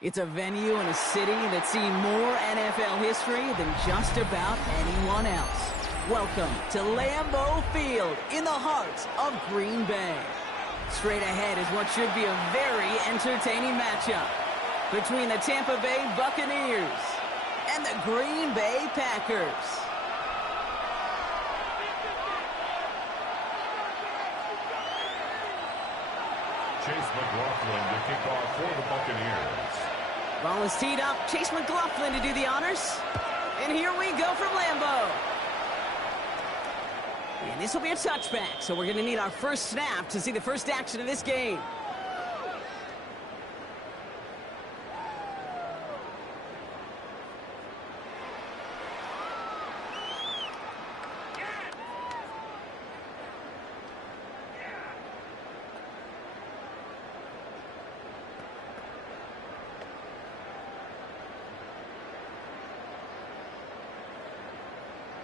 It's a venue and a city that's seen more NFL history than just about anyone else. Welcome to Lambeau Field in the heart of Green Bay. Straight ahead is what should be a very entertaining matchup between the Tampa Bay Buccaneers and the Green Bay Packers. Chase McLaughlin to kick off for the Buccaneers. Ball is teed up. Chase McLaughlin to do the honors. And here we go from Lambeau. And this will be a touchback, so we're going to need our first snap to see the first action of this game.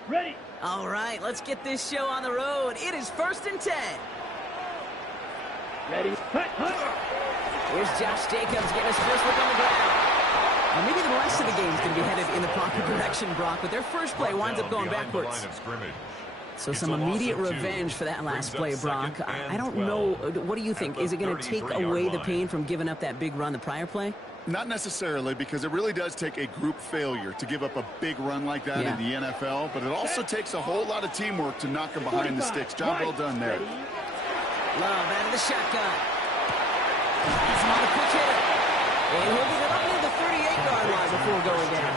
Ready. All right, let's get this show on the road. It is 1st and 10. Ready. Here's Josh Jacobs getting his first look on the ground. Now, maybe the rest of the game is going to be headed in the proper direction, Brock, but their first play winds up going backwards. So some immediate revenge for that last play, Brock. I don't know. What do you think? Is it going to take away the pain from giving up that big run the prior play? Not necessarily, because it really does take a group failure to give up a big run like that in the NFL, but it also takes a whole lot of teamwork to knock them behind the sticks. Job well done there. Love out of the shotgun. He's not a quick hitter. And he'll get it up near the 38-yard line before going down.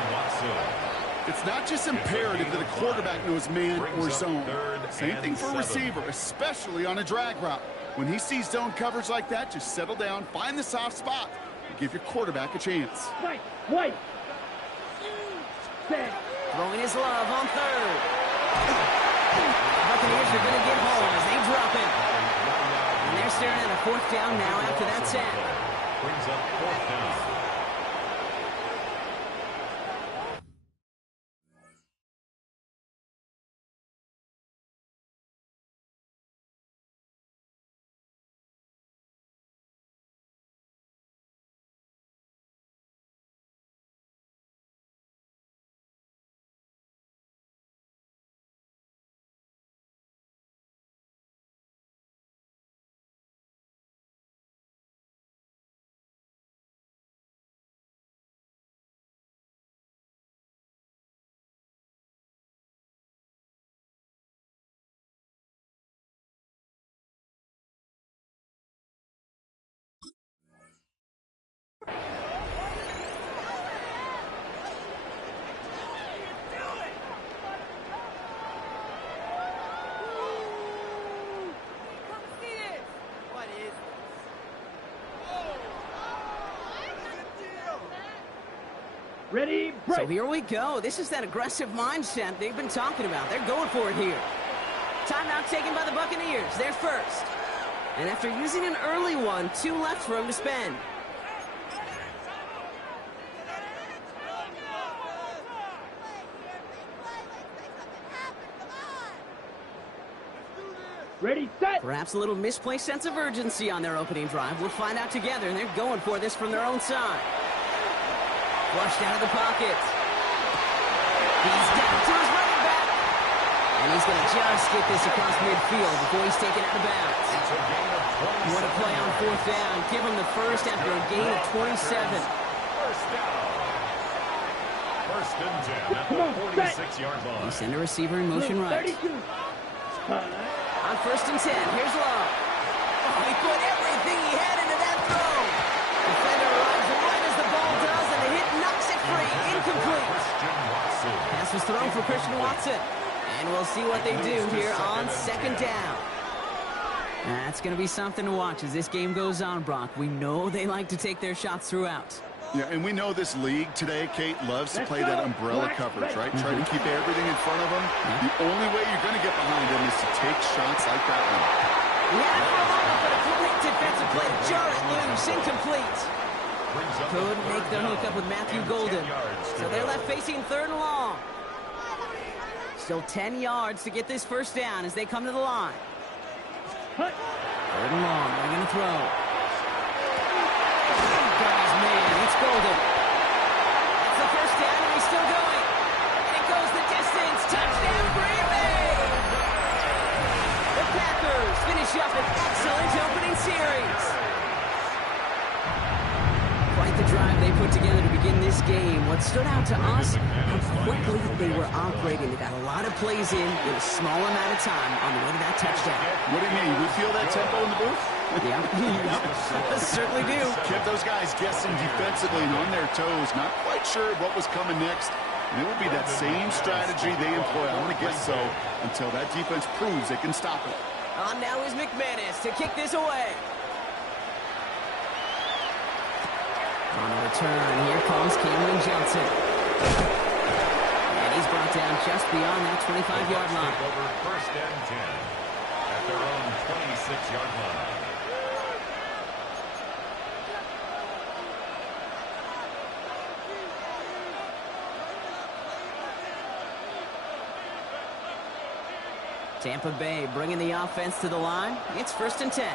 It's not just imperative that a quarterback knows man or zone. Same thing for a receiver, especially on a drag route. When he sees zone coverage like that, just settle down, find the soft spot. Give your quarterback a chance. White. Throwing his love on third. Buccaneers are going to get home as they drop it. And they're staring at a 4th down now after that sack. Brings up 4th down. Ready. So here we go. This is that aggressive mindset they've been talking about. They're going for it here. Timeout taken by the Buccaneers. They're first. And after using an early one, 2 left for him to spend. Ready, set. Perhaps a little misplaced sense of urgency on their opening drive. We'll find out together, and they're going for this from their own side. Flushed out of the pocket. He's down to his running back. And he's going to just get this across midfield before he's taken out of bounds. What a play on 4th down. Give him the first after a gain of 27. First down. 1st and 10 at the 46-yard line. They send a receiver in motion right. 32. On 1st and 10, here's Love. Oh, he put everything he had into that throw. Defender arrives right as the ball does, and the hit knocks it free. Incomplete. Pass was thrown for Christian Watson. And we'll see what they do here on 2nd down. That's going to be something to watch as this game goes on, Brock. We know they like to take their shots throughout. Yeah, and we know this league today, Kate, loves to play that umbrella coverage, right? Try to keep everything in front of them. The only way you're going to get behind them is to take shots like that one. Yeah, for a moment, but a great defensive play to jar it loose. Incomplete. Couldn't make the hookup with Matthew Golden. So they're left facing 3rd and long. Still 10 yards to get this first down as they come to the line. 3rd and long. They're going to throw. Got his man. It's goal fooled him. That's the first down, and he's still going. And it goes the distance. Touchdown, Green Bay! The Packers finish up an excellent opening series. Quite the drive they put together to begin this game. What stood out to us, how quickly they were operating. They got a lot of plays in a small amount of time on the way to that touchdown. What do you mean? We feel that tempo in the booth? Yeah, certainly do. Kept those guys guessing defensively and on their toes. Not quite sure what was coming next. And it will be that same strategy they employ, I'm going to guess so, until that defense proves they can stop it. On now is McManus to kick this away. On the return, here comes Cameron Johnson. And he's brought down just beyond that 25-yard line. Over first and 10 at their own 26-yard line. Tampa Bay bringing the offense to the line. It's first and 10.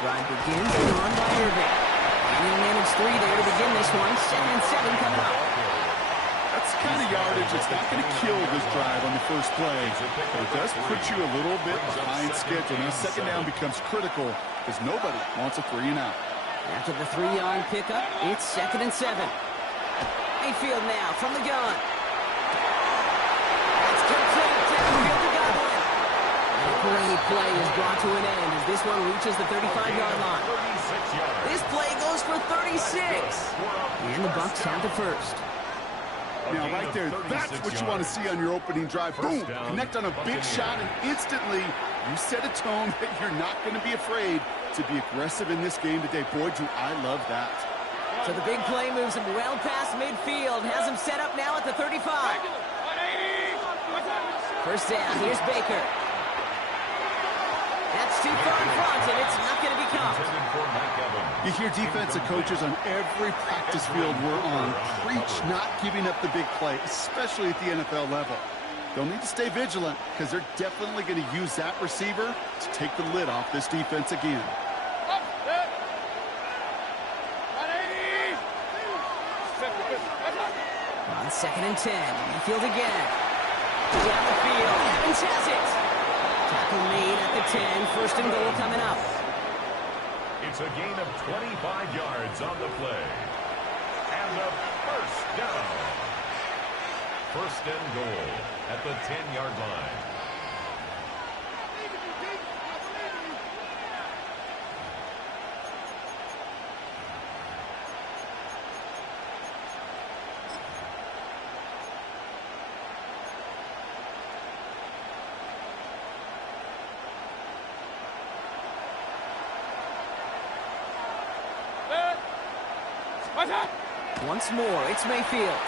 Drive begins and on by Irving. And he'll manage 3 there to begin this one. 2nd and 7 coming up. That's the kind of yardage that's not going to kill this drive on the first play. But it does put you a little bit behind schedule. Now, second down becomes critical because nobody wants a 3 and out. After the 3-yard pickup, it's 2nd and 7. Mayfield now from the gun. That's complete. Downfield to Godwin. A great play is brought to an end as this one reaches the 35-yard line. This play goes for 36. And the Bucs have the first. Now, right there, that's what you want to see on your opening drive. Boom! Connect on a big shot, and instantly you set a tone that you're not going to be afraid to be aggressive in this game today. Boy, do I love that. So the big play moves him well past midfield. Has him set up now at the 35. First down, here's Baker. That's too far in front, and it's not going to be caught. You hear defensive coaches on every practice field we're on preach not giving up the big play, especially at the NFL level. They'll need to stay vigilant because they're definitely going to use that receiver to take the lid off this defense again. On 2nd and 10, Mayfield again. Down the field, Evans has it. Tackle made at the 10, first and goal coming up. It's a gain of 25 yards on the play. And a first down. First and goal at the 10-yard line. Once more, it's Mayfield.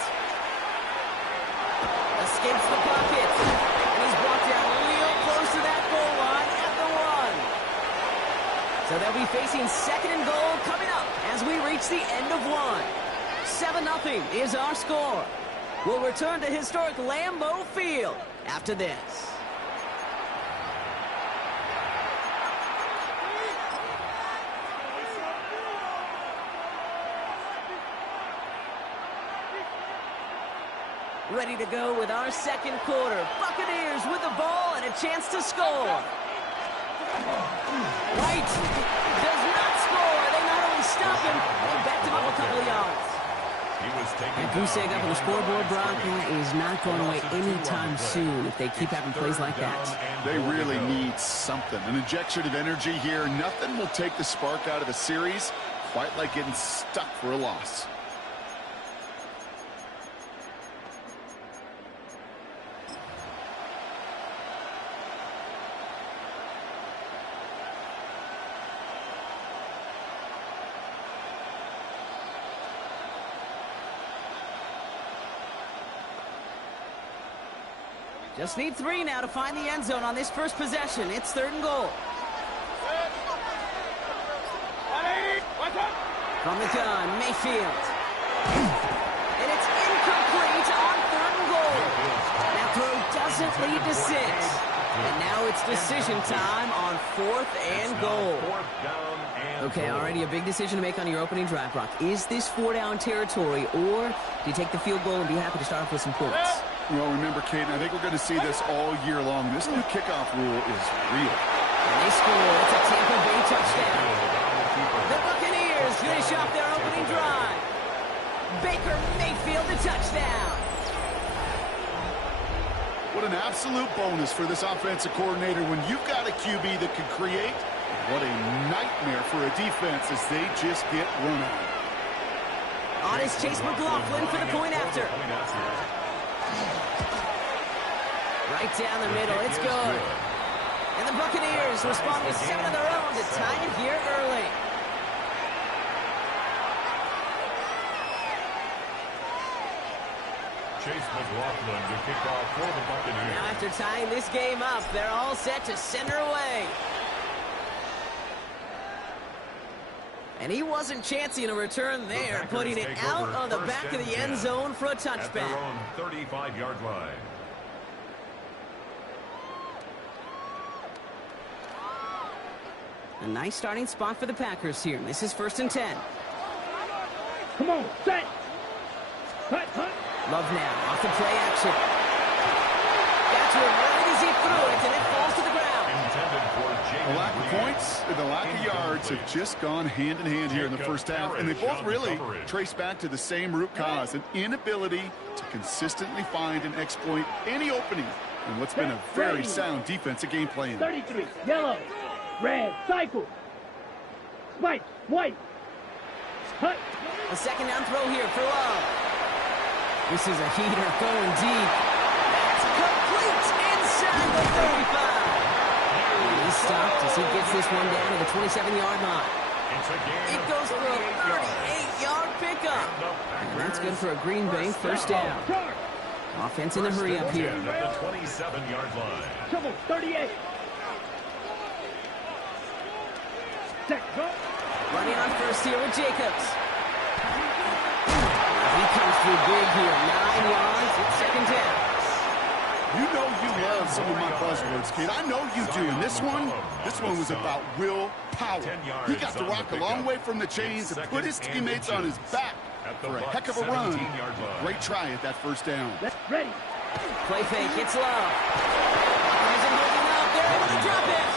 Escapes the pocket. And he's brought down real close to that goal line at the 1. So they'll be facing 2nd and goal coming up as we reach the end of 1. 7-0 is our score. We'll return to historic Lambeau Field after this. Ready to go with our second quarter. Buccaneers with the ball and a chance to score. White does not score. They not only stop him, they backed him up a couple of yards. And goose egg up on the scoreboard, Brock, is not going away anytime soon if they keep having plays like that. They really need something. An injection of energy here. Nothing will take the spark out of the series quite like getting stuck for a loss. Just need 3 now to find the end zone on this first possession. It's 3rd and goal. From the gun, Mayfield. And it's incomplete on 3rd and goal. That throw doesn't lead to 6. And now it's decision time on 4th and goal. Okay, already a big decision to make on your opening drive, Brock. Is this 4-down territory, or do you take the field goal and be happy to start off with some points? Well, remember, Kate, I think we're going to see this all year long. This new kickoff rule is real. And they score. It's a Tampa Bay touchdown. The Buccaneers finish off their opening drive. Baker Mayfield, the touchdown. What an absolute bonus for this offensive coordinator when you've got a QB that can create. What a nightmare for a defense as they just get run on. On is Chase McLaughlin for the point after. Right down the middle. It's good. And the Buccaneers respond with 7 of their own to tie it here early. Chase McLaughlin to kick off for the Buccaneers. Now after tying this game up, they're all set to send her away. And he wasn't chancing a return there, putting it out on the back of the end zone for a touchback. At their own 35-yard line. A nice starting spot for the Packers here. This is 1st and 10. Come on, set. Cut. Love now, off the play action. That's where right as he threw it, and it falls to the ground. Intended for The lack of points and the lack of yards have just gone hand in hand here in the first half, and they both really trace back to the same root cause, an inability to consistently find and exploit any opening in what's been a very sound defensive game plan. 33, yellow, red, cycle. Spike, white. Hut. A 2nd down throw here for Love. This is a heater going deep. That's complete inside the 35. And he's stopped as he gets this one down to the 27-yard line. It goes for a 38-yard pickup. And that's good for a Green Bay 1st down. Offense in the hurry up here. At the 27-yard line. Trouble, 38. Set, go. Running on 1st here with Jacobs. He comes through big here. 9 yards. It's 2nd down. You know you love some of my buzzwords, kid. I know you do. And this one was about willpower. He got to rock a long way from the chains and put his teammates on his back for a heck of a run. Great try at that 1st down. Ready. Play fake. It's Love. Isn't holding up. They're able to drop it.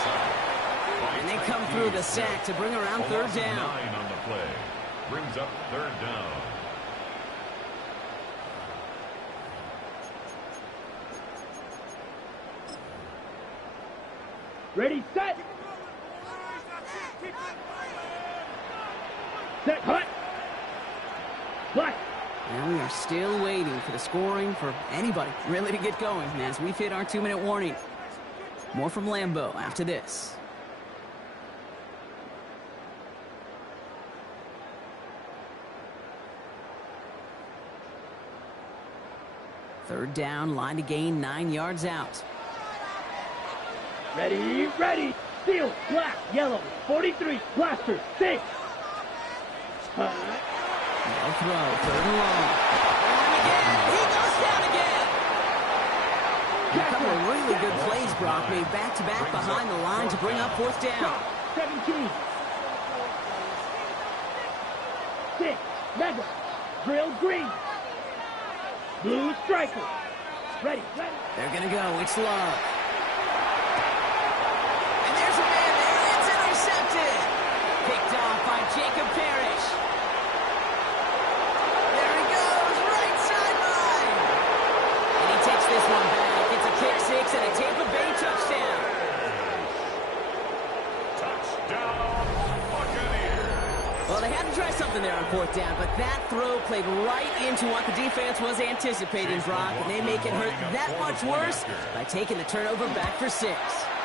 And they come through the sack to bring around 3rd down. 9 on the play. Brings up 3rd down. Ready, set. Set, hut. Black. And we are still waiting for the scoring for anybody really to get going as we've hit our 2-minute warning. More from Lambeau after this. Third down, line to gain 9 yards out. Ready, ready. Steel, black, yellow, 43, blaster, 6. No throw, 3rd and long. And again, he goes down again. And a couple of really good plays, Brock, made back-to-back behind the line to bring up 4th down. 17. 6, mega, drill green. Blue striker. Ready, ready. They're going to go. It's Love. And there's a man there. It's intercepted. Picked off by Jacob Parrish. There he goes. Right sideline. And he takes this one back. It's a kick 6 and a Tampa Bay touchdown. Touchdown, Buccaneers. Well, they had to try something there on 4th down, but that throw played right into what the defense was anticipating, Brock, and they make it hurt that much worse by taking the turnover back for 6.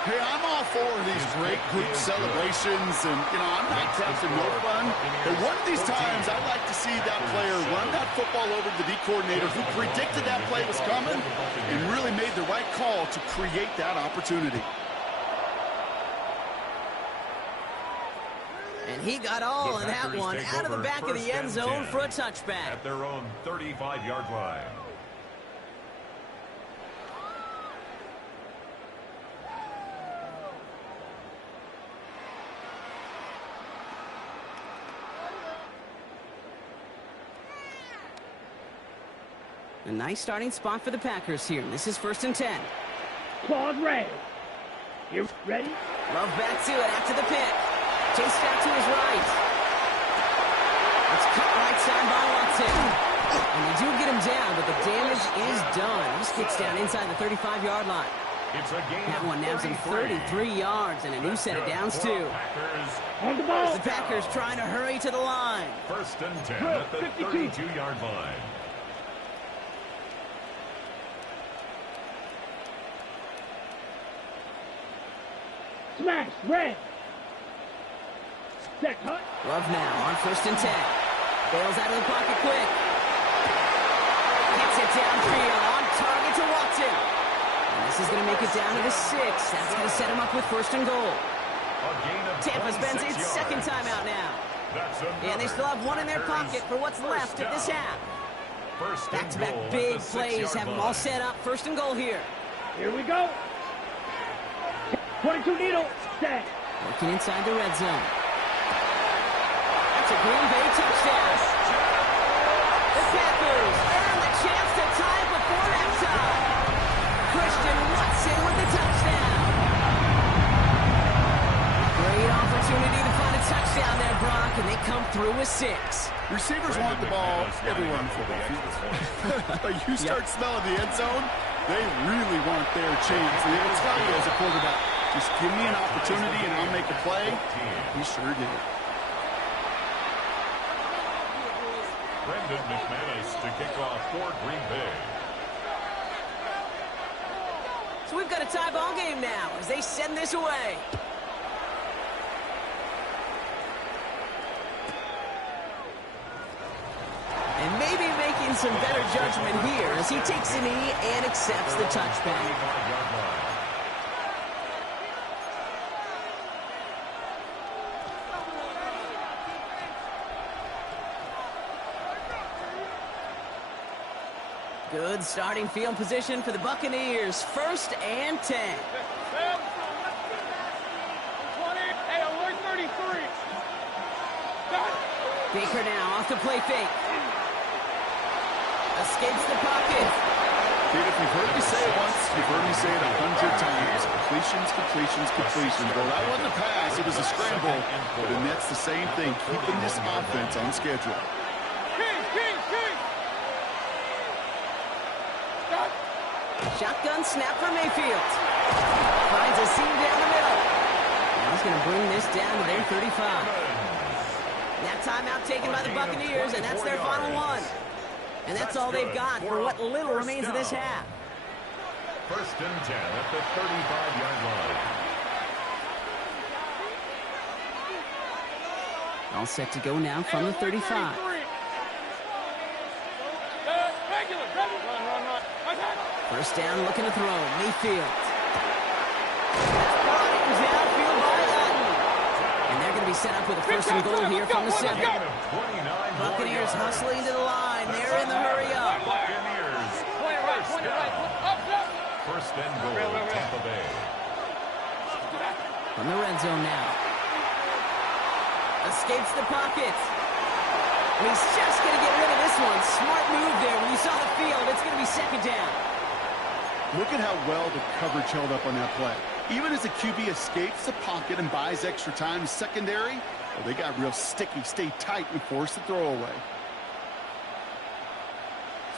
Hey, I'm all for these great group celebrations, and, I'm not counting no fun, but one of these times I'd like to see that player run that football over to the D coordinator who predicted that play was coming and really made the right call to create that opportunity. And he got all of that one out of the back of the end zone for a touchback. At their own 35-yard line. A nice starting spot for the Packers here. This is 1st and 10. Claude Ray. You ready? Love back to it after the pick. Chase back to his right. It's cut right side by Watson. And they do get him down, but the damage is done. He just gets down inside the 35-yard line. It's a game That one nabs him 33 yards and a new set of downs, too. On the ball. The Packers trying to hurry to the line. 1st and 10 at the 32-yard line. Smash. Red. Set cut. Love now on 1st and 10. Bails out of the pocket quick. Gets it downfield on target to Watson. And this is going to make it down to the 6. That's going to set him up with 1st and goal. Tampa spends its second time out now. And they still have one in their pocket for what's left of this half. Back-to-back big plays have them all set up. 1st and goal here. Here we go. 22 needle. Set. Working inside the red zone. That's a Green Bay touchdown. The Packers earn the chance to tie it before halftime. Christian Watson with the touchdown. Great opportunity to find a touchdown there, Brock, and they come through with 6. Receivers want the ball everywhere on the football field. But you start smelling the end zone, they really want their chance. And they will tell you as a quarterback, just give me an opportunity and I'll make a play. He sure did. Brendan McManus to kick off for Green Bay. So we've got a tie ball game now as they send this away. And maybe making some better judgment here as he takes a knee and accepts the touchback. Good starting field position for the Buccaneers. 1st and 10. Baker now off the play fake. Escapes the pocket. Dude, if you've heard me say it once, you've heard me say it 100 times. Completions, completions, completions. Well, that wasn't a pass. It was a scramble. But the Nets the same thing, keeping this offense on schedule. Shotgun snap for Mayfield. Finds a seam down the middle. And he's going to bring this down to their 35. That timeout taken by the Buccaneers, and that's their final one. And that's all they've got for what little remains of this half. 1st and 10 at the 35-yard line. All set to go now from the 35. First down, looking to throw. Mayfield. That's brought in downfield by Lutton. And they're going to be set up with a 1st and goal here from the 7. Buccaneers hustling to the line. They're in the hurry up. Buccaneers. 1st and goal, Tampa Bay. From the red zone now. Escapes the pocket. And he's just going to get rid of this one. Smart move there. When you saw the field, it's going to be 2nd down. Look at how well the coverage held up on that play. Even as the QB escapes the pocket and buys extra time secondary, well, they got real sticky, stay tight, and force the throw away.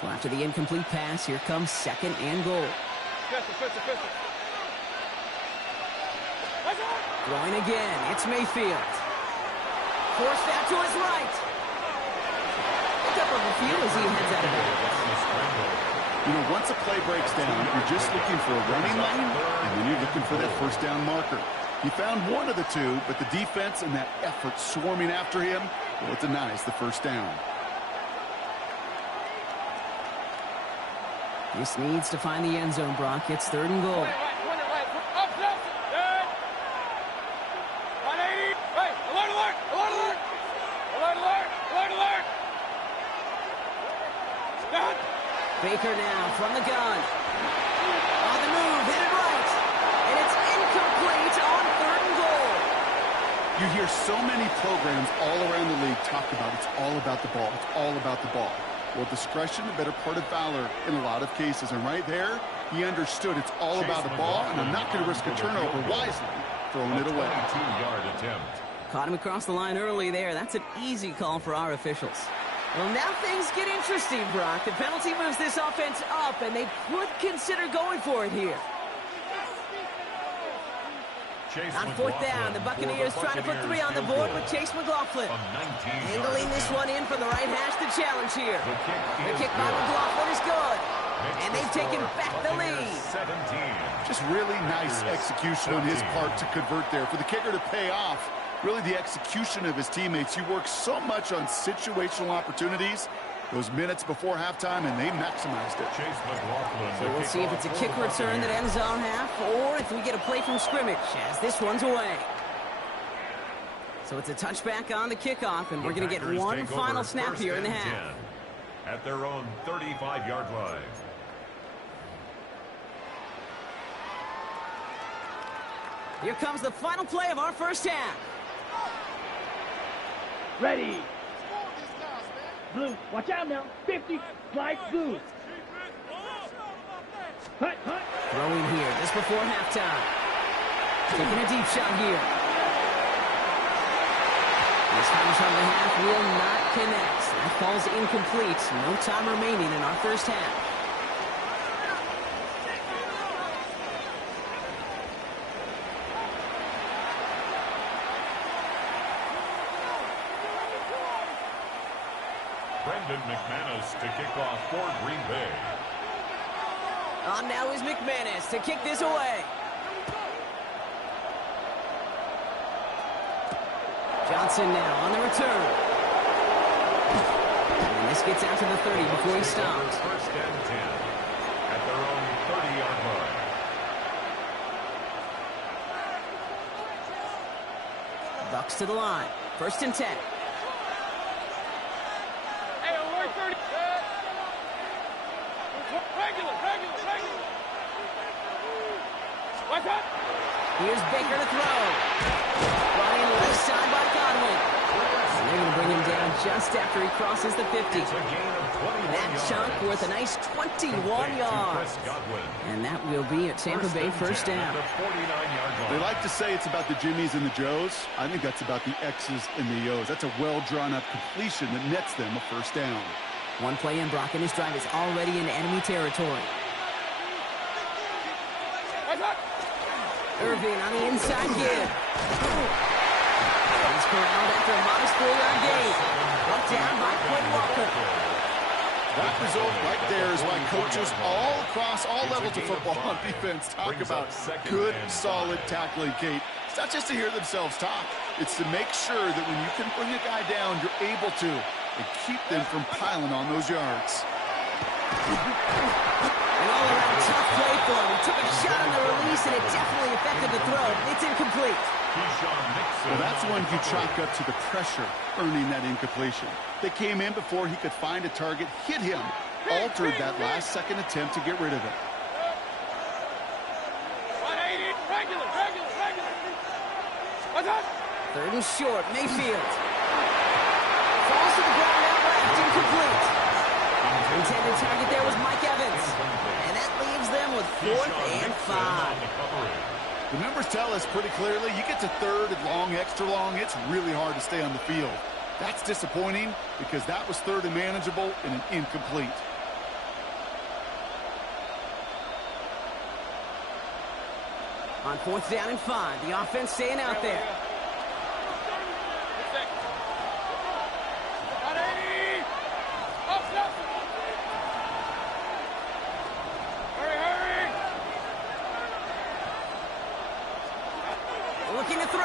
So after the incomplete pass, here comes 2nd and goal. Throwing again, it's Mayfield. Forced out to his right. Picked up a few as he heads out of bounds. You know, once a play breaks down, you're just looking for a running lane, and then you're looking for that 1st down marker. He found one of the two, but the defense and that effort swarming after him, well, it denies the 1st down. This needs to find the end zone, Brock. It's 3rd and goal. Baker now from the gun. On the move, hit it right. And it's incomplete on 3rd and goal. You hear so many programs all around the league talk about it's all about the ball. It's all about the ball. Well, discretion, the better part of valor in a lot of cases. And right there, he understood it's all about the ball, and I'm not going to risk a turnover wisely, throwing it away. 22-yard attempt. Caught him across the line early there. That's an easy call for our officials. Well, now things get interesting, Brock. The penalty moves this offense up, and they could consider going for it here. On fourth down, the Buccaneers trying to put 3 on the board with Chase McLaughlin. Angling this one in from the right hash to challenge here. The kick by McLaughlin is good. And they've taken back the lead. Just really nice execution on his part to convert there. For the kicker to pay off, really the execution of his teammates. You work so much on situational opportunities those minutes before halftime, and they maximized it. So we'll see if it's a kick return that ends our half, or if we get a play from scrimmage as this one's away. So it's a touchback on the kickoff, and we're going to get one final snap here in the half. At their own 35-yard line. Here comes the final play of our first half. Ready. Blue, watch out now. 50, slide blue. Hut, hut. Throwing here just before halftime. Taking a deep shot here. This finish on the half will not connect. That falls incomplete. No time remaining in our first half. McManus to kick off for Green Bay. On now is McManus to kick this away. Johnson now on the return. And this gets out to the 30 before he stops. First and 10 at their own 30-yard line. Bucks to the line. First and 10. Here's Baker to throw. Running left side by Godwin. And they're going to bring him down just after he crosses the 50. That chunk worth a nice 21 yards. And that will be a Tampa Bay first down. They like to say it's about the Jimmies and the Joes. I think that's about the X's and the O's. That's a well-drawn-up completion that nets them a first down. One play in, Brock, and his drive is already in enemy territory. Irving on the inside give. He's corralled after a modest 4-yard gain. Brought down by Quinn Walker. That result right there is why coaches all across all levels of football on defense talk about good, solid tackling, Kate. It's not just to hear themselves talk. It's to make sure that when you can bring a guy down, you're able to, and keep them from piling on those yards. An all-around tough play for him. He took a shot on the release, and it definitely affected the throw. It's incomplete. Well, that's one you chalk up to the pressure earning that incompletion. They came in before he could find a target, hit him, altered that last-second attempt to get rid of it. 180, regular. What's up? Third and short, Mayfield. Falls to the ground out left, incomplete. Intended target there was Mike Evans. And that leaves them with 4th and 5. The numbers tell us pretty clearly, you get to third and long, extra long, it's really hard to stay on the field. That's disappointing because that was third and manageable and an incomplete. On 4th down and 5, the offense staying out there. Looking to throw.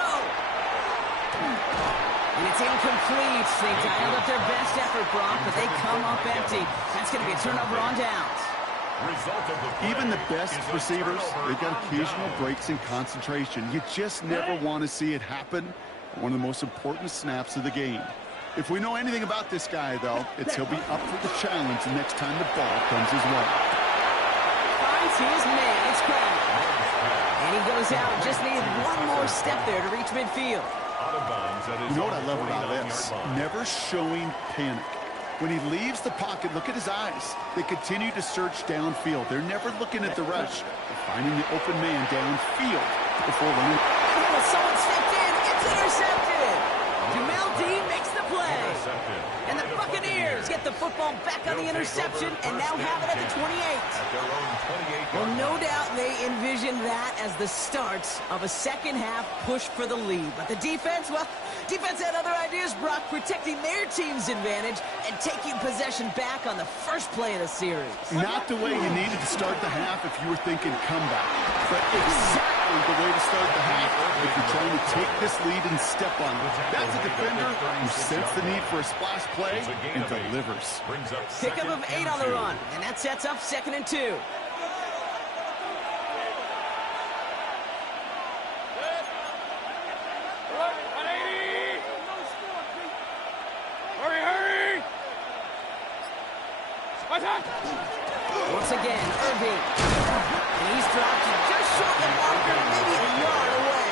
And it's incomplete. They dialed up their best effort, Brock, but they come up empty. That's going to be a turnover on downs. Even the best receivers, they've got occasional breaks in concentration. You just never want to see it happen at one of the most important snaps of the game. If we know anything about this guy, though, it's he'll be up for the challenge the next time the ball comes his way. Finds his man. It's Crowder. And he goes out. Just needed one more step there to reach midfield. You know what I love about this? Never showing panic. When he leaves the pocket, look at his eyes. They continue to search downfield. They're never looking at the rush. They're finding the open man downfield before running. Oh, someone stepped in. It's intercepted. Jamel Dean makes the play. And the Buccaneers get the football back on the interception and now have it at the 28. Well, no doubt they envisioned that as the start of a second-half push for the lead. But the defense, well, defense had other ideas, Brock, protecting their team's advantage and taking possession back on the first play of the series. Not the way you needed to start the half if you were thinking comeback, but exactly the way to start the half if you're trying to take this lead and step on it. That's a defender who senses the need for a splash play and delivers. Pickup of 8 on the run, and that sets up 2nd and 2. Once again, Irving. And he's dropped just short of the marker, maybe a yard away.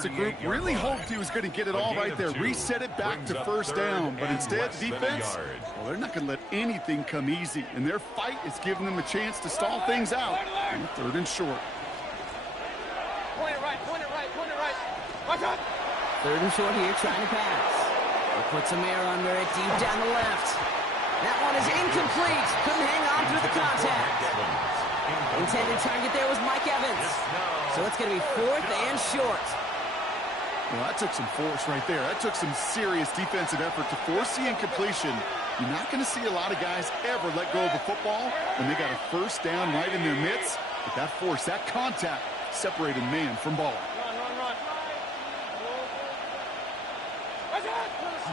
The group really hoped he was going to get it all right there, reset it back to first down, but instead the defense, well, they're not going to let anything come easy, and their fight is giving them a chance to stall things out on 3rd and short. Point it right, point it right, point it right. Watch out! 3rd and short here, trying to pass. He puts some air under it, deep down the left. That one is incomplete. Couldn't hang on through the contact. Intended target there was Mike Evans. So it's going to be 4th and short. Well, that took some force right there. That took some serious defensive effort to force the incompletion. You're not going to see a lot of guys ever let go of a football when they got a first down right in their midst. But that force, that contact, separated man from ball. Run.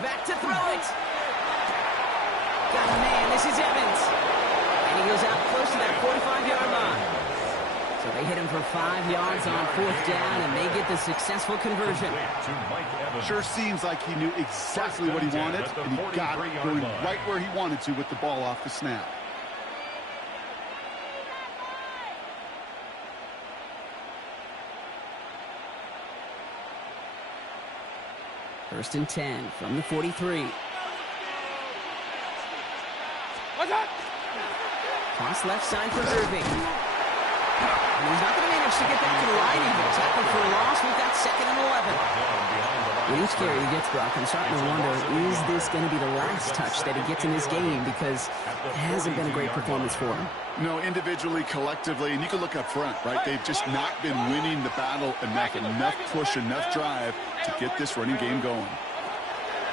Back to throw it. Got a man. This is Evans. And he goes out close to that 45-yard line. So they hit him for 5 yards on 4th down, and they get the successful conversion. Sure seems like he knew exactly what he wanted, and he got it going right where he wanted to with the ball off the snap. First and 10 from the 43. Watch out! Cross left side for Irving. And he's not going to manage to get back to the line even. Tackle for a loss. We've got 2nd and 11. With each carry he gets, Brock, I'm starting to wonder, is this going to be the last touch that he gets in this game? Because it hasn't been a great performance for him. No, individually, collectively, and you can look up front, right? They've just not been winning the battle enough push, enough drive to get this running game going.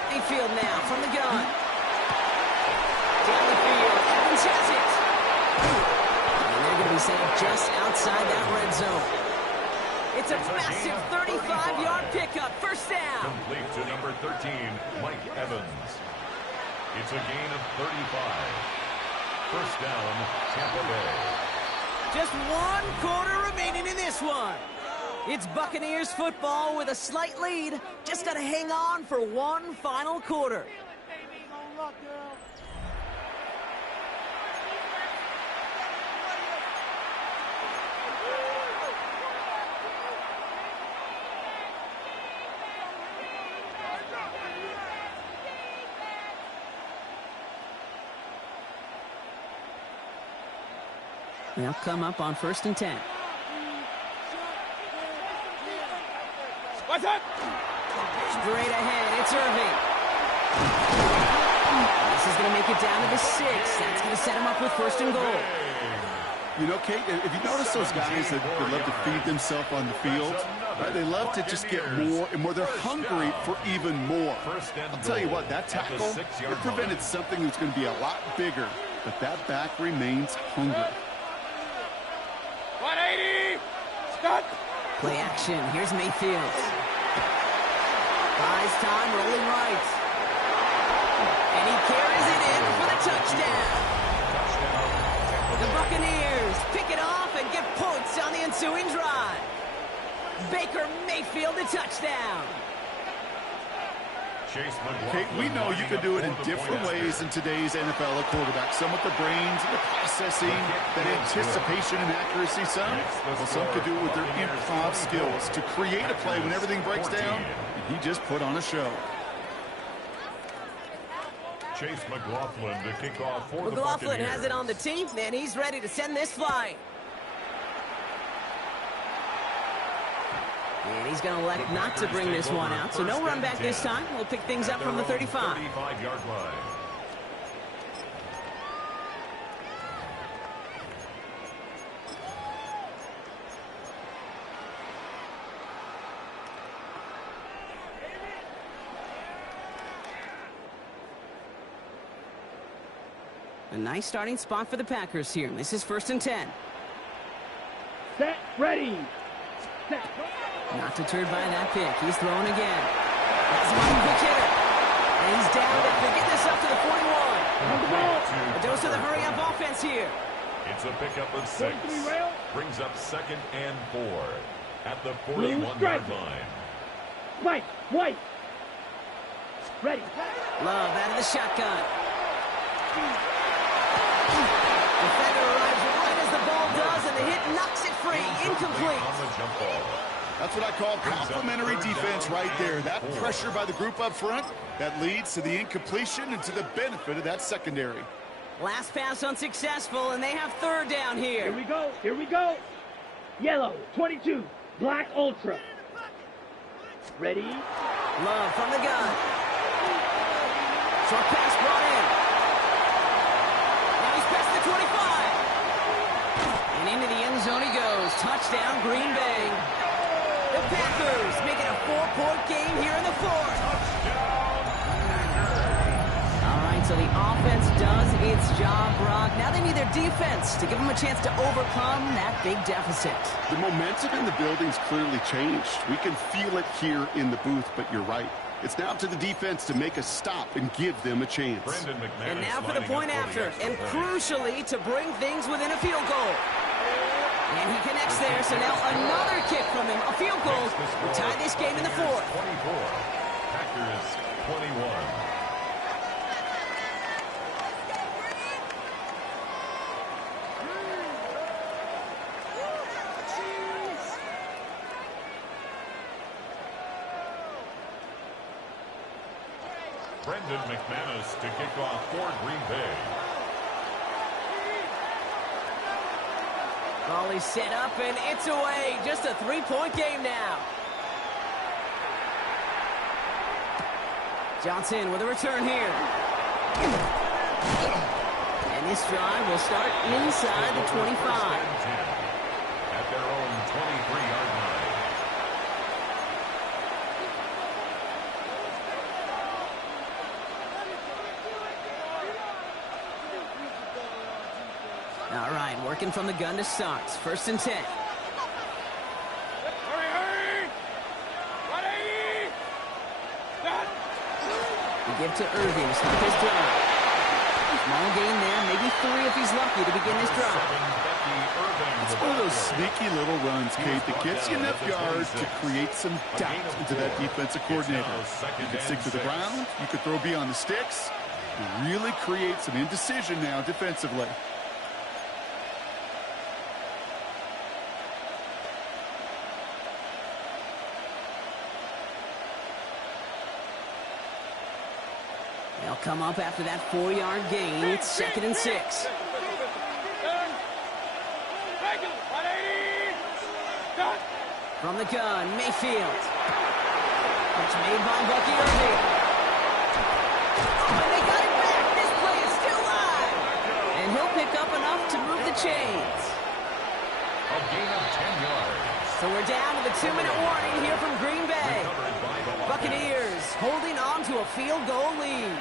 Mayfield now from the gun. Down the field, Evans has it. And they're going to be saved just outside that red zone. It's a massive 35-yard pickup, first down. Complete to number 13, Mike Evans. It's a gain of 35. First down, Tampa Bay. Just 1 quarter remaining in this one. It's Buccaneers football with a slight lead. Just got to hang on for 1 final quarter. They'll come up on 1st and 10. What's up? Straight ahead, it's Irving. This is going to make it down to the 6. That's going to set him up with 1st and goal. You know, Kate, if you notice those guys that love to feed themselves on the field, right, they love to just get more and more. They're hungry for even more. I'll tell you what, that tackle, it prevented something that's going to be a lot bigger, but that back remains hungry. 180! Scott! Play action. Here's Mayfield. Buys time, rolling right. And he carries it in for the touchdown. The Buccaneers pick it off and get points on the ensuing drive. Baker Mayfield a touchdown. Kate, we know you can do it in different ways in today's NFL at quarterback. Some with the brains and the processing, that anticipation and accuracy. Some could do it with their improv skills to create a play when everything breaks down. And he just put on a show. Chase McLaughlin to kick off for the McLaughlin Buccaneers. has it on the team, and he's ready to send this flying. And he's going to elect not to bring this one out, so no run back this time. We'll pick things up from the 35. 35-yard line. A nice starting spot for the Packers here. This is 1st and 10. Set, ready. Set. Not deterred by that pick. He's throwing again. That's a quick hitter. And he's down after getting this up to the 41. A dose of the hurry-up offense here. It's a pickup of 6. Brings up 2nd and 4 at the 41-yard line. Mike, White. Ready. Love out of the shotgun. Defender arrives right as the ball does, and the hit knocks it free. Incomplete. On the jump ball. That's what I call complimentary defense right there. That pressure by the group up front, that leads to the incompletion and to the benefit of that secondary. Last pass unsuccessful, and they have 3rd down here. Here we go. Here we go. Yellow, 22. Black Ultra. Ready. Love from the gun. Short pass brought in. Now he's past the 25. And into the end zone he goes. Touchdown, Green Bay. The Packers make it a 4-point game here in the 4th. All right, so the offense does its job, Brock. Now they need their defense to give them a chance to overcome that big deficit. The momentum in the building's clearly changed. We can feel it here in the booth, but you're right. It's now to the defense to make a stop and give them a chance. And now for the point after, and crucially to bring things within a field goal. And he connects there, so now another kick from him. A field goal will tie this game in the 4th. 24. Packers 21. Brendan McManus to kick off for Green Bay. Ball is set up, and it's away. Just a 3-point game now. Johnson with a return here. And this drive will start inside the 25. At their own 23-yard line. All right, working from the gun to start. 1st and 10. Hurry! 180! Stop! We give to Irving to start his drive. Small gain there, maybe 3 if he's lucky to begin this drive. It's one of those sneaky little runs, Kate, that gets you enough yards to create some doubt into that defensive coordinator. You could stick to the ground, you could throw beyond the sticks, and really create some indecision now defensively. They'll come up after that 4-yard gain. It's 2nd and 6. From the gun, Mayfield. It's made by Bucky Irving. Oh, and they got it back. This play is still live. And he'll pick up enough to move the chains. A gain of 10 yards. So we're down to the 2-minute warning here from Green Bay. Buccaneers holding on to a field goal lead.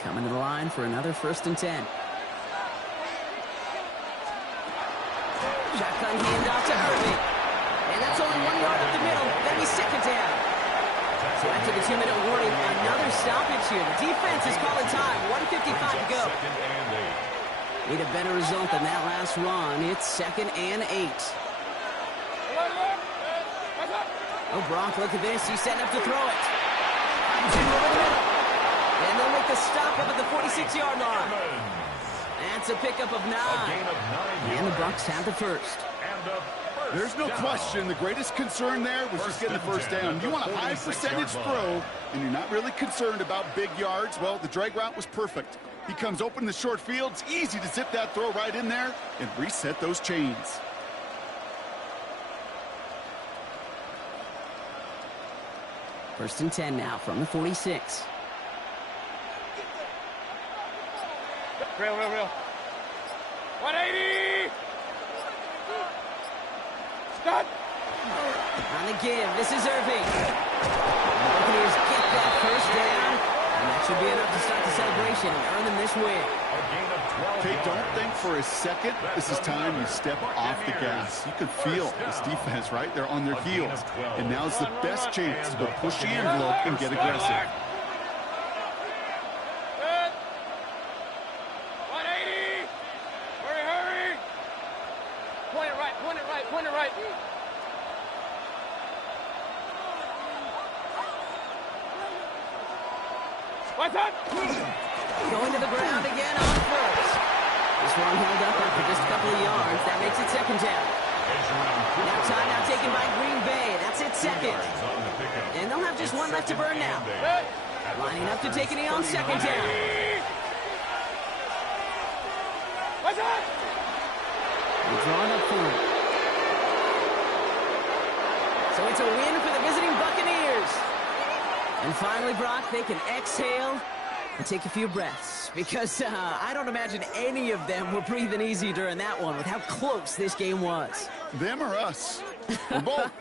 Coming to the line for another 1st and 10. Shotgun handoff to Irving. And that's only 1 yard up the middle. That'll be 2nd down. So after the 2-minute warning, another stoppage here. The defense is calling time. 1:55 to go. Need a better result than that last run. It's 2nd and 8. Oh, Brock, look at this. He's setting up to throw it. Finds him over the middle. And they'll make the stop up at the 46-yard line. That's a pickup of 9. And the Bucs have the first. There's no question the greatest concern there was just getting the first down. You want a high percentage throw, and you're not really concerned about big yards. Well, the drag route was perfect. He comes open in the short field. It's easy to zip that throw right in there and reset those chains. First and 10 now from the 46. Real. 180! Stop! On the give, this is Irving. The Buccaneers get that first down, and that should be enough to start the celebration and earn them this win. Okay, don't think for a second this is time you step off the gas. You can feel this defense, right? They're on their heels. And now's the best chance to go push the envelope and get aggressive. Point it right. What's up? Going to the ground again on first. This one held up after just a couple of yards. That makes it 2nd down. Now timeout taken by Green Bay. That's it, 2nd. And they'll have just one left to burn now. Lining up to take it on 2nd down. What's up? We're drawing up for it. So it's a win for the visiting Buccaneers. And finally, Brock, they can exhale and take a few breaths. Because I don't imagine any of them were breathing easy during that one with how close this game was. Them or us? Or both?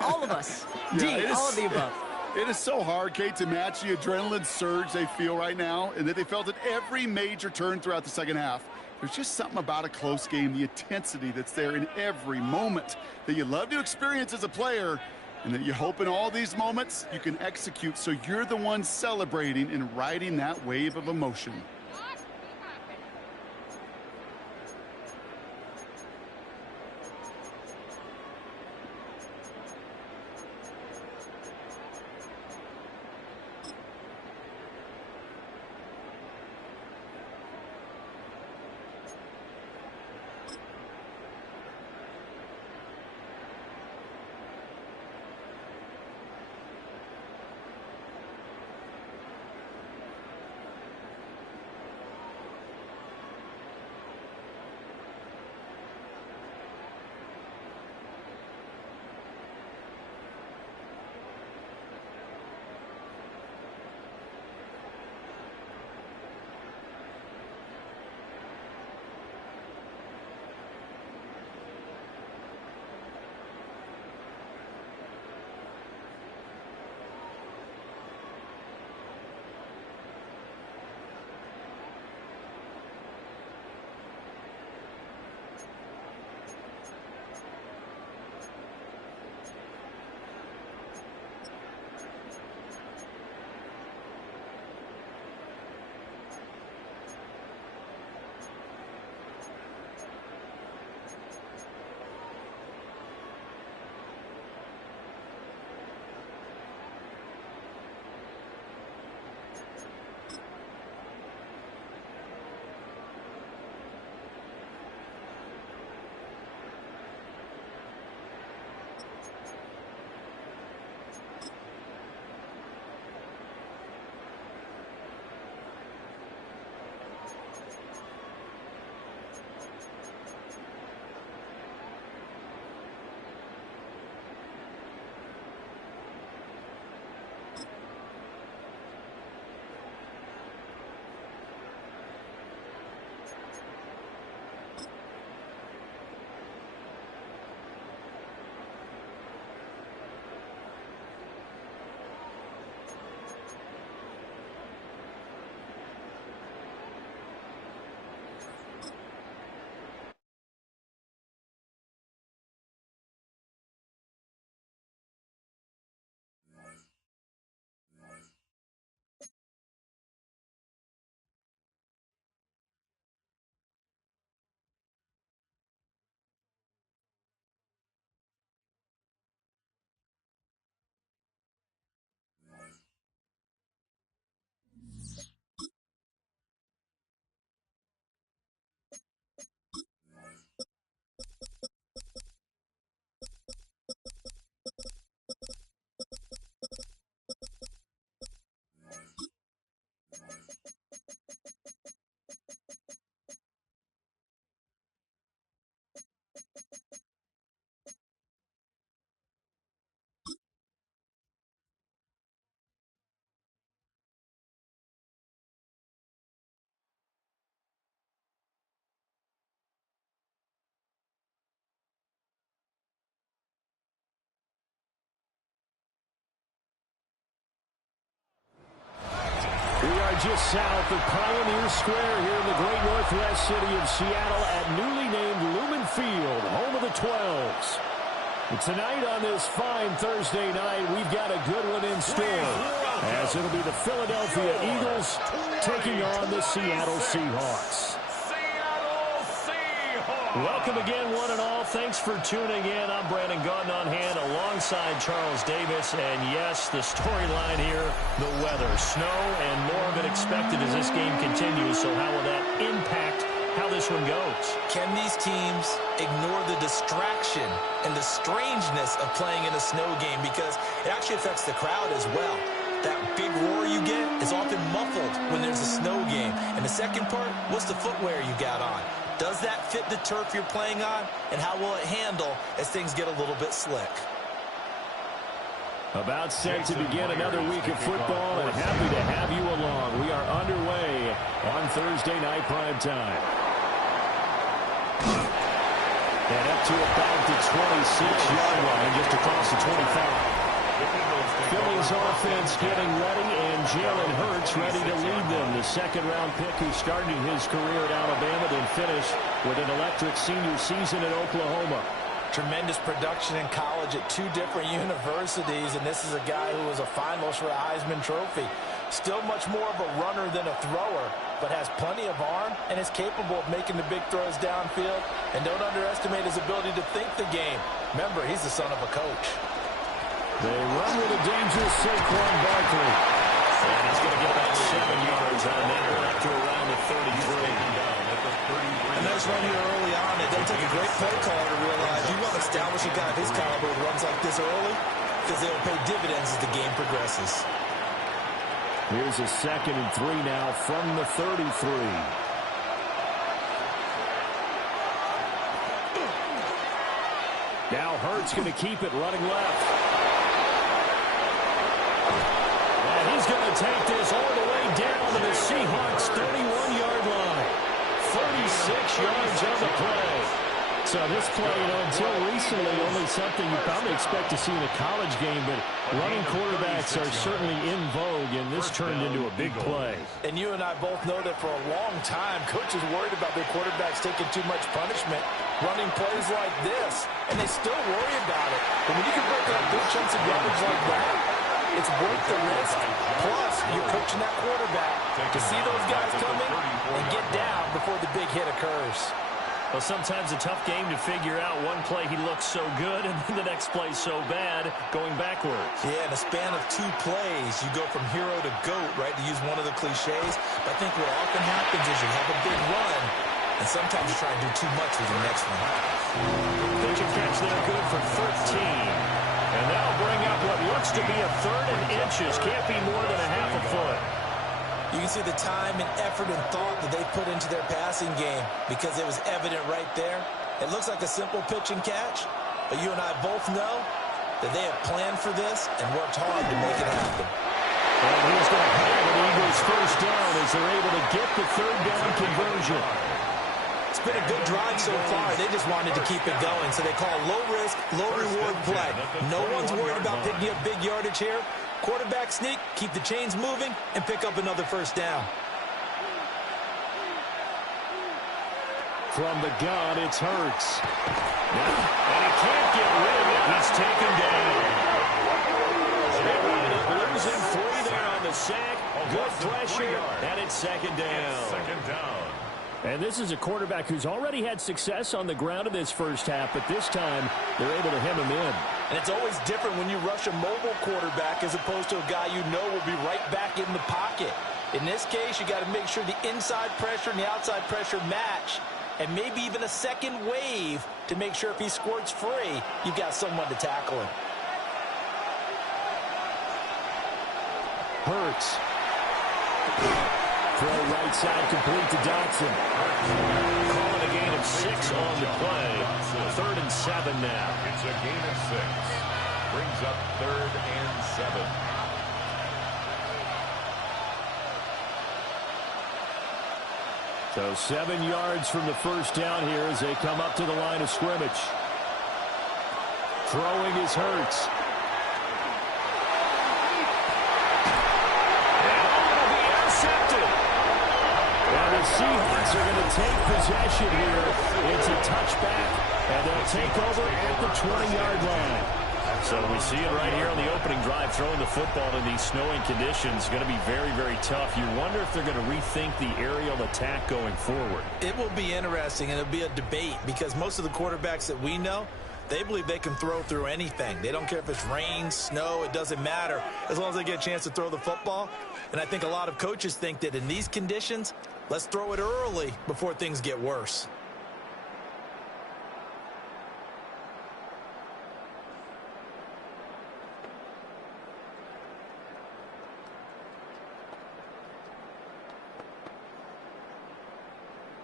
All of us. All of the above. It is so hard, Kate, to match the adrenaline surge they feel right now and that they felt at every major turn throughout the second half. There's just something about a close game, the intensity that's there in every moment that you love to experience as a player, and that you hope in all these moments you can execute so you're the one celebrating and riding that wave of emotion. just south of Pioneer Square here in the great northwest city of Seattle at newly named Lumen Field, home of the 12s. And tonight on this fine Thursday night, we've got a good one in store, as it'll be the Philadelphia Eagles taking on the Seattle Seahawks. Welcome again, one and all. Thanks for tuning in. I'm Brandon Gaudin on hand alongside Charles Davis. And yes, the storyline here, the weather. Snow and more of it expected as this game continues. So how will that impact how this one goes? Can these teams ignore the distraction and the strangeness of playing in a snow game? Because it actually affects the crowd as well. That big roar you get is often muffled when there's a snow game. And the second part, what's the footwear you got on? Does that fit the turf you're playing on? And how will it handle as things get a little bit slick? About set to begin another week of football, and happy to have you along. We are underway on Thursday night prime time. And up to about the 26-yard line, just across the 25. Philly's offense getting ready, and Jalen Hurts ready to lead them. The second-round pick who started his career at Alabama, then finished with an electric senior season at Oklahoma. Tremendous production in college at two different universities, and this is a guy who was a finalist for a Heisman Trophy. Still much more of a runner than a thrower, but has plenty of arm and is capable of making the big throws downfield. And don't underestimate his ability to think the game. Remember, he's the son of a coach. They run with a dangerous Saquon Barkley. And he's going to get about 7 yards on there after around the 33. A nice run here early on. It doesn't take a great play caller to realize you want to establish a guy of his caliber who runs like this early because they will pay dividends as the game progresses. Here's a 2nd and 3 now from the 33. Now Hurts going to keep it running left. And he's going to take this all the way down to the Seahawks' 31-yard line. 36 yards on the play. So this play, until recently, only something you probably expect to see in a college game, but running quarterbacks are certainly in vogue, and this turned into a big play. And you and I both know that for a long time, coaches worried about their quarterbacks taking too much punishment, running plays like this, and they still worry about it. But when you can break up big chunks of yardage like that, it's worth the risk. Plus, you're coaching that quarterback to see those guys coming and get down before the big hit occurs. Well, sometimes a tough game to figure out. One play he looks so good, and then the next play so bad, going backwards. Yeah, in a span of 2 plays, you go from hero to GOAT, right, to use one of the cliches. But I think what often happens is you have a big run, and sometimes you try and do too much with the next one. Pitch and catch there, good for 13. And that'll bring up what looks to be a 3rd and inches. Can't be more than a half a foot. You can see the time and effort and thought that they put into their passing game because it was evident right there. It looks like a simple pitch and catch, but you and I both know that they have planned for this and worked hard to make it happen. And he's going to have an Eagles first down as they're able to get the 3rd down conversion. It's been a good drive so far. They just wanted to keep it going, so they call low-risk, low-reward play. No one's worried about picking up big yardage here. Quarterback sneak, keep the chains moving, and pick up another first down. From the gun, it's Hurts. And he can't get rid of it. He's taken down. They wound up losing 3 there on the sack. Good pressure, and it's 2nd down. 2nd down. And this is a quarterback who's already had success on the ground in this first half, but this time they're able to hem him in. And it's always different when you rush a mobile quarterback as opposed to a guy you know will be right back in the pocket. In this case, you got to make sure the inside pressure and the outside pressure match, and maybe even a second wave to make sure if he squirts free, you've got someone to tackle him. Hurts. Throw right side complete to Dotson. Calling a gain of 6 on the play. 3rd and 7 now. It's a gain of 6. Brings up 3rd and 7. So 7 yards from the first down here as they come up to the line of scrimmage. Throwing is Hurts. And it'll be intercepted. Seahawks are going to take possession here. It's a touchback, and they'll take over at the 20-yard line. So we see it right here on the opening drive, throwing the football in these snowing conditions. Going to be very, very tough. You wonder if they're going to rethink the aerial attack going forward. It will be interesting, and it'll be a debate because most of the quarterbacks that we know, they believe they can throw through anything. They don't care if it's rain, snow, it doesn't matter as long as they get a chance to throw the football. And I think a lot of coaches think that in these conditions, let's throw it early before things get worse.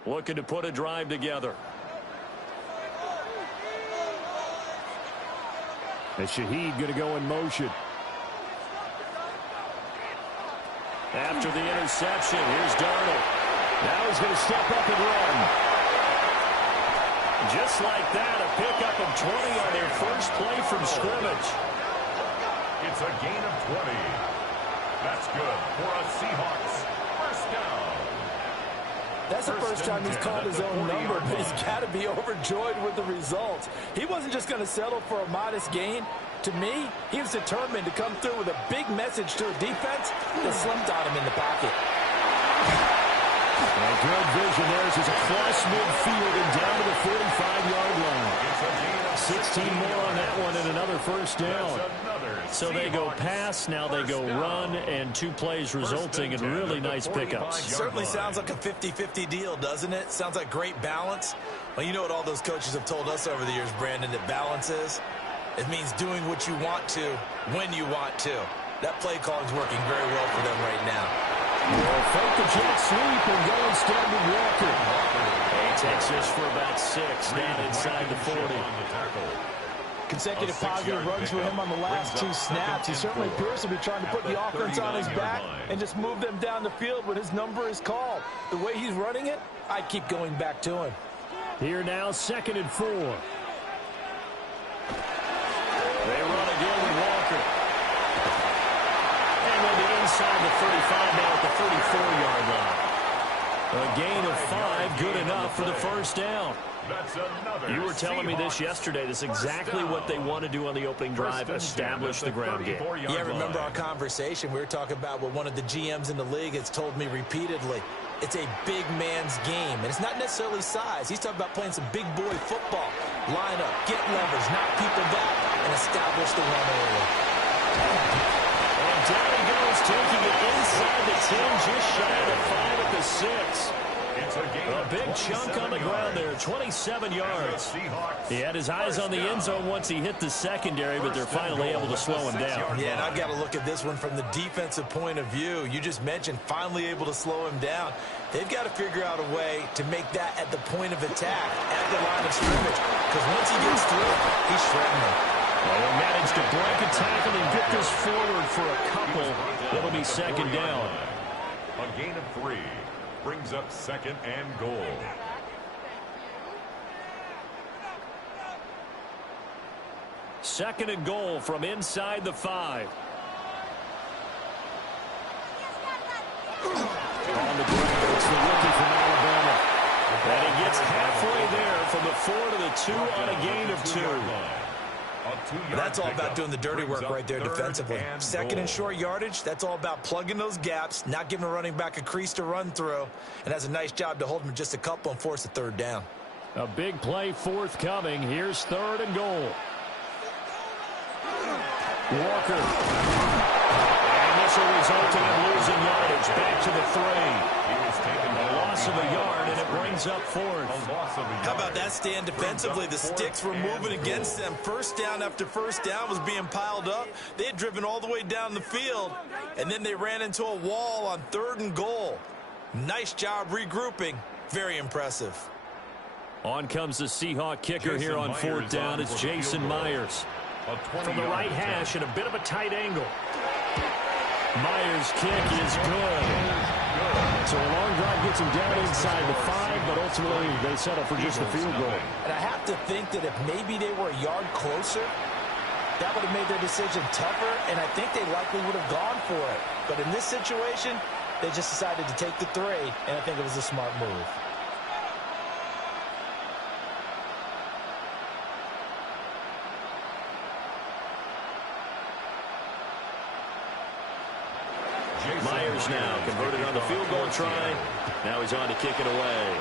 Looking to put a drive together. And Shaheed going to go in motion. After the interception, here's Darnold. Now he's going to step up and run. Just like that, a pickup of 20 on their first play from scrimmage. It's a gain of 20. That's good for a Seahawks first down. That's the first time he's called his own number, but he's got to be overjoyed with the results. He wasn't just going to settle for a modest gain. To me, he was determined to come through with a big message to a defense that slumped on him in the pocket. Well, good vision there as he's across midfield and down to the 45-yard line. 16 more on that one and another first down. So they go pass, now they go run, and 2 plays resulting in really nice pickups. Certainly sounds like a 50-50 deal, doesn't it? Sounds like great balance. Well, you know what all those coaches have told us over the years, Brandon, that balance is? It means doing what you want to when you want to. That play calling is working very well for them right now. Well, fake the jet sweep and go instead with Walker. He takes this for about 6 down inside the 40. Consecutive positive runs for him on the last 2 snaps. He certainly appears to be trying to put the offense on his back and just move them down the field when his number is called. The way he's running it, I keep going back to him. Here now, 2nd and 4. They run again with Walker. And on the inside the 35 now at the 34-yard line. A gain of 5, good enough for the first down. You were telling me this yesterday. This is exactly what they want to do on the opening drive, establish the ground game. Yeah, remember our conversation? We were talking about what one of the GMs in the league has told me repeatedly. It's a big man's game, and it's not necessarily size. He's talking about playing some big boy football. Line up, get leverage, knock people back, and establish the run early. And down he goes, taking it inside the 10, just shy of the 5 at the 6. A big chunk on the ground there, 27 yards. He had his eyes on the end zone once he hit the secondary, but they're finally able to slow him down. Yeah, and I've got to look at this one from the defensive point of view. You just mentioned finally able to slow him down. They've got to figure out a way to make that at the point of attack, at the line of scrimmage, because once he gets through, he's shredding them. Well, they managed to break a tackle and get this forward for a couple. It'll be 2nd down. A gain of 3 brings up 2nd and goal. Second and goal from inside the 5. On the ground, it's the rookie from Alabama. And he gets halfway there from the 4 to the 2 on a gain of 2. That's all about doing the dirty work right there defensively. 2nd and short yardage, that's all about plugging those gaps, not giving a running back a crease to run through, and has a nice job to hold him just a couple and force a 3rd down. A big play forthcoming. Here's 3rd and goal. Walker. And this will result in him losing yardage. Back to the 3. A loss of a yard, and it brings up 4th. How about that stand defensively? The sticks were moving against them. First down after first down was being piled up. They had driven all the way down the field, and then they ran into a wall on 3rd and goal. Nice job regrouping. Very impressive. On comes the Seahawk kicker here on 4th down. It's Jason Myers. From the right hash at a bit of a tight angle. Myers' kick is good. So a long drive gets him down inside the 5, but ultimately they settle for just the field goal. And I have to think that if maybe they were a yard closer, that would have made their decision tougher, and I think they likely would have gone for it. But in this situation, They just decided to take the 3, and I think it was a smart move. Myers now converted on the field goal try. Now he's on to kick it away.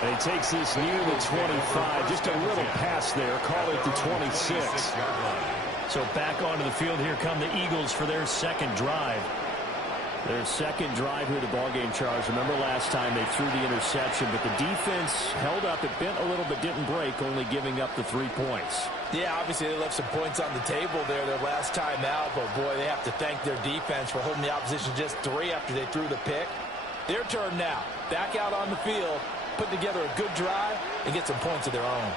And he takes this near the 25. Just a little pass there. Call it the 26. So back onto the field. Here come the Eagles for their second drive. Their second drive here at the ballgame, Charles. Remember last time they threw the interception, but the defense held up. It bent a little but didn't break, only giving up the 3 points. Yeah, obviously they left some points on the table there their last time out, but boy, they have to thank their defense for holding the opposition just 3 after they threw the pick. Their turn now. Back out on the field, put together a good drive, and get some points of their own.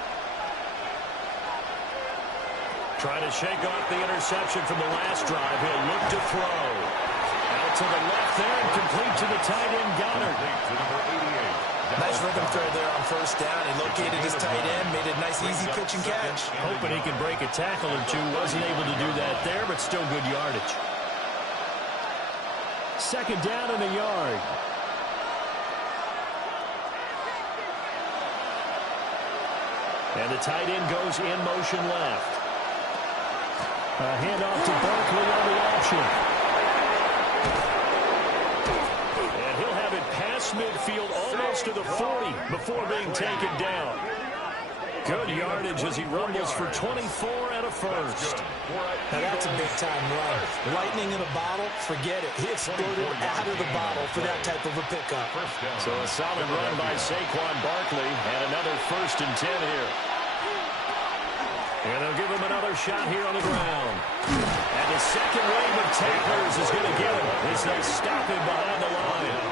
Trying to shake off the interception from the last drive. He'll look to throw. Out to the left there and complete to the tight end, Goddard. Nice rhythm throw there on first down. He located his tight end, made a nice easy pitch and catch. Hoping he can break a tackle or two. Wasn't able to do that there, but still good yardage. Second down in the yard. And the tight end goes in motion left. A handoff to Barkley on the option. And he'll have it past midfield almost to the 40 before being taken down. Good yardage as he rumbles for 24 and a first. Now that's a big-time run. Lightning in a bottle, forget it. He exploded out of the bottle for that type of a pickup. So a solid run by Saquon Barkley and another 1st and 10 here. And they'll give him another shot here on the ground. And the second wave of tacklers is going to get him as they stop him behind the line.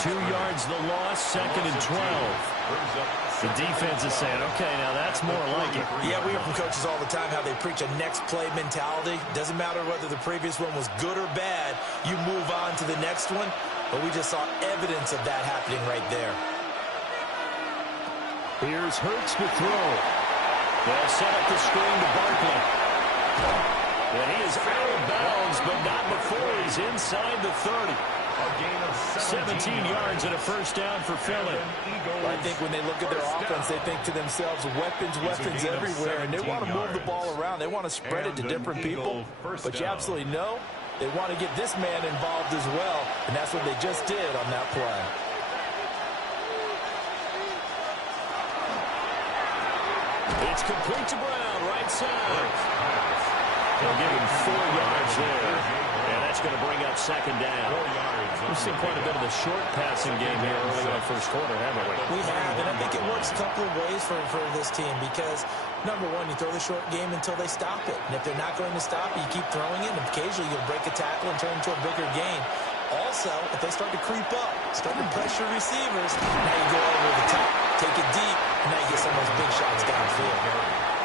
2 yards the loss, 2nd and 12. The defense is saying, okay, now that's more like it. Yeah, we hear from coaches all the time how they preach a next play mentality. Doesn't matter whether the previous one was good or bad. You move on to the next one. But we just saw evidence of that happening right there. Here's Hurts to throw. They'll set up the screen to Barkley. And he is out of bounds, but not before he's inside the 30. 17 yards and a first down for Philly. I think when they look at their offense, they think to themselves, weapons everywhere, and they want to move the ball around. They want to spread it to different people, but you absolutely know they want to get this man involved as well, and that's what they just did on that play. It's complete to Brown, right side. They'll give him 4 yards there, and that's going to bring up second down. We've seen quite a bit of the short passing game here early in the first quarter, haven't we? We have, and I think it works a couple of ways for this team because, number one, you throw the short game until they stop it. And if they're not going to stop it, you keep throwing it, and occasionally you'll break a tackle and turn it into a bigger gain. Also, if they start to creep up, start to pressure receivers, now you go over the top, take it deep, and now you get some of those big shots downfield.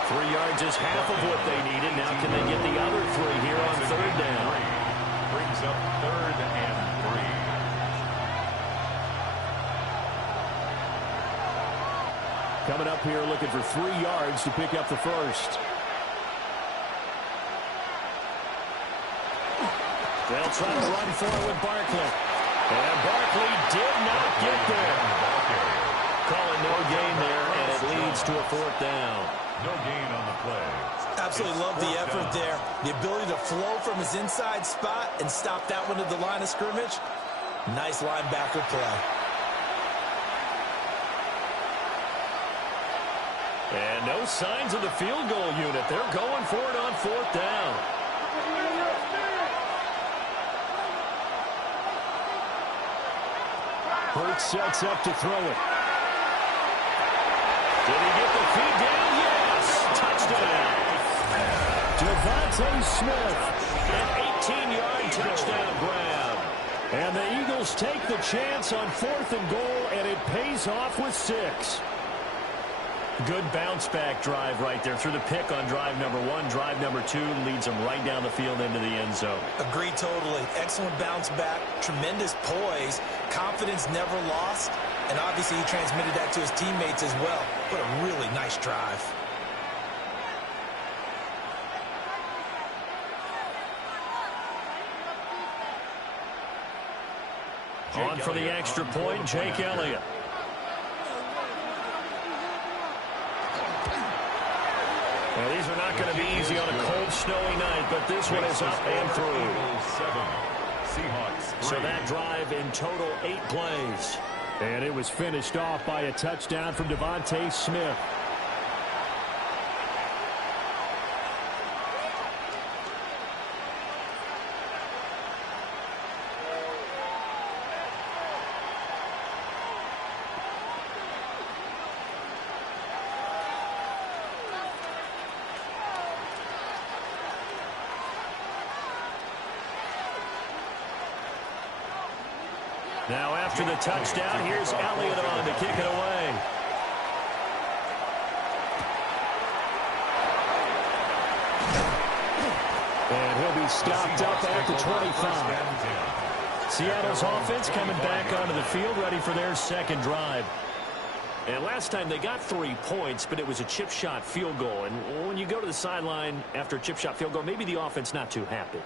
3 yards is half of what they needed. Now can they get the other 3 here on third down? Brings up 3rd and 3. Coming up here looking for 3 yards to pick up the first. They'll try to run for it with Barkley. And Barkley did not get there. Calling no gain there, and it leads to a 4th down. No gain on the play. Absolutely love the effort there. The ability to flow from his inside spot and stop that one at the line of scrimmage. Nice linebacker play. And no signs of the field goal unit. They're going for it on 4th down. Hurts sets up to throw it. Did he get the feed down? Yes! Touchdown! Devontae Smith, an 18-yard touchdown grab. And the Eagles take the chance on 4th and goal, and it pays off with 6. Good bounce-back drive right there. Through the pick on drive number 1. Drive number 2 leads them right down the field into the end zone. Agree totally. Excellent bounce back. Tremendous poise. Confidence never lost. And obviously he transmitted that to his teammates as well. What a really nice drive. On for the extra point, Jake Elliott. Well, these are not going to be easy on a cold, snowy night, but this one is up and through. So that drive in total 8 plays. And it was finished off by a touchdown from Devontae Smith. Now after the touchdown, here's Elliott on to kick it away. And he'll be stopped up at the 25. Seattle's offense coming back onto the field, ready for their second drive. And last time they got 3 points, but it was a chip shot field goal. And when you go to the sideline after a chip shot field goal, maybe the offense not too happy.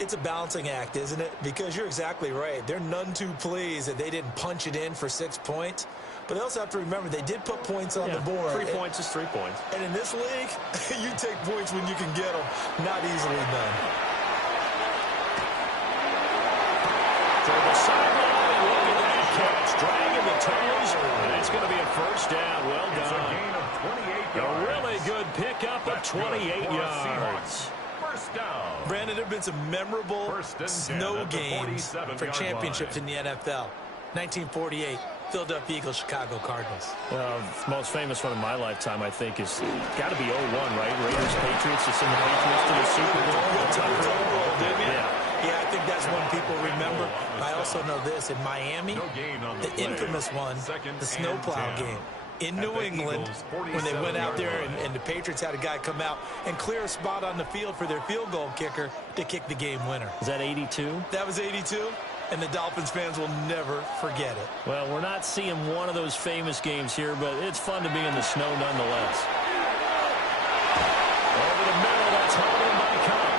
It's a balancing act, isn't it? Because you're exactly right. They're none too pleased that they didn't punch it in for 6 points. But they also have to remember they did put points on the board. 3 points is 3 points. And in this league, you take points when you can get them. Not easily done. To the sideline, and look at that catch. Dragging the toes. And it's going to be a first down. Well done. It's a gain of 28 yards. A really good pickup of 28 yards. Brandon, there have been some memorable snow games for championships in the NFL. 1948, Philadelphia Eagles, Chicago Cardinals. The most famous one in my lifetime, I think, is got to be 01, right? Raiders, Patriots, to send the Patriots to the Super Bowl. Yeah, I think that's one people remember. I also know this. In Miami, the infamous one, the snowplow game. In New England, when they went out there and the Patriots had a guy come out and clear a spot on the field for their field goal kicker to kick the game winner. Is that 82? That was 82, and the Dolphins fans will never forget it. Well, we're not seeing one of those famous games here, but it's fun to be in the snow nonetheless. Over the middle, that's held in by Cobb.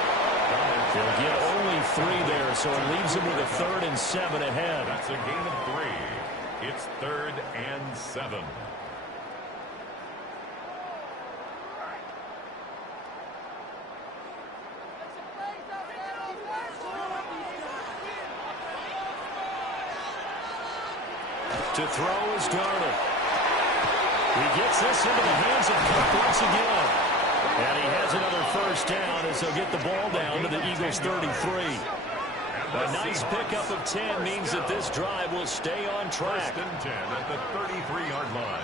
They'll get only 3 there, so it leaves them with a 3rd and 7 ahead. That's a gain of 3. It's 3rd and 7. To throw is Darnold. He gets this into the hands of Cook once again. And he has another first down as he'll get the ball down to the Eagles' 33. A nice pickup of 10 means that this drive will stay on track. 1st and 10 at the 33-yard line.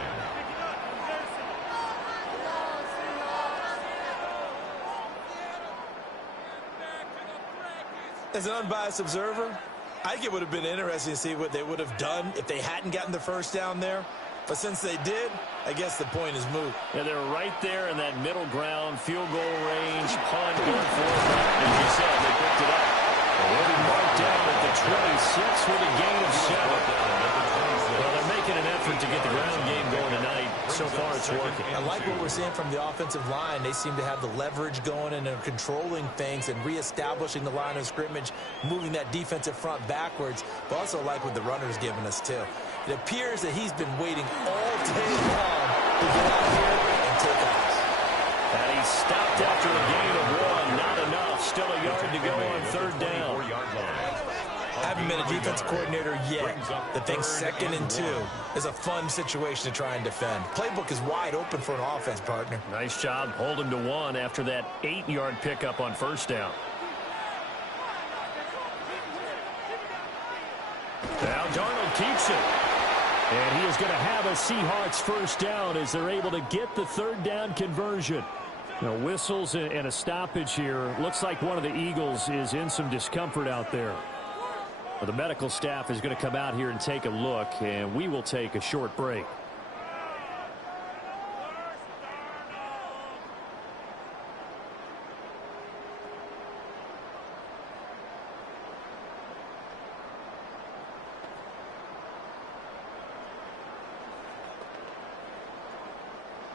As an unbiased observer, I think it would have been interesting to see what they would have done if they hadn't gotten the first down there. But since they did, I guess the point is moot. Yeah, they're right there in that middle ground, field goal range, punt going forward. As you said, they picked it up. They'll be marked down at the 26 with a gain of 7. Well, they're making an effort to get the ground game going tonight. So far, it's working. I like what we're seeing from the offensive line. They seem to have the leverage going and they're controlling things and reestablishing the line of scrimmage, moving that defensive front backwards. But also like what the runner's giving us, too. It appears that he's been waiting all day long to get out here and take off. And he's stopped after a gain of 1. Not enough. Still a yard to go on 3rd down. I haven't been a defensive coordinator yet. The thing 2nd and 2 is a fun situation to try and defend. Playbook is wide open for an offense, partner. Nice job holding to 1 after that 8-yard pickup on 1st down. Now Darnold keeps it. And he is going to have a Seahawks first down as they're able to get the 3rd down conversion. Now, whistles and a stoppage here. Looks like one of the Eagles is in some discomfort out there. Well, the medical staff is going to come out here and take a look, and we will take a short break.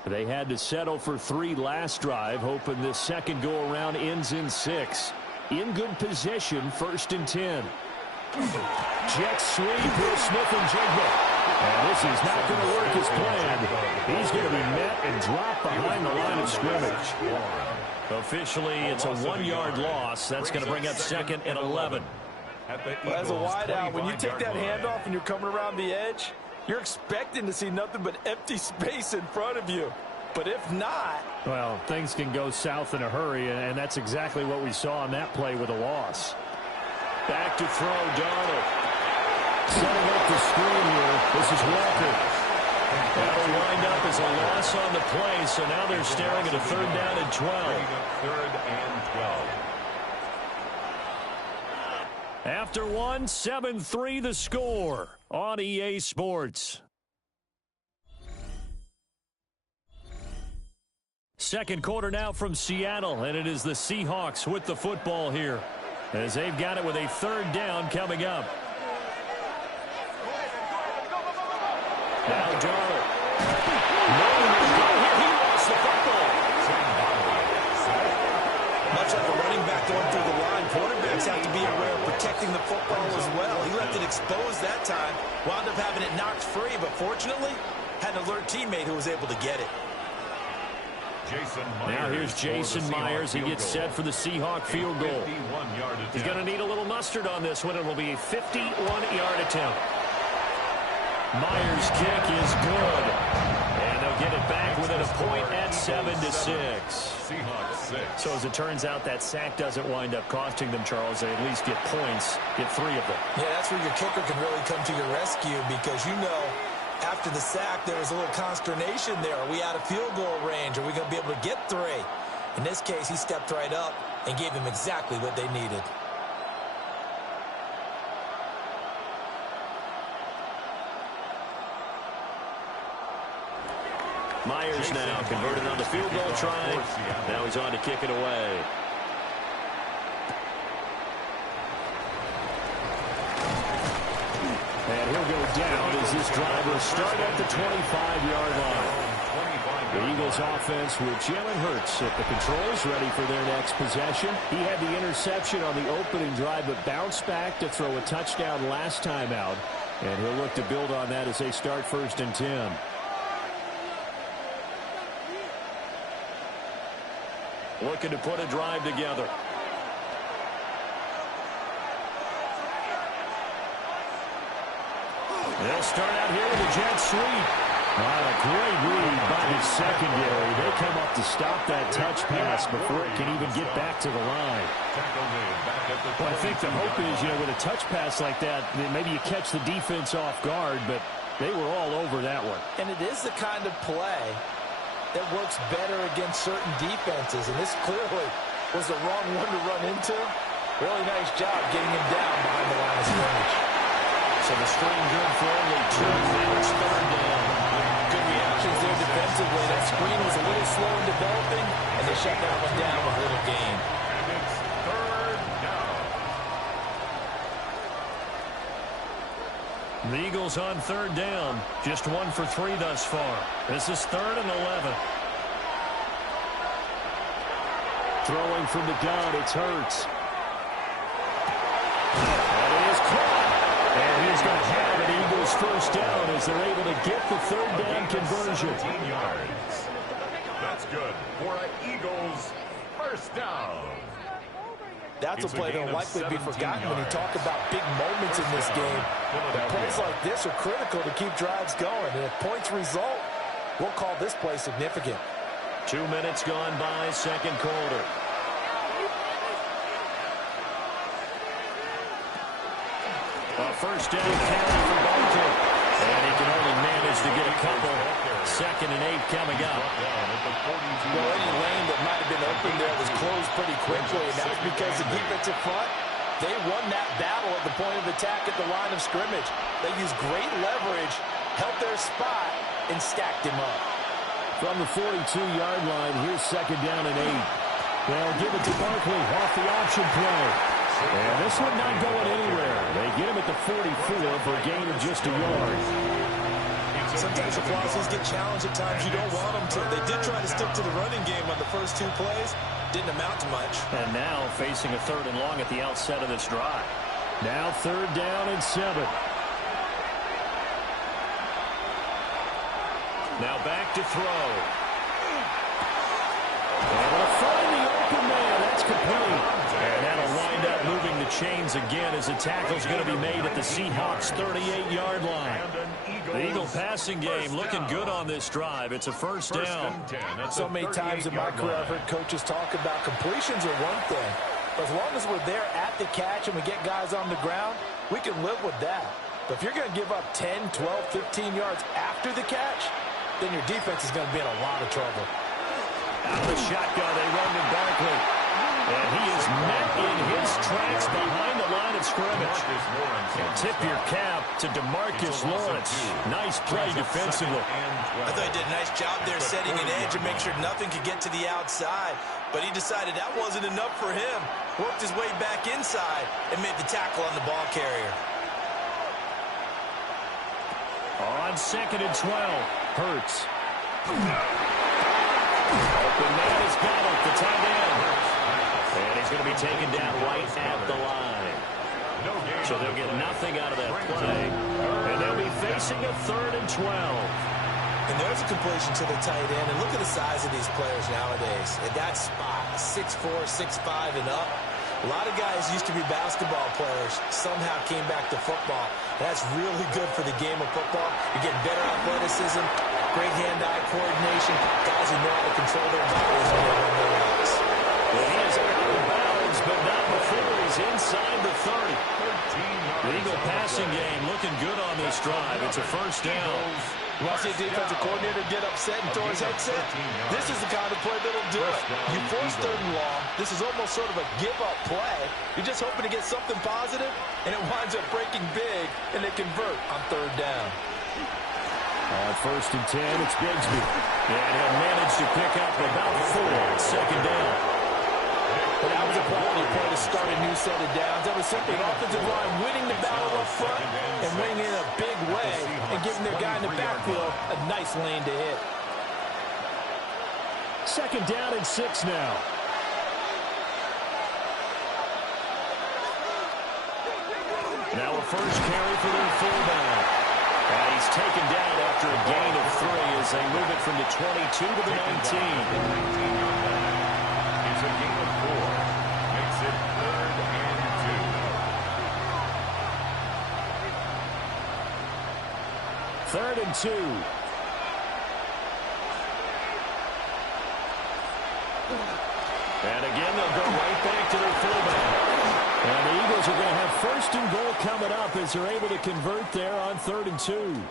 They had to settle for 3 last drive, hoping this second go-around ends in 6. In good position, 1st and 10. Jet sweep. Here's Smith-Njigba. And this is not going to work as planned. He's going to be met and dropped behind the line of scrimmage. Officially, it's a 1-yard loss. That's going to bring up 2nd and 11. Well, as a wideout, when you take that handoff and you're coming around the edge, you're expecting to see nothing but empty space in front of you. But if not... Well, things can go south in a hurry, and that's exactly what we saw on that play with a loss. Back to throw, Darnold. Setting up the screen here. This is Walker. That'll wind up as a loss on the play, so now they're staring at a 3rd down and 12. 3rd and 12. After 1, 7-3 the score on EA Sports. Second quarter now from Seattle, and it is the Seahawks with the football here, as they've got it with a 3rd down coming up. Now Darnold. He lost the football. Much like a running back going through the line, quarterbacks have to be aware of protecting the football as well. He left it exposed that time, wound up having it knocked free, but fortunately had an alert teammate who was able to get it. Now here's Jason Myers. He gets set for the Seahawk field goal. He's going to need a little mustard on this one. It will be a 51-yard attempt. Myers' kick is good. And they'll get it back within a point at 7-6. So as it turns out, that sack doesn't wind up costing them, Charles. They at least get points, get 3 of them. Yeah, that's where your kicker can really come to your rescue, because you know after the sack there was a little consternation there. Are we out of field goal range? Are we going to be able to get 3? In this case, he stepped right up and gave them exactly what they needed. Myers now converted on the field goal try. Now he's on to kick it away. And he'll go down as this drive will start at the 25-yard line. The Eagles offense with Jalen Hurts at the controls, ready for their next possession. He had the interception on the opening drive, but bounced back to throw a touchdown last time out. And he'll look to build on that as they start 1st and 10. Looking to put a drive together. They'll start out here with a jet sweep. A great read by the secondary. They come up to stop that touch pass before it can even get back to the line. Well, I think the hope is, with a touch pass like that, maybe you catch the defense off guard, but they were all over that one. And it is the kind of play that works better against certain defenses, and this clearly was the wrong one to run into. Really nice job getting him down behind the line of scrimmage. So the string good for only 2. Now it's 3rd down. Good reactions there defensively. That screen was a little slow in developing, and they shut that one down with a little gain. And it's 3rd down. The Eagles on 3rd down. Just 1 for 3 thus far. This is 3rd and 11. Throwing from the gun, it's Hurts. That is caught. And he's going to have an Eagles 1st down as they're able to get the 3rd down conversion. 17 yards. That's good for an Eagles 1st down. That's a play that'll likely be forgotten when you talk about big moments in this game. But plays like this are critical to keep drives going. And if points result, we'll call this play significant. 2 minutes gone by, 2nd quarter. A 1st down carry for Barkley. And he can only manage to get a couple. 2nd and 8 coming up. Well, any lane that might have been open there was closed pretty quickly, and that's because the defensive front, they won that battle at the point of attack at the line of scrimmage. They used great leverage, held their spot, and stacked him up. From the 42-yard line, here's 2nd down and 8. They'll give it to Barkley off the option play. And this one not going anywhere. They get him at the 44 for a gain of just a yard. Sometimes the Flossies get challenged at times you don't want them to. They did try to stick to the running game on the first 2 plays. Didn't amount to much. And now facing a 3rd and long at the outset of this drive. Now 3rd down and 7. Now back to throw. Able to find the open man. That's complete. And that'll wind up moving the chains again as the tackle's going to be made at the Seahawks' 38-yard line. The Eagle passing game looking good on this drive. It's a 1st down. So many times in my career I've heard coaches talk about completions are one thing. But as long as we're there at the catch and we get guys on the ground, we can live with that. But if you're going to give up 10, 12, 15 yards after the catch, then your defense is going to be in a lot of trouble. Out of the shotgun, they run to Barkley. And he is met in his tracks behind the line of scrimmage. And tip your cap to DeMarcus Lawrence. Nice play defensively. I thought he did a nice job there setting an edge and make sure nothing could get to the outside. But he decided that wasn't enough for him. Worked his way back inside and made the tackle on the ball carrier. On 2nd and 12, Hurts. Open man is Gallup, the tight end. And he's going to be taken down right at the line. So they'll get nothing out of that play. And they'll be facing a 3rd and 12. And there's a completion to the tight end. And look at the size of these players nowadays. At that spot, 6'4", 6'5", and up. A lot of guys used to be basketball players, somehow came back to football. That's really good for the game of football. You're getting better athleticism, great hand-eye coordination, guys who know how to control their bodies when they run their routes. Well, he is out of bounds, but not before he's inside the 30. The Eagle passing game looking good on this drive. It's a 1st down. You want to see a defensive coordinator get upset and throw his headset? This is the kind of play that'll do it. You force 3rd and long. This is almost sort of a give-up play. You're just hoping to get something positive, and it winds up breaking big, and they convert on 3rd down. On 1st and 10, it's Bigsby. And he'll manage to pick up about 4. 2nd down. But that was a quality play to start a new set of downs. That was simply an offensive line winning the battle up front and winning in a big way and giving their guy in the backfield a nice lane to hit. 2nd down and 6 now. Now a 1st carry for their fullback. And he's taken down after a gain of 3 as they move it from the 22 to the 19. It's a gain of 4. Makes it 3rd and 2. 3rd and 2. And again, they'll go right back to their fullback. And the Eagles are going to have 1st and goal coming up as they're able to convert there on 3rd and 2.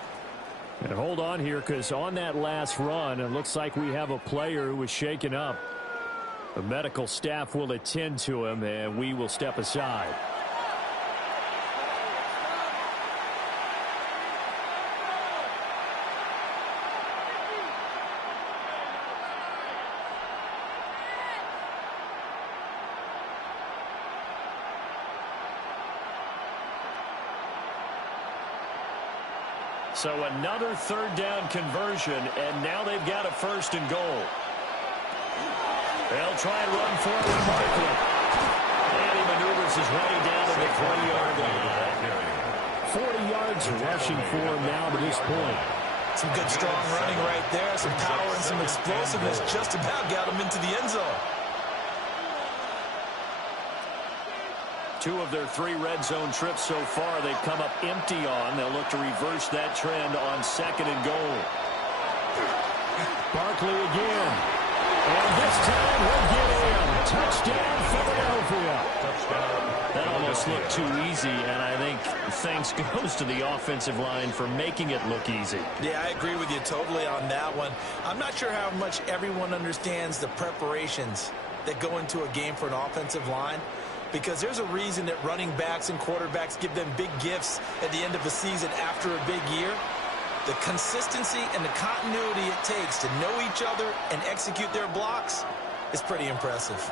And hold on here, because on that last run, it looks like we have a player who was shaken up. The medical staff will attend to him, and we will step aside. So another 3rd down conversion, and now they've got a 1st and goal. They'll try and run forward, Barkley. And he maneuvers his way down to the 20-yard line. 40 yards rushing for him now to this point. Some good, strong running right there. Some power and some explosiveness just about got him into the end zone. 2 of their 3 red zone trips so far they've come up empty on. They'll look to reverse that trend on 2nd and goal. Barkley again. And this time he'll get in. Touchdown, Philadelphia. That almost looked too easy, and I think thanks goes to the offensive line for making it look easy. Yeah, I agree with you totally on that one. I'm not sure how much everyone understands the preparations that go into a game for an offensive line, because there's a reason that running backs and quarterbacks give them big gifts at the end of the season after a big year. The consistency and the continuity it takes to know each other and execute their blocks is pretty impressive.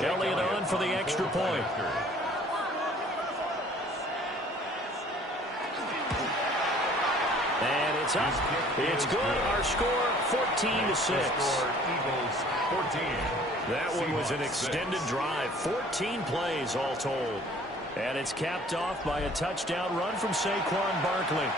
Elliott on for the extra point. And it's It's up. It's good. Our score, 14-6. Eagles, 14. That one was an extended drive. 14 plays all told. And it's capped off by a touchdown run from Saquon Barkley.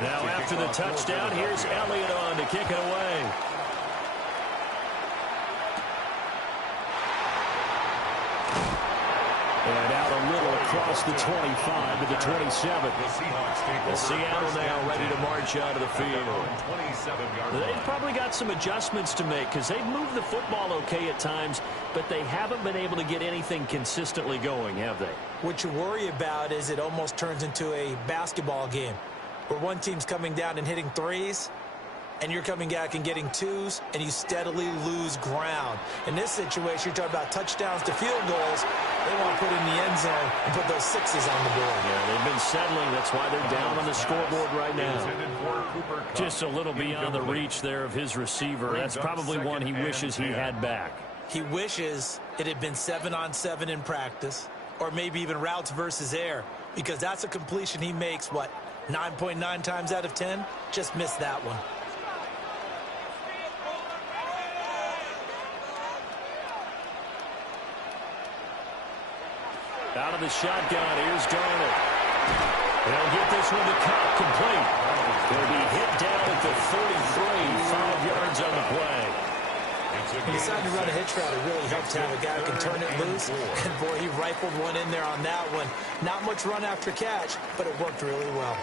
Now after the touchdown, here's Elliott on to kick it away. And out a little across the 25 to the 27. The Seattle now ready to march out of the field. They've probably got some adjustments to make because they've moved the football okay at times, but they haven't been able to get anything consistently going, have they? What you worry about is it almost turns into a basketball game where one team's coming down and hitting threes, and you're coming back and getting twos, and you steadily lose ground. In this situation, you're talking about touchdowns to field goals. They want to put in the end zone and put those sixes on the board. Yeah, they've been settling. That's why they're down on the scoreboard right now. Just a little beyond the reach there of his receiver. That's probably one he wishes he had back. He wishes it had been 7-on-7 in practice, or maybe even routes versus air, because that's a completion he makes, what, 9.9 times out of 10? Just missed that one. Out of the shotgun, here's Darnold. They'll get this one to Cup complete. They'll be hit down at the 43, 5 yards on the play. He decided to run a hitch route. It really helped to have a guy who can turn it loose. And, boy, he rifled one in there on that one. Not much run after catch, but it worked really well.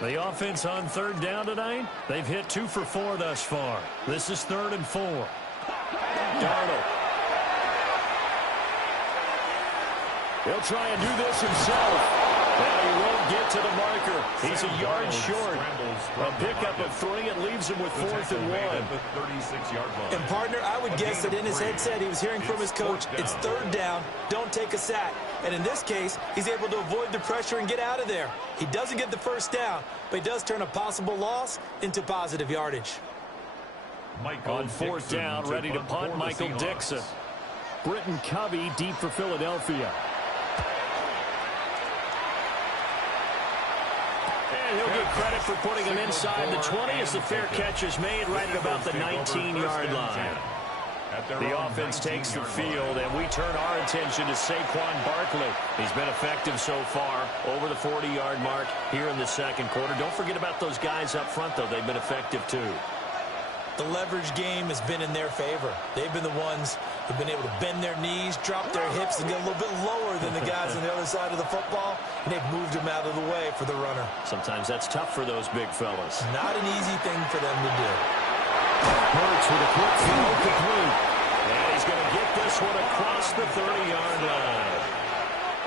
The offense on third down tonight, they've hit 2 for 4 thus far. This is 3rd and 4. Darnold. He'll try and do this himself. Now he won't get to the marker. He's a yard short. A pickup of 3. It leaves him with 4th and 1. And, partner, I would guess that in his headset he was hearing from his coach, it's 3rd down, don't take a sack. And in this case, he's able to avoid the pressure and get out of there. He doesn't get the first down, but he does turn a possible loss into positive yardage. On 4th down, ready to punt, Michael Dixon. Britton Covey deep for Philadelphia. And he'll get credit for putting him inside the 20 as the fair catch is made right at about the 19-yard line. The offense takes the field, and we turn our attention to Saquon Barkley. He's been effective so far over the 40-yard mark here in the second quarter. Don't forget about those guys up front, though. They've been effective, too. The leverage game has been in their favor. They've been the ones who've been able to bend their knees, drop their hips, and get a little bit lower than the guys on the other side of the football, and they've moved them out of the way for the runner. Sometimes that's tough for those big fellas. Not an easy thing for them to do. Hurts with a quick throw complete. And he's going to get this one across the 30-yard line.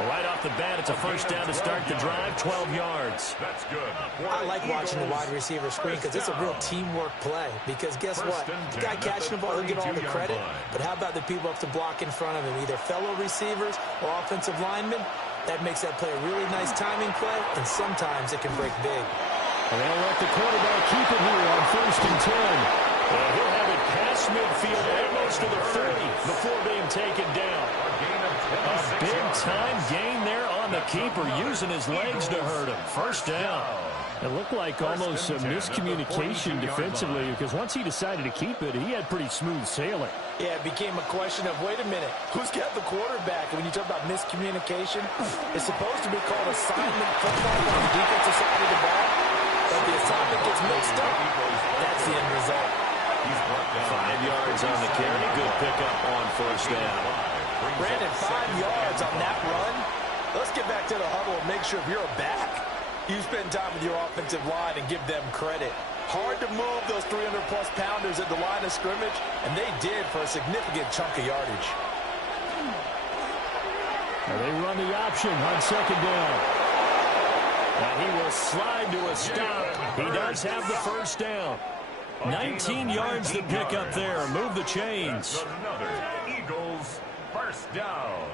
Right off the bat, it's a first down to start the drive, 12 yards. That's good. I like watching the wide receiver screen because it's a real teamwork play. Because guess what? The guy catching the ball, he'll get all the credit. But how about the people who have to block in front of him, either fellow receivers or offensive linemen? That makes that play a really nice timing play, and sometimes it can break big. And they'll let the quarterback keep it here on 1st and 10. And he'll have it past midfield, almost to the 30 before being taken down. A big-time gain there on the keeper, using his legs to hurt him. First down. It looked like almost a miscommunication defensively, because once he decided to keep it, he had pretty smooth sailing. Yeah, it became a question of, wait a minute, who's got the quarterback? And when you talk about miscommunication, it's supposed to be called assignment football on the defensive side of the ball. But the assignment gets mixed up. That's the end result. 5 yards on the carry. Good pickup on first down. Brandon, 5 yards on that run. Let's get back to the huddle and make sure if you're a back, you spend time with your offensive line and give them credit. Hard to move those 300-plus pounders at the line of scrimmage, and they did for a significant chunk of yardage. Now they run the option on second down. And he will slide to a stop. He does have the first down. 19 yards to pick up there. Move the chains. Another Eagles first down.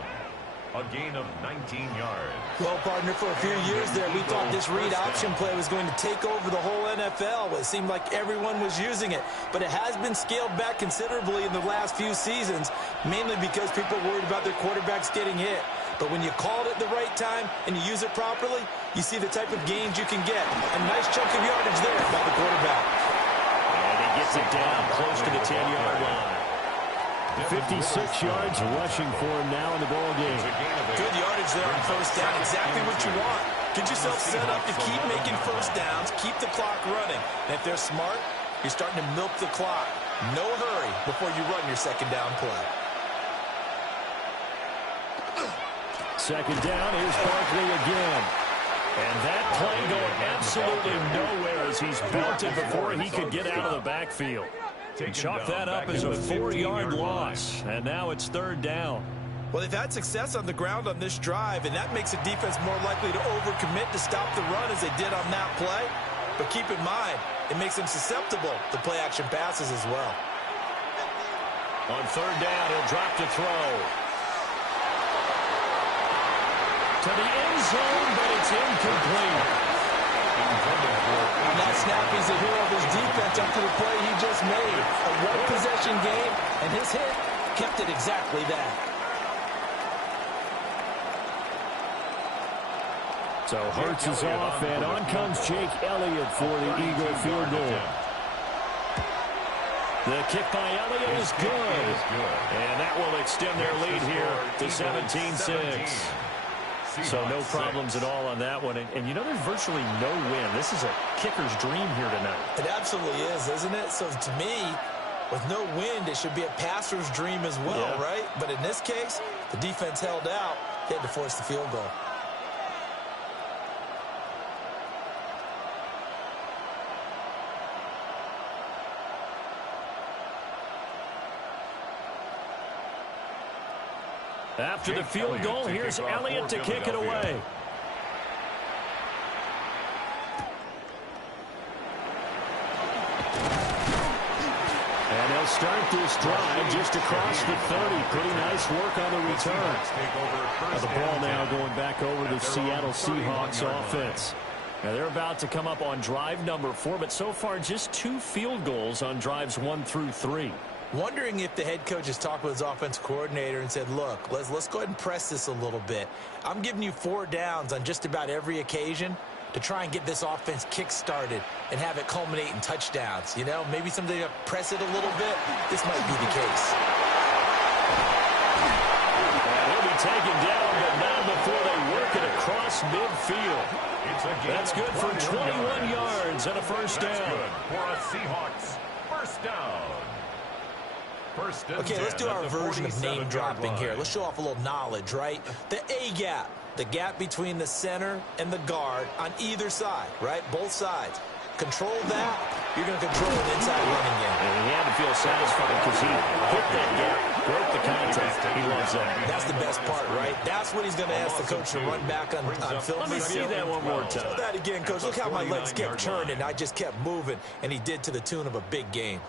A gain of 19 yards. Well, partner, for a few years there, we thought this read option play was going to take over the whole NFL. It seemed like everyone was using it, but it has been scaled back considerably in the last few seasons, mainly because people are worried about their quarterbacks getting hit. But when you call it at the right time and you use it properly, you see the type of gains you can get. A nice chunk of yardage there by the quarterback. And he gets it down close to the 10-yard line. 56 yards rushing for him now in the ball game. Good yardage there on first down. Exactly what you want. Get yourself set up to keep making first downs, keep the clock running. And if they're smart, you're starting to milk the clock. No hurry before you run your second down play. Second down, here's Barkley again. And that play going absolutely nowhere as he's belted before he could get out of the backfield. Chalk that up as a 4-yard loss, and now it's third down. Well, they've had success on the ground on this drive, and that makes a defense more likely to overcommit to stop the run as they did on that play. But keep in mind, it makes them susceptible to play-action passes as well. On third down, he'll drop to throw. To the end zone, but it's incomplete. On that snap, he's a hero of his defense after the play he just made. A one-possession game, and his hit kept it exactly that. So Hurts is off, and on comes Jake Elliott for the Eagle field goal. The kick by Elliott is good. And that will extend their lead here to 17-6. So no problems at all on that one. And you know, there's virtually no win. This is a kicker's dream here tonight. It absolutely is, isn't it? So to me, with no wind, it should be a passer's dream as well, right? But in this case, the defense held out. They had to force the field goal. After the field goal, here's Elliott to kick it away. And they'll start this drive just across the 30. Pretty nice work on the return. The ball now going back over the Seattle Seahawks offense. Now they're about to come up on drive number 4, but so far just 2 field goals on drives 1 through 3. Wondering if the head coach has talked with his offensive coordinator and said, look, let's go ahead and press this a little bit. I'm giving you 4 downs on just about every occasion to try and get this offense kick-started and have it culminate in touchdowns. You know, maybe someday to press it a little bit. This might be the case. And he'll be taken down, but not before they work it across midfield. That's good for 21 yards and a first down. For a Seahawks first down. Okay, let's do our version of name dropping here. Let's show off a little knowledge, right? The A-gap, the gap between the center and the guard on either side, right? Both sides. Control that, you're going to control an inside running game. And he had to feel satisfied because he hit that gap, broke the contact. He loves that. That's the best part, right? That's what he's going to ask the coach to run back on film. Let me see that one more time. Show that again, coach. Look how my legs kept turning. I just kept moving, and he did to the tune of a big game.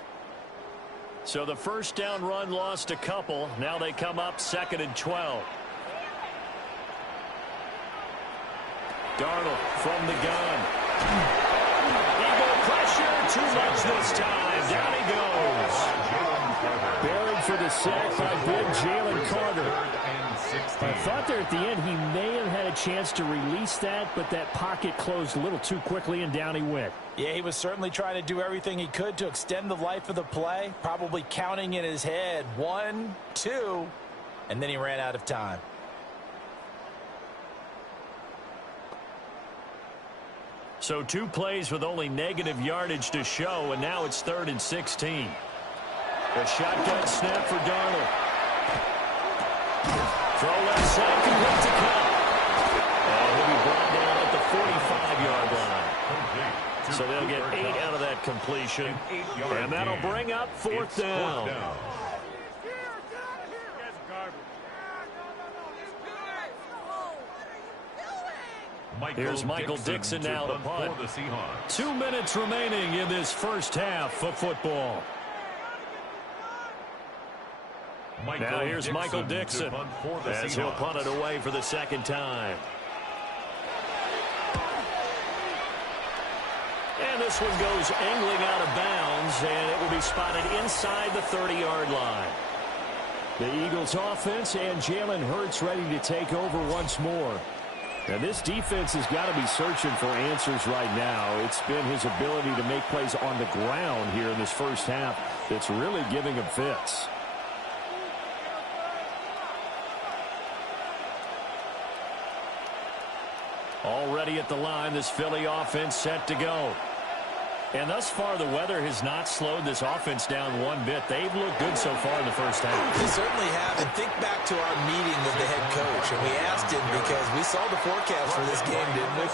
So the first down run lost a couple. Now they come up 2nd and 12. Darnold from the gun. Eagle pressure, too much this time. Down he goes. Buried for the sack by big Jalen Carter. I thought there at the end he may have had a chance to release that, but that pocket closed a little too quickly and down he went. Yeah, he was certainly trying to do everything he could to extend the life of the play, probably counting in his head 1, 2, and then he ran out of time. So 2 plays with only negative yardage to show, and now it's 3rd and 16. A shotgun snap for Darnold. Throw left side, complete to Cup. And he'll be brought down at the 45-yard line. So they'll get 8 out of that completion. And that'll bring up 4th down. Here's Michael Dixon now to punt. 2 minutes remaining in this first half of football. Now here's Michael Dixon as he'll punt it away for the second time. And this one goes angling out of bounds, and it will be spotted inside the 30-yard line. The Eagles offense and Jalen Hurts ready to take over once more. And this defense has got to be searching for answers right now. It's been his ability to make plays on the ground here in this first half that's really giving him fits. Already at the line, this Philly offense set to go. And thus far, the weather has not slowed this offense down one bit. They've looked good so far in the first half. They certainly have. And think back to our meeting with the head coach. And we asked him because we saw the forecast for this game, didn't we?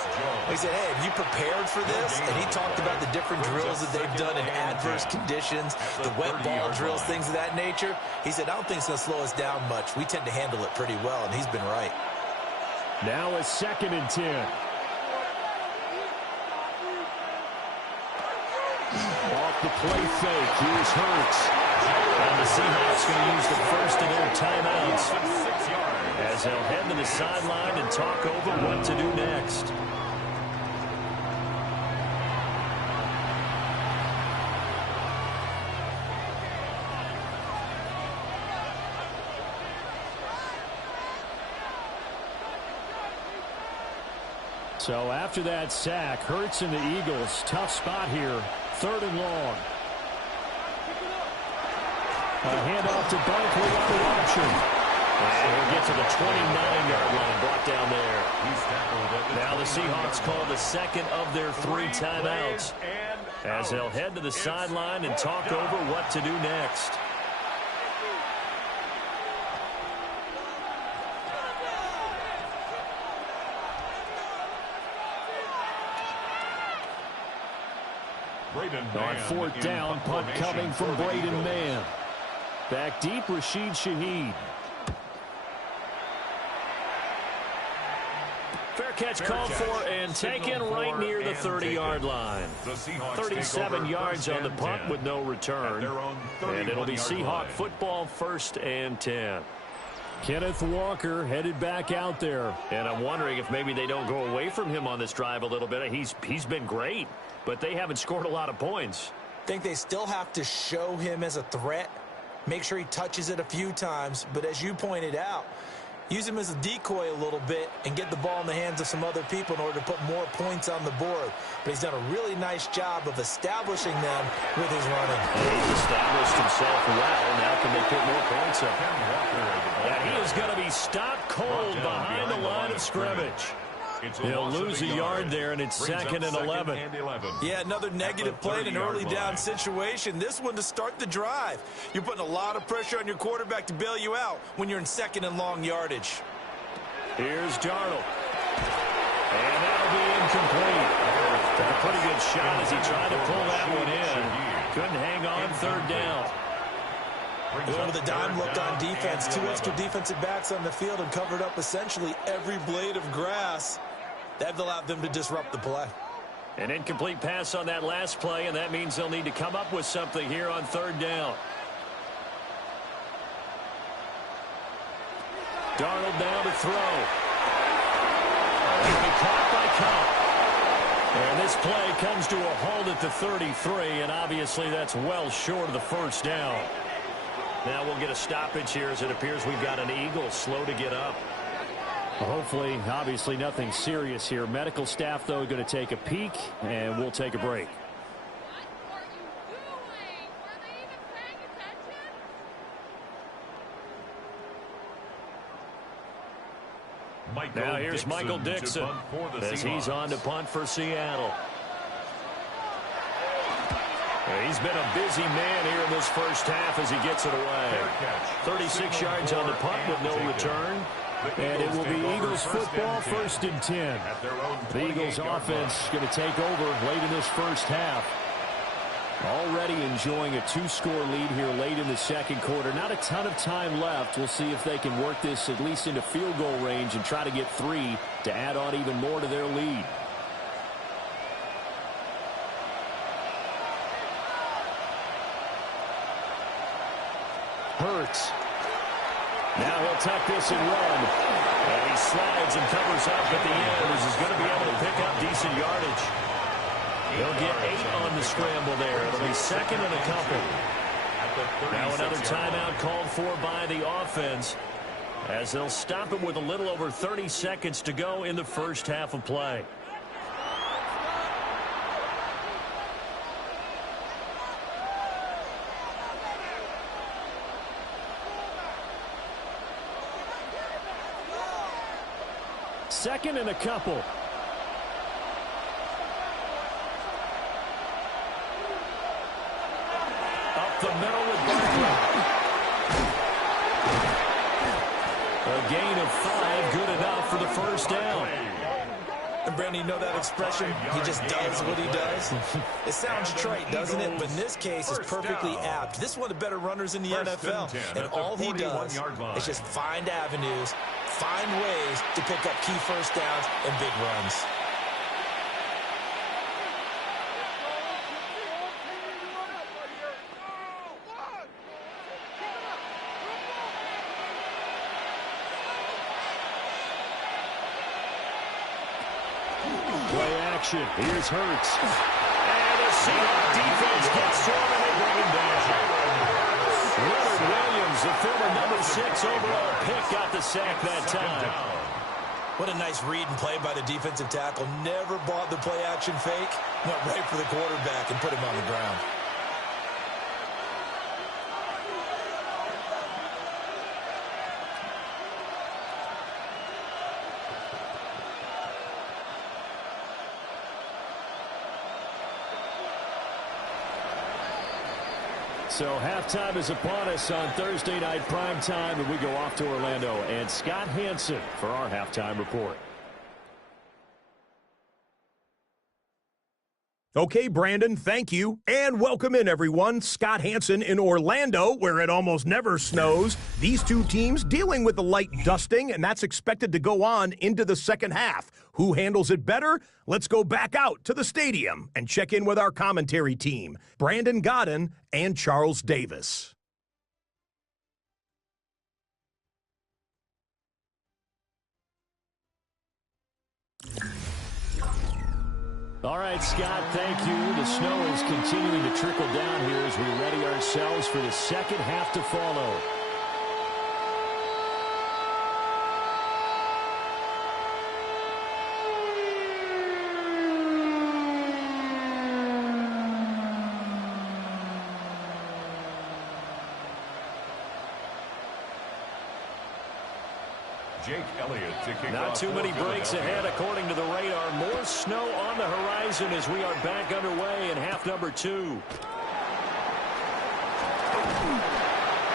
We said, hey, have you prepared for this? And he talked about the different drills that they've done in adverse conditions, the wet ball drills, things of that nature. He said, I don't think it's going to slow us down much. We tend to handle it pretty well, and he's been right. Now a 2nd and 10. Off the play fake, here's Hurts. And the Seahawks going to use the first of their timeouts as they'll head to the sideline and talk over what to do next. So after that sack, Hurts and the Eagles, tough spot here, 3rd and long. A handoff to Barkley on the option. And he'll get to the 29-yard line, brought down there. Now the Seahawks call the second of their 3 timeouts as they'll head to the sideline and talk over what to do next. On 4th down, punt coming from Braden Mann. Back deep, Rashid Shaheed. Fair catch called for and taken right near the 30-yard line. 37 yards on the punt with no return. And it'll be Seahawk football, 1st and 10. Kenneth Walker headed back out there. And I'm wondering if maybe they don't go away from him on this drive a little bit. He's been great, but they haven't scored a lot of points. I think they still have to show him as a threat, make sure he touches it a few times. But as you pointed out, use him as a decoy a little bit and get the ball in the hands of some other people in order to put more points on the board. But he's done a really nice job of establishing them with his running. He's established himself well. Now can they put more points up? And he is going to be stopped cold behind the line of scrimmage. He'll lose a yard there, and it's 2nd and 11. Yeah, another negative play in an early down situation. This one to start the drive. You're putting a lot of pressure on your quarterback to bail you out when you're in 2nd and long yardage. Here's Darnold. And that'll be incomplete. Got a pretty good shot as he tried to pull that one in. Couldn't hang on 3rd down. Going with a dime look on defense. 2 extra defensive backs on the field and covered up essentially every blade of grass. That allowed them to disrupt the play. An incomplete pass on that last play, and that means they'll need to come up with something here on 3rd down. Darnold down to throw. He'll be caught by Cup. And this play comes to a halt at the 33, and obviously that's well short of the 1st down. Now we'll get a stoppage here as it appears we've got an Eagle slow to get up. Hopefully, obviously nothing serious here. Medical staff, though, going to take a peek, and we'll take a break. Now here's Michael Dixon as he's on to punt for Seattle. He's been a busy man here in this first half as he gets it away. 36 yards on the punt with no return. And it will be Eagles football, 1st and 10. The Eagles offense going to take over late in this first half. Already enjoying a 2-score lead here late in the 2nd quarter. Not a ton of time left. We'll see if they can work this at least into field goal range and try to get 3 to add on even more to their lead. Hurts. Now he'll tuck this and run. And he slides and covers up at the end as he's going to be able to pick up decent yardage. He'll get 8 on the scramble there. It'll be second and a couple. Now another timeout called for by the offense, as they'll stop it with a little over 30 seconds to go in the first half of play. Second and a couple. Up the middle with Barkley. A gain of 5, good enough for the first down. And Brandon, you know that expression? He just does what he does. It sounds trite, doesn't it? But in this case, it's perfectly apt. This is one of the better runners in the NFL. And all he does is just find avenues, find ways to pick up key first downs and big runs. Play action. Here's Hurts. And the Seahawks defense gets to him and they bring him down. Leonard Williams, the former number 6 overall pick, got the sack that time. What a nice read and play by the defensive tackle. Never bought the play action fake. Went right for the quarterback and put him on the ground. So halftime is upon us on Thursday night primetime, and we go off to Orlando. And Scott Hansen for our halftime report. Okay, Brandon, thank you. And welcome in, everyone. Scott Hansen in Orlando, where it almost never snows. These two teams dealing with a light dusting, and that's expected to go on into the second half. Who handles it better? Let's go back out to the stadium and check in with our commentary team, Brandon Godden and Charles Davis. All right, Scott, thank you. The snow is continuing to trickle down here as we ready ourselves for the second half to follow. Jake Elliott to kick Not off too many breaks ahead according to the radar. More snow on the horizon as we are back underway in half number 2.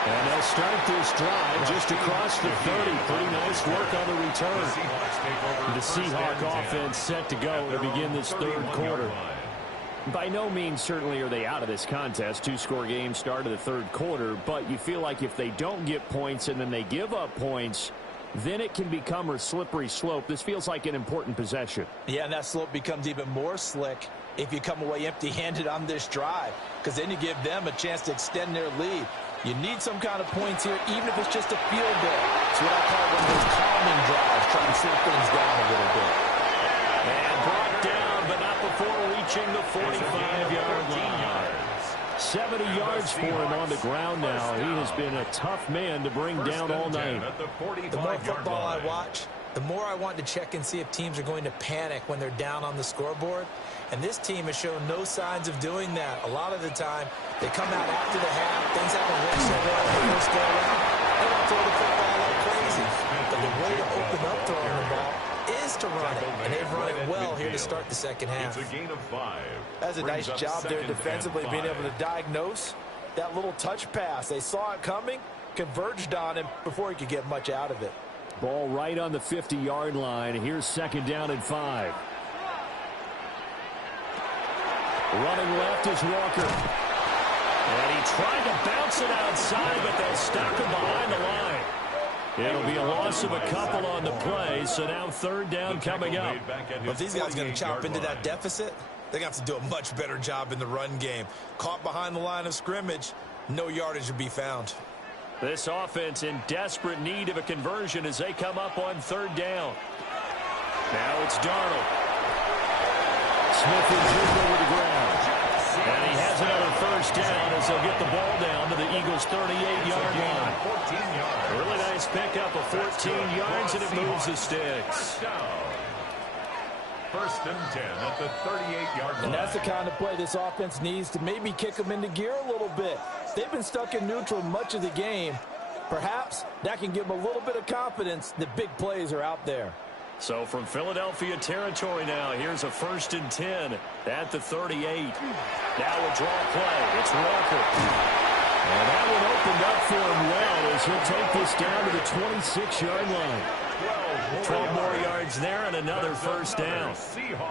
And they'll start this drive just across the 30. Pretty nice work on the return. The Seahawk offense set to go to begin this third quarter. By no means certainly are they out of this contest. 2-score game start of the third quarter, but you feel like if they don't get points and then they give up points, then it can become a slippery slope. This feels like an important possession. Yeah, and that slope becomes even more slick if you come away empty-handed on this drive, because then you give them a chance to extend their lead. You need some kind of points here, even if it's just a field goal. It's what I call one of those calming drives, trying to slow things down a little bit. And brought down, but not before reaching the 45-yard line. 70 yards for him on the ground now. He has been a tough man to bring down all night. The more football I watch, the more I want to check and see if teams are going to panic when they're down on the scoreboard. And this team has shown no signs of doing that. A lot of the time, they come out after the half. Things haven't worked so well in the first go around. They want to throw the football like crazy. But the way to open up throwing the ball is to run it. And they've run it well here to start the second half. It's a gain of 5. That's a nice job there defensively, being able to diagnose that little touch pass. They saw it coming, converged on him before he could get much out of it. Ball right on the 50-yard line. Here's second down and 5. Running left is Walker. And he tried to bounce it outside, but they'll stop him behind the line. It'll be a loss of a couple on the play, so now third down coming up. If these guys are going to chop into that deficit, they're going to have to do a much better job in the run game. Caught behind the line of scrimmage, no yardage to be found. This offense in desperate need of a conversion as they come up on 3rd down. Now it's Darnold. Smith-Njigba with the ground. And he has another 1st down as they'll get the ball down to the Eagles' 38-yard line. 14 yards. Really nice pickup of 14 yards, and it moves the sticks. 1st and 10 at the 38-yard line. And that's the kind of play this offense needs to maybe kick them into gear a little bit. They've been stuck in neutral much of the game. Perhaps that can give them a little bit of confidence that big plays are out there. So from Philadelphia territory now, here's a 1st and 10 at the 38. Now a draw play. It's Walker. And that one opened up for him well as he'll take this down to the 26-yard line. 12 more yards there and another 1st down.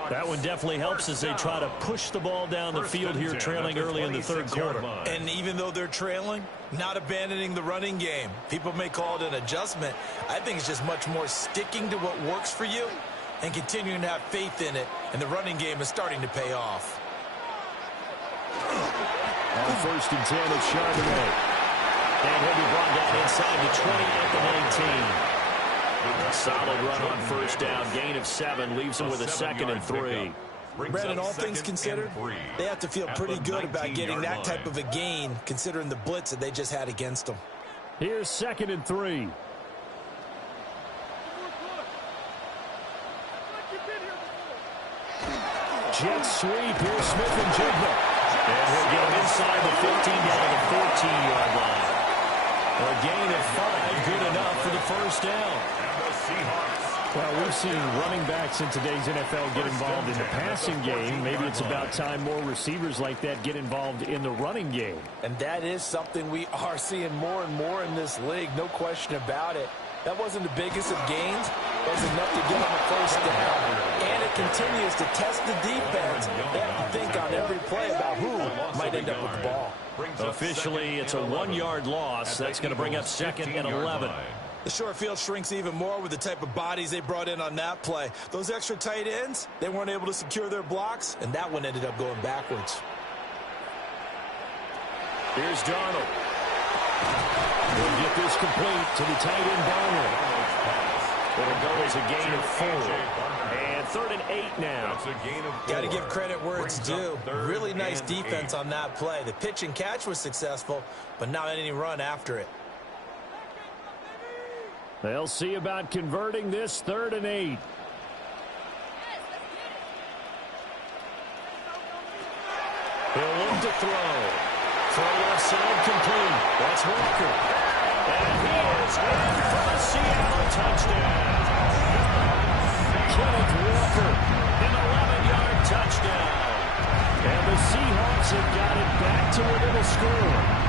That one definitely helps as they try to push the ball down the field here, trailing early in the 3rd quarter. And even though they're trailing, not abandoning the running game. People may call it an adjustment. I think it's just much more sticking to what works for you and continuing to have faith in it. And the running game is starting to pay off. On 1st and 10, it's Charbonnet. And he'll be brought down inside the 20 at the 19. Solid run on 1st down. Gain of 7 leaves him with a 2nd and 3. Brandon, all things considered, they have to feel pretty good about getting that type of a gain considering the blitz that they just had against them. Here's 2nd and 3. Jet sweep. Here's Smith-Njigba. And he'll get him inside the 15 down to the 14-yard line. A gain of 5, good enough for the 1st down. Well, we've seen running backs in today's NFL get involved in the passing game. Maybe it's about time more receivers like that get involved in the running game. And that is something we are seeing more and more in this league, no question about it. That wasn't the biggest of gains. It was enough to get on the 1st down. And it continues to test the defense. They have to think on every play about who might end up with the ball. Officially, it's a 1-yard loss. That's going to bring up 2nd and 11. The short field shrinks even more with the type of bodies they brought in on that play. Those extra tight ends, they weren't able to secure their blocks, and that one ended up going backwards. Here's Darnold. He'll get this complete to the tight end Barner. It'll go as a gain of 4. And 3rd and 8 now. Got to give credit where it's due. Really nice defense on that play. The pitch and catch was successful, but not any run after it. They'll see about converting this 3rd and 8. He'll look to throw. Throw left side complete. That's Walker. And he is in for the Seattle touchdown. Kenneth Walker, an 11-yard touchdown. And the Seahawks have got it back to within a score.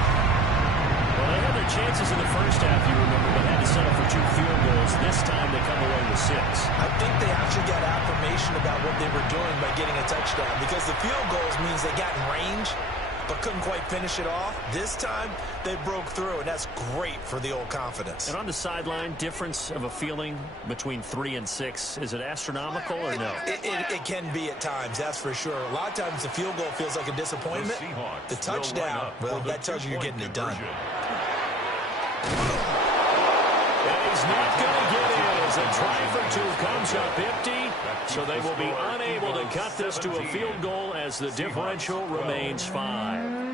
Well, they had their chances in the 1st half, you remember, but had to settle for 2 field goals. This time they come away with 6. I think they actually got affirmation about what they were doing by getting a touchdown because the field goals means they got in range but couldn't quite finish it off. This time they broke through, and that's great for the old confidence. And on the sideline, difference of a feeling between 3 and 6, is it astronomical or no? It can be at times, that's for sure. A lot of times the field goal feels like a disappointment. The touchdown, well, that tells you you're getting it done. And he's not going to get in as a try for 2 comes up empty. So they will be unable to cut this to a field goal as the differential remains 5.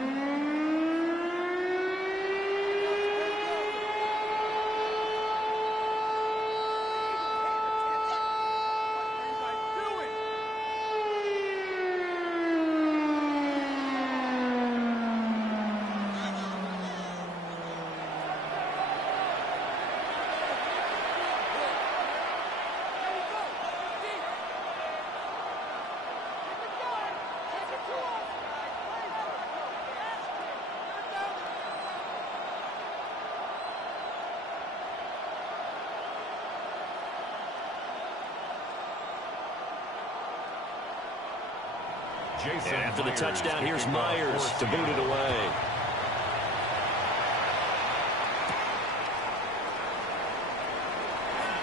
After the touchdown, here's Myers to boot it away.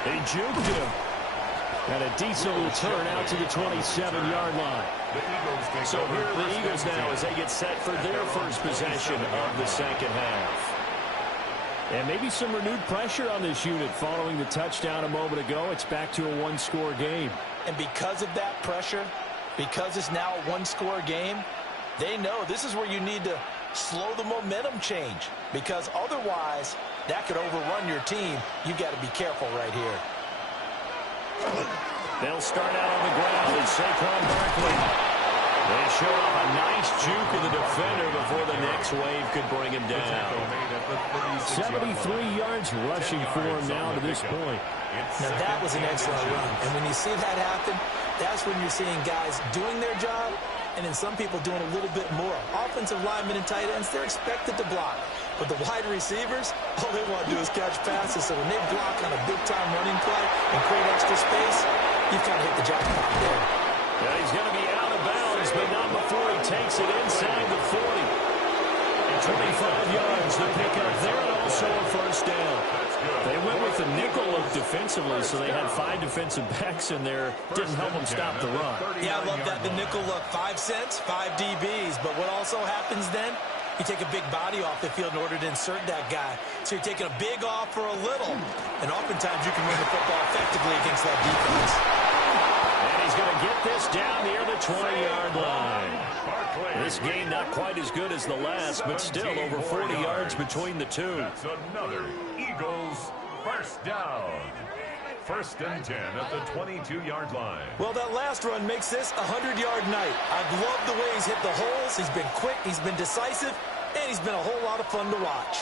They juked him. And a decent return out to the 27-yard line. So here are the Eagles now as they get set for their first possession of the 2nd half. And maybe some renewed pressure on this unit following the touchdown a moment ago. It's back to a one-score game. And because of that pressure, because it's now a one-score game, they know this is where you need to slow the momentum change, because otherwise that could overrun your team. You've got to be careful right here. They'll start out on the ground with Saquon Barkley. They show off a nice juke of the defender before the next wave could bring him down. 73 yards rushing for him now to this point. Now that was an excellent run. And when you see that happen, that's when you're seeing guys doing their job and then some people doing a little bit more. Offensive linemen and tight ends, they're expected to block. But the wide receivers, all they want to do is catch passes. So when they block on a big-time running play and create extra space, you've kind of hit the jackpot there. Yeah, he's going to be out of bounds, but not before he takes it inside the 40. And 25 yards to pick up there, and also a first down. They went with the nickel look defensively, so they had 5 defensive backs in there. Didn't help them stop the run. Yeah, I love that. The nickel look, 5 cents, 5 DBs. But what also happens then, you take a big body off the field in order to insert that guy. So you're taking a big off for a little. And oftentimes you can run the football effectively against that defense. And he's going to get this down near the 20-yard line. This game not quite as good as the last, but still over 40 yards between the two. That's another Eagles first down. First and 10 at the 22-yard line. Well, that last run makes this a 100-yard night. I've loved the way he's hit the holes. He's been quick, he's been decisive, and he's been a whole lot of fun to watch.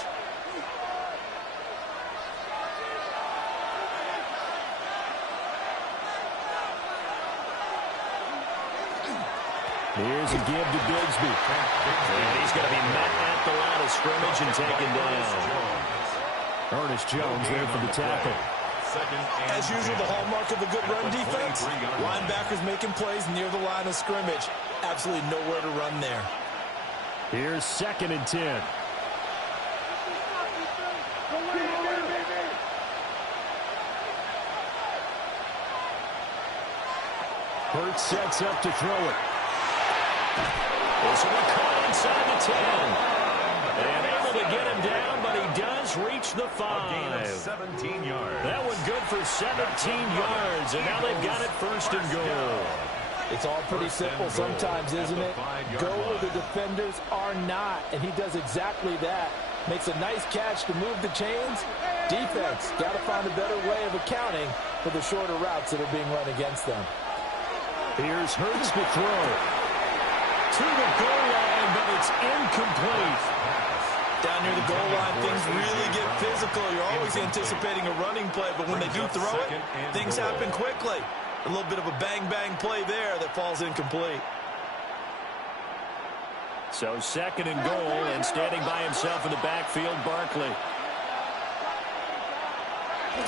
Here's a give to Bigsby. And he's going to be met at the line of scrimmage and taken down. Ernest Jones there for the tackle. As usual, the hallmark of a good run defense, linebackers making plays near the line of scrimmage. Absolutely nowhere to run there. Here's 2nd and 10. Hurts sets up to throw it. This one caught inside the 10. And able to get him down, but he does reach the 5. 17 yards. That one good for 17 yards, and now they've got it first and goal. It's all pretty simple sometimes, isn't it? Go where the defenders are not, and he does exactly that. Makes a nice catch to move the chains. Defense, got to find a better way of accounting for the shorter routes that are being run against them. Here's Hurts to throw. To the goal line, but it's incomplete. Down near the goal line, things really get physical. You're always anticipating a running play, but when they do throw it, things happen quickly. A little bit of a bang-bang play there that falls incomplete. So 2nd and goal, and standing by himself in the backfield, Barkley.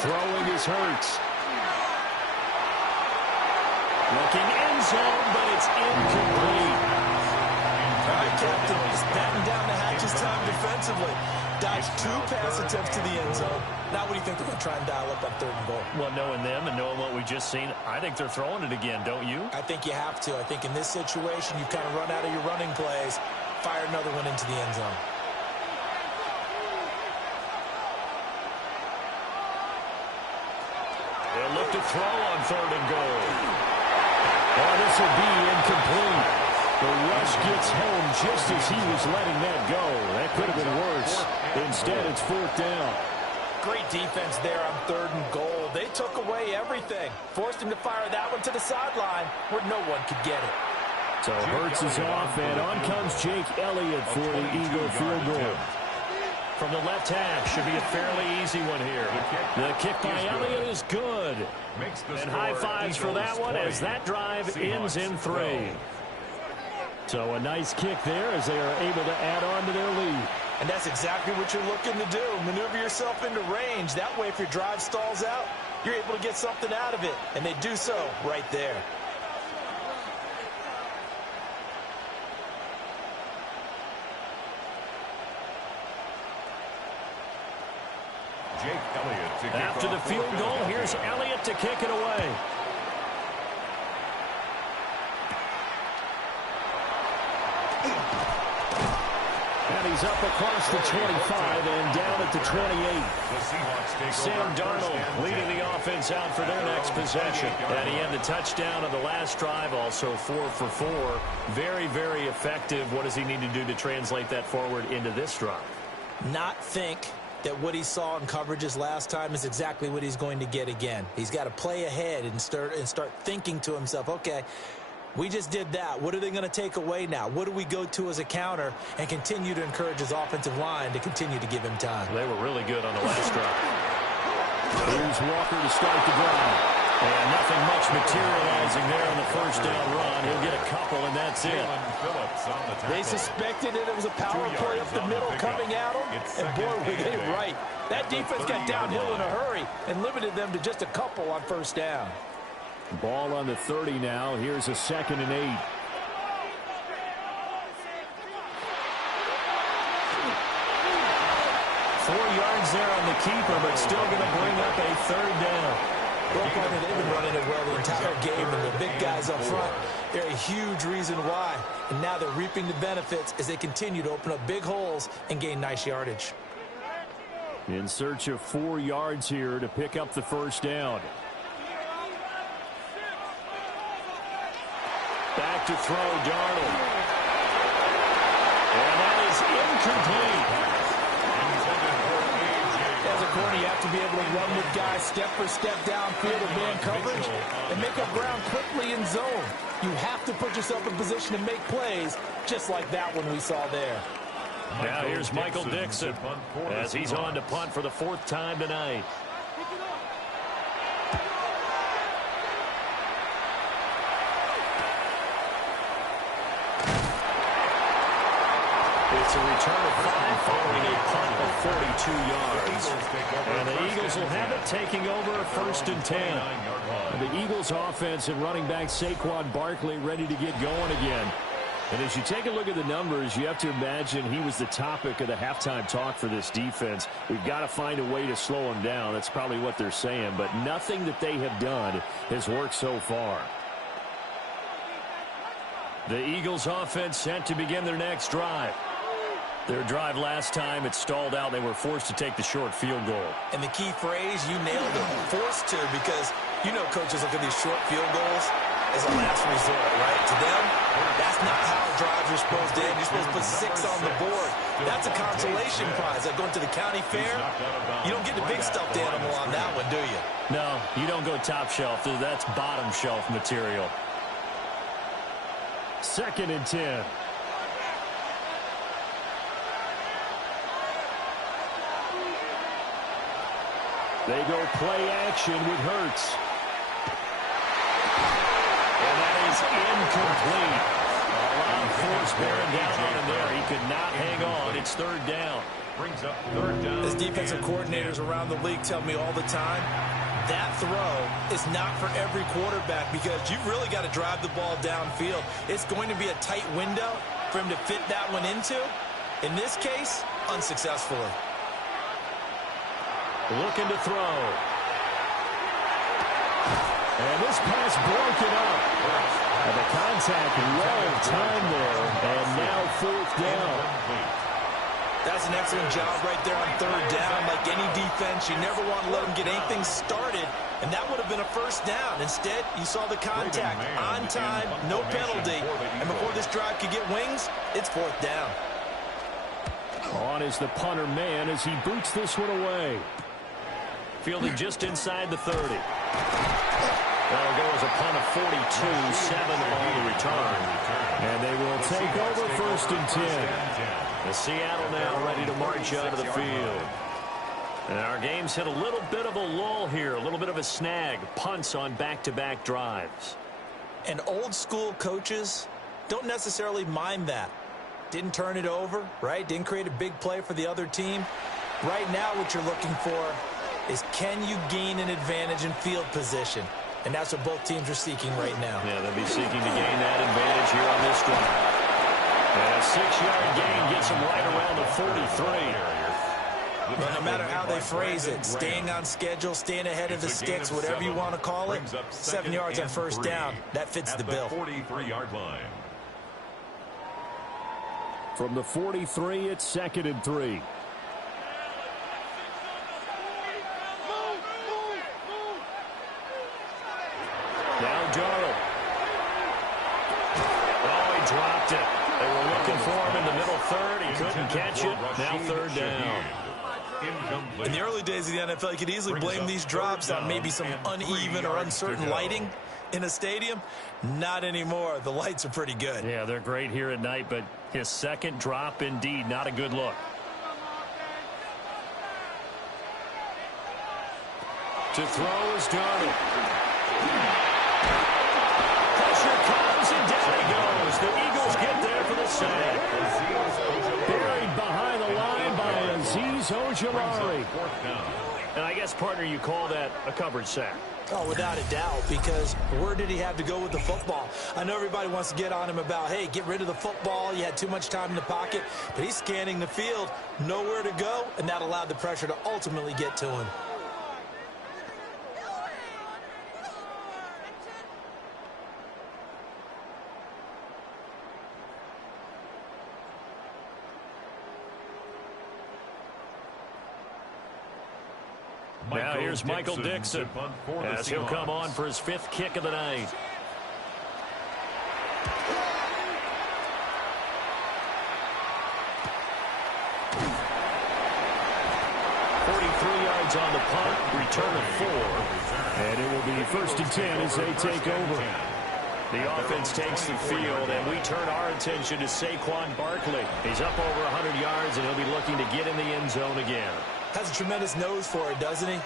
Throwing is Hurts. Looking end zone, but it's incomplete. All right, Captain, he's batting down the hatches time defensively. Dodged 2 pass attempts to the end zone. Now what do you think they're going to try and dial up on 3rd and goal? Well, knowing them and knowing what we just seen, I think they're throwing it again, don't you? I think you have to. I think in this situation, you've kind of run out of your running plays. Fire another one into the end zone. They'll look to throw on 3rd and goal. Oh, this will be incomplete. The rush gets home just as he was letting that go. That could have been worse. Instead, it's 4th down. Great defense there on 3rd and goal. They took away everything. Forced him to fire that one to the sideline where no one could get it. So Hurts is off, and on comes Jake Elliott for the Eagle field goal. From the left hash, should be a fairly easy one here. The kick by Elliott is good. And high fives for that one as that drive ends in 3. So a nice kick there as they are able to add on to their lead. And that's exactly what you're looking to do. Maneuver yourself into range. That way, if your drive stalls out, you're able to get something out of it. And they do so right there. Jake Elliott to kick After the field goal, here's Elliott to kick it away. And he He's up across the 25 and down at the 28. Sam Darnold leading the offense out for their next possession. And he had the touchdown of the last drive, also 4 for 4. Very, very effective. What does he need to do to translate that forward into this drive? Not think that what he saw in coverages last time is exactly what he's going to get again. He's got to play ahead and start thinking to himself, okay, we just did that. What are they going to take away now? What do we go to as a counter? And continue to encourage his offensive line to continue to give him time. They were really good on the last drive. Here's Walker to start the drive. And nothing much materializing there on the first down run. He'll get a couple, and that's it. They suspected that it was a power play up the middle coming at them, and boy, were they right. That defense got downhill in a hurry and limited them to just a couple on first down. Ball on the 30 now. Here's a 2nd and 8. Four yards there on the keeper, but still going to bring up a 3rd down. Well, partner, they've been running it well the entire game, and the big guys up front, they're a huge reason why. And now they're reaping the benefits as they continue to open up big holes and gain nice yardage. In search of 4 yards here to pick up the first down. Back to throw, Darnold. And that is incomplete. As a corner, you have to be able to run with guys step for step downfield of man coverage and make up ground quickly in zone. You have to put yourself in position to make plays, just like that one we saw there. Now here's Michael Dixon as he's on to punt for the 4th time tonight. It's a return of 5 following a punt of 42 yards. And the Eagles will have it, taking over 1st and 10. The Eagles offense and running back Saquon Barkley ready to get going again. And as you take a look at the numbers, you have to imagine he was the topic of the halftime talk for this defense. We've got to find a way to slow him down. That's probably what they're saying. But nothing that they have done has worked so far. The Eagles offense set to begin their next drive. Their drive last time, it stalled out. They were forced to take the short field goal. And the key phrase, you nailed it, forced to, because you know coaches look at these short field goals as a last resort, right? To them, that's not how drives are supposed to end. You're supposed to put 6 on the board. That's a consolation prize. Like going to the county fair, you don't get the big stuffed animal on that one, do you? No, you don't go top shelf. That's bottom shelf material. 2nd and 10. They go play action with Hurts. And that is incomplete. A lot of force bearing down on him there. He could not hang on. It's 3rd down. Brings up 3rd down. As defensive coordinators around the league tell me all the time, that throw is not for every quarterback because you've really got to drive the ball downfield. It's going to be a tight window for him to fit that one into. In this case, unsuccessfully. Looking to throw. And this pass broken up. And the contact well timed there. And now 4th down. That's an excellent job right there on 3rd down. Like any defense, you never want to let them get anything started. And that would have been a first down. Instead, you saw the contact on time, no penalty. And before this drive could get wings, it's 4th down. On is the punter man as he boots this one away. Fielding just inside the 30. That'll go as a punt of 42, 7 on the return. And they will take over 1st and 10. The Seattle now ready to march out of the field. And our game's hit a little bit of a lull here, a little bit of a snag. Punts on back-to-back drives. And old school coaches don't necessarily mind that. Didn't turn it over, right? Didn't create a big play for the other team. Right now what you're looking for is can you gain an advantage in field position? And that's what both teams are seeking right now. Yeah, they'll be seeking to gain that advantage here on this drive. And a 6-yard gain gets them right around the 43. Well, no matter how they phrase it, staying on schedule, staying ahead of the sticks, whatever you want to call it, 7 yards on first down, that fits the bill. 43-yard line. From the 43, it's 2nd and 3. Now Darnold. Oh, he dropped it. They were looking for him in the middle third. He couldn't catch it. Now 3rd down. In the early days of the NFL, you could easily blame these drops on maybe some uneven or uncertain lighting in a stadium. Not anymore. The lights are pretty good. Yeah, they're great here at night, but his second drop, indeed, not a good look. To throw is Darnold. Pressure comes, and down he goes. The Eagles get there for the sack. Buried behind the line by Azeez Ojulari. And I guess, partner, you call that a coverage sack. Oh, without a doubt, because where did he have to go with the football? I know everybody wants to get on him about, hey, get rid of the football. You had too much time in the pocket. But he's scanning the field, nowhere to go, and that allowed the pressure to ultimately get to him. Now here's Michael Dixon as he'll come on for his 5th kick of the night. Yards on the punt, return of 4. And it will be 1st and 10 as they take over. The offense takes the field, and we turn our attention to Saquon Barkley. He's up over 100 yards, and he'll be looking to get in the end zone again. Has a tremendous nose for it, doesn't he?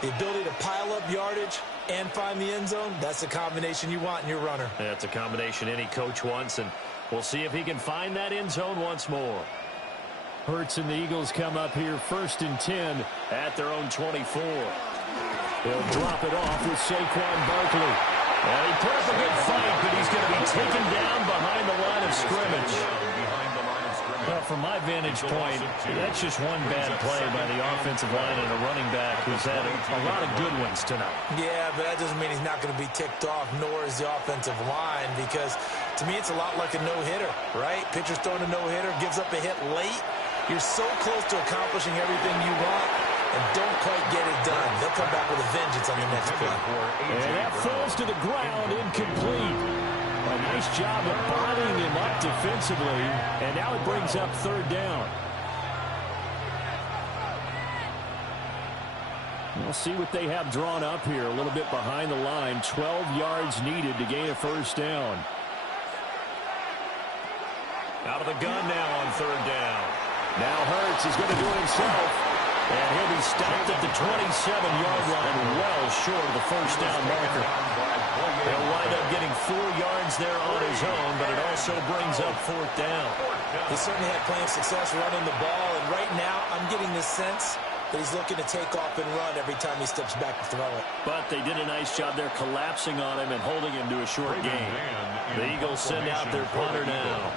The ability to pile up yardage and find the end zone, that's the combination you want in your runner. That's a combination any coach wants, and we'll see if he can find that end zone once more. Hurts and the Eagles come up here 1st and 10 at their own 24. They'll drop it off with Saquon Barkley. And he put up a good fight, but he's going to be taken down behind the line of scrimmage. Well, from my vantage point, that's just one bad play by the offensive line and a running back who's had a lot of good ones tonight. Yeah, but that doesn't mean he's not going to be ticked off, nor is the offensive line, because to me it's a lot like a no-hitter, right? Pitcher's throwing a no-hitter, gives up a hit late. You're so close to accomplishing everything you want and don't quite get it done. They'll come back with a vengeance on the next play. And that falls to the ground, incomplete. A nice job of bottling him up defensively, and now it brings up 3rd down. We'll see what they have drawn up here. A little bit behind the line. 12 yards needed to gain a 1st down. Out of the gun now on 3rd down. Now Hurts is going to do it himself. And he'll be stopped at the 27-yard line, well short of the 1st down marker. He'll wind up getting 4 yards there on his own, but it also brings up 4th down. He certainly had plenty of success running the ball, and right now I'm getting the sense that he's looking to take off and run every time he steps back to throw it. But they did a nice job there collapsing on him and holding him to a short gain. The Eagles send out their punter now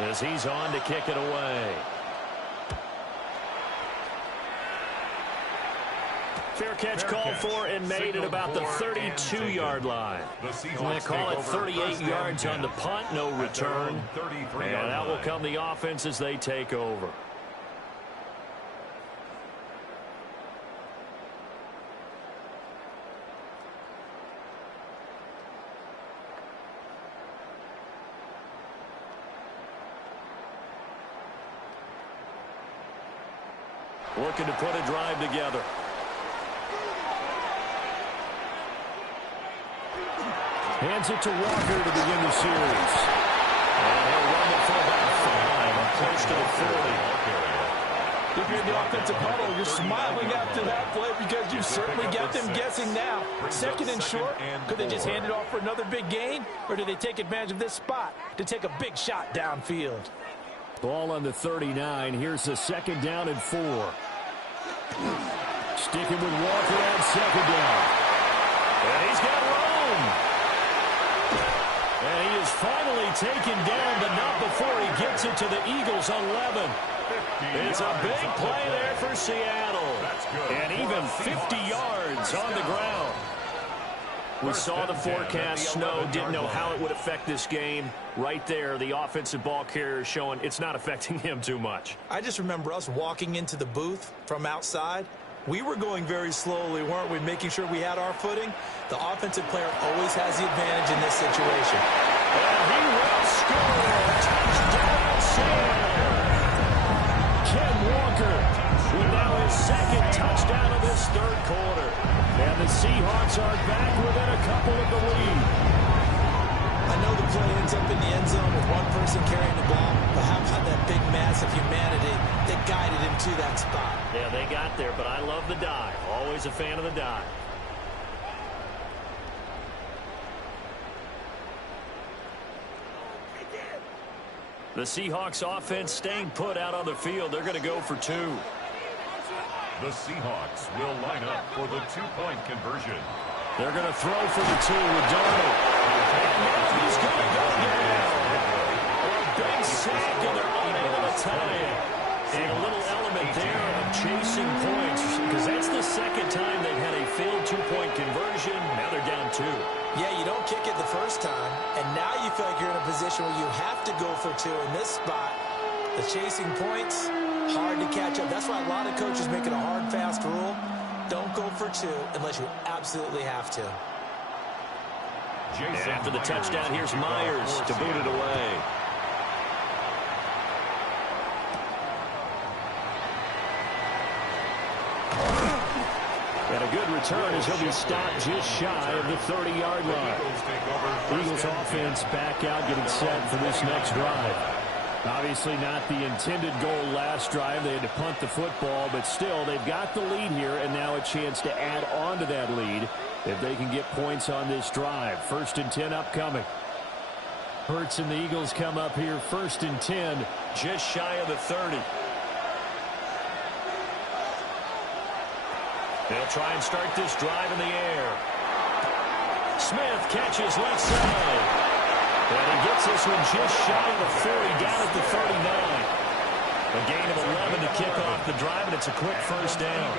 as he's on to kick it away. Fair catch called for and made at about the 32-yard line. They call it 38 yards on the punt, no return. And that will come the offense as they take over. Looking to put a drive together. Hands it to Walker to begin the series. And he'll run it for about 5, close to the 40. If you're in the offensive huddle, you're smiling after that play because you've certainly got them guessing now. 2nd and short, could they just hand it off for another big gain? Or do they take advantage of this spot to take a big shot downfield? Ball on the 39. Here's the 2nd down and 4. Sticking with Walker on 2nd down. And he's got room. And he is finally taken down, but not before he gets it to the Eagles 11. It's a big play there for Seattle. And even 50 yards on the ground. We saw the forecast snow, didn't know how it would affect this game. Right there, the offensive ball carrier is showing it's not affecting him too much. I just remember us walking into the booth from outside. We were going very slowly, weren't we, making sure we had our footing? The offensive player always has the advantage in this situation. And he will score. Touchdown, Sam. Ken Walker with now his second touchdown of this third quarter. And the Seahawks are back within a couple of the lead. I know the play ends up in the end zone with one person carrying the ball, but how about that big mass of humanity that guided him to that spot? Yeah, they got there, but I love the dive. Always a fan of the dive. The Seahawks offense staying put out on the field. They're going to go for two. The Seahawks will line up for the two-point conversion. They're going to throw for the two with Darnold. And now he's going to go down. A big sack, and they're unable to tie it. And a little element there of chasing points, because that's the second time they've had a failed two-point conversion. Now they're down two. Yeah, you don't kick it the first time, and now you feel like you're in a position where you have to go for two in this spot. The chasing points, hard to catch up. That's why a lot of coaches make it a hard, fast rule. Don't go for two unless you absolutely have to. And after the touchdown, here's Myers to boot it away. And a good return as he'll be stopped just shy of the 30-yard line. Eagles offense back out, getting set for this next drive. Obviously not the intended goal last drive. They had to punt the football, but still, they've got the lead here, and now a chance to add on to that lead if they can get points on this drive. 1st and 10 upcoming. Hurts and the Eagles come up here 1st and 10, just shy of the 30. They'll try and start this drive in the air. Smith catches left side. And he gets this one just shy of the 40, down at the 39. A gain of 11 to kick off the drive, and it's a quick first down.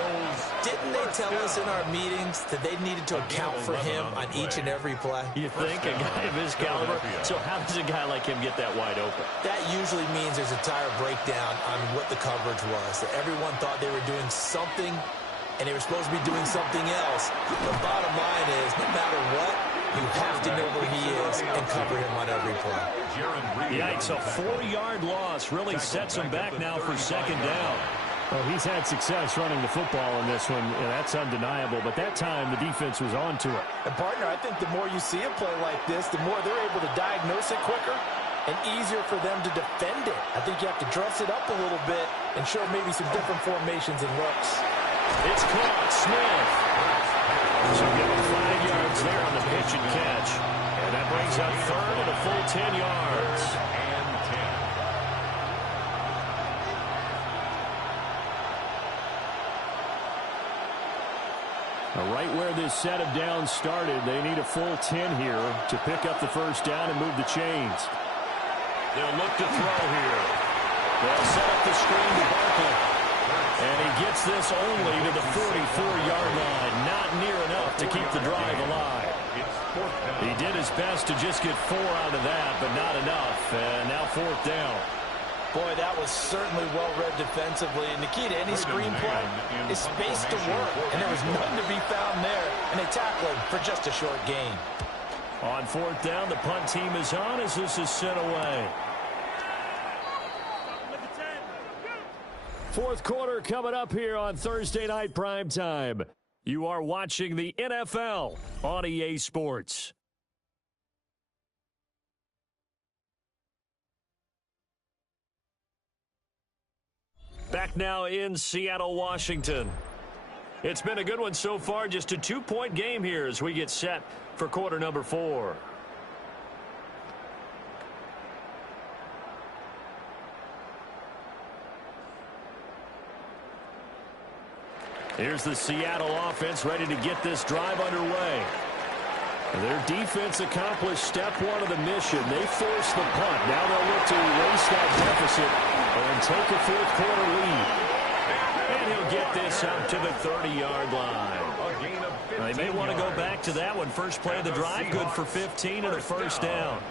Didn't they tell us in our meetings that they needed to account for him on each and every play? You think? A guy of his caliber? So how does a guy like him get that wide open? That usually means there's a tire breakdown on what the coverage was. That everyone thought they were doing something, and they were supposed to be doing something else. The bottom line is, no matter what, you have to know where he is and cover him on every play. Yikes, a 4-yard loss really sets him back now for second down. Well, he's had success running the football in this one, and that's undeniable. But that time, the defense was on to it. And, partner, I think the more you see a play like this, the more they're able to diagnose it quicker and easier for them to defend it. I think you have to dress it up a little bit and show maybe some different formations and looks. It's caught. Smith. So give him 5 yards there on the pitch and catch. And that brings up third and a full 10 yards. And 10. Right where this set of downs started, they need a full 10 here to pick up the first down and move the chains. They'll look to throw here. They'll set up the screen to Barkley. And he gets this only to the 44-yard line. Not near enough to keep the drive alive. He did his best to just get 4 out of that, but not enough. And now 4th down. Boy, that was certainly well-read defensively. And the key to any screenplay is space to work. And there was none to be found there. And they tackled him for just a short gain. On 4th down, the punt team is on as this is sent away. 4th quarter coming up here on Thursday Night Primetime. You are watching the NFL on EA Sports. Back now in Seattle, Washington. It's been a good one so far, just a 2-point game here as we get set for quarter number 4. Here's the Seattle offense ready to get this drive underway. Their defense accomplished step 1 of the mission. They forced the punt. Now they'll look to erase that deficit and take a 4th quarter lead. And he'll get this up to the 30-yard line. A gain of They may want to go back to that one. First play of the drive, good for 15 and a first down.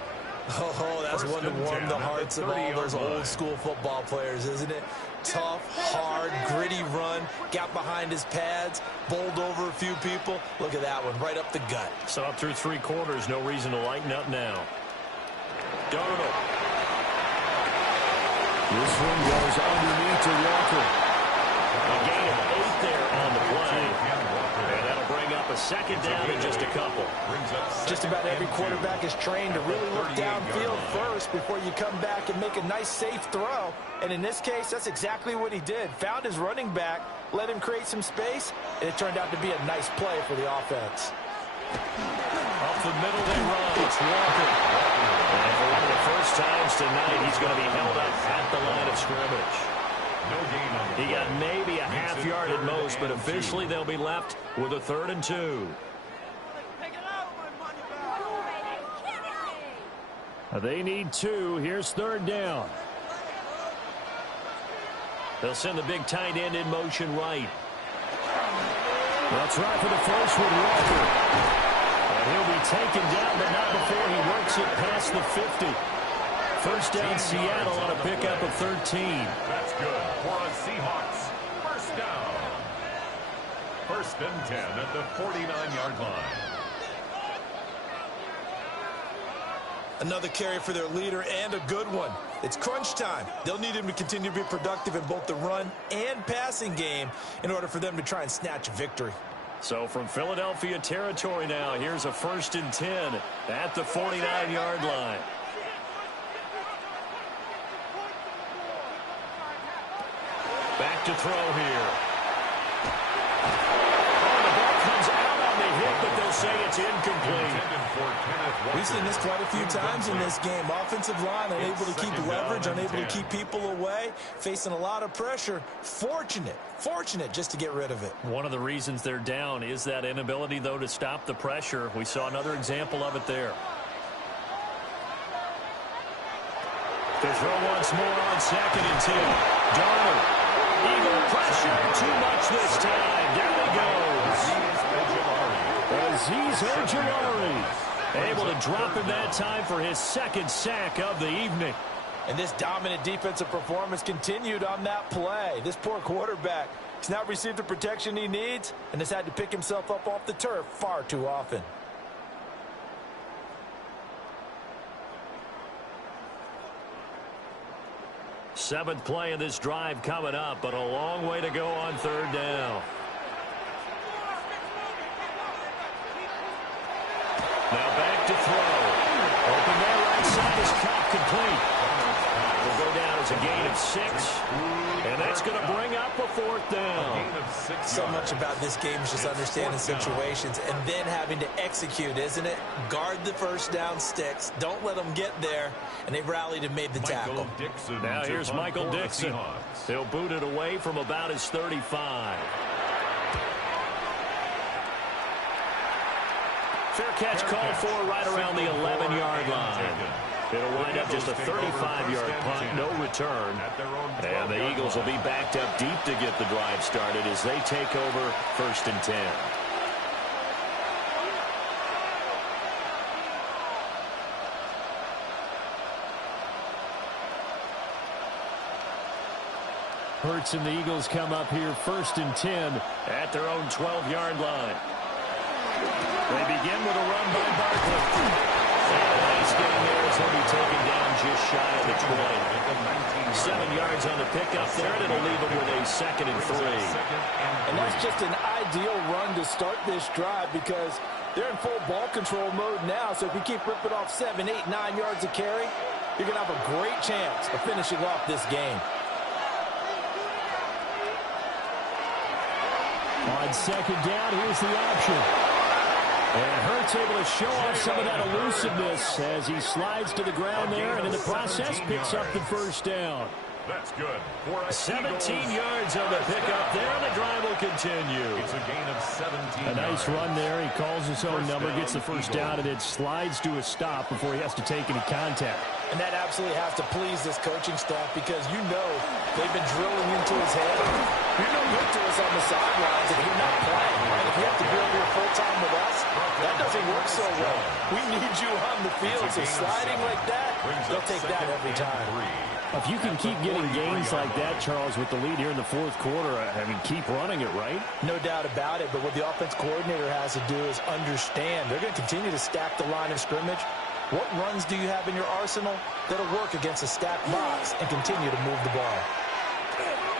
Oh, that's one to warm the hearts of all those old-school football players, isn't it? Tough, hard, gritty run, got behind his pads, bowled over a few people. Look at that one, right up the gut. So up through 3 quarters, no reason to lighten up now. Darnold. This one goes underneath to Walker. A gain of 8 there on the play. And that'll bring up a second down in just a couple. Just about every quarterback is trained to really look downfield first before you come back and make a nice, safe throw. And in this case, that's exactly what he did. Found his running back, let him create some space, and it turned out to be a nice play for the offense. Up the middle they run. It's Walker. And for one of the first times tonight, he's going to be held up at the line of scrimmage. He got maybe a half yard at most, but officially they'll be left with a 3rd and 2. They need 2. Here's 3rd down. They'll send the big tight end in motion right. That's right for the first with Walker. And he'll be taken down, but not before he works it past the 50. First down Seattle on a pickup of 13. That's good for a Seahawks first down. 1st and 10 at the 49-yard line. Another carry for their leader and a good one. It's crunch time. They'll need him to continue to be productive in both the run and passing game in order for them to try and snatch a victory. So from Philadelphia territory now, here's a 1st and 10 at the 49-yard line. Back to throw here. Oh, the ball comes out on the hit, but they'll say it's incomplete. We've seen this quite a few times in this game. Offensive line unable to keep leverage, unable to keep people away, facing a lot of pressure. Fortunate just to get rid of it. One of the reasons they're down is that inability, though, to stop the pressure. We saw another example of it there. They throw once more on 2nd and 2. Darnold. Eagle pressure, too much this time. Down he goes. Azeez Ojulari able to drop him that time for his 2nd sack of the evening. And this dominant defensive performance continued on that play. This poor quarterback has not received the protection he needs and has had to pick himself up off the turf far too often. Seventh play of this drive coming up, but a long way to go on 3rd down. Now back to throw. Open there, right side is caught complete. Will go down as a gain of 6. And that's going to bring up a 4th down. So much about this game is just understanding situations and then having to execute, isn't it? Guard the first down sticks. Don't let them get there. And they've rallied and made the tackle. Now here's Michael Dixon. He'll boot it away from about his 35. Fair catch called for right around the 11-yard line. It'll wind up just a 35-yard punt, no return. And the Eagles will be backed up deep to get the drive started as they take over 1st and 10. Hurts and the Eagles come up here 1st and 10 at their own 12-yard line. They begin with a run by Barkley. And nice getting there as he'll be taken down just shy of the 20. 7 yards on the pickup there, and it'll leave him with a 2nd and 3. And that's just an ideal run to start this drive because they're in full ball control mode now. So if you keep ripping off 7, 8, 9 yards of carry, you're going to have a great chance of finishing off this game. On 2nd down, here's the option. And Hurts able to show off some of that elusiveness as he slides to the ground there and in the process picks up the 1st down. That's good. 17 yards on the pickup there, and the drive will continue. It's a gain of 17 A nice run there. He calls his own number, gets the 1st down, and then slides to a stop before he has to take any contact. And that absolutely has to please this coaching staff because you know they've been drilling into his head. You're no good to us on the sidelines if you're not playing. And if you have to build your full the field, so sliding like that, they'll take that every time. If you can keep getting gains like that, Charles, with the lead here in the fourth quarter, I mean, keep running it, right? No doubt about it, but what the offense coordinator has to do is understand. They're going to continue to stack the line of scrimmage. What runs do you have in your arsenal that'll work against a stacked box and continue to move the ball?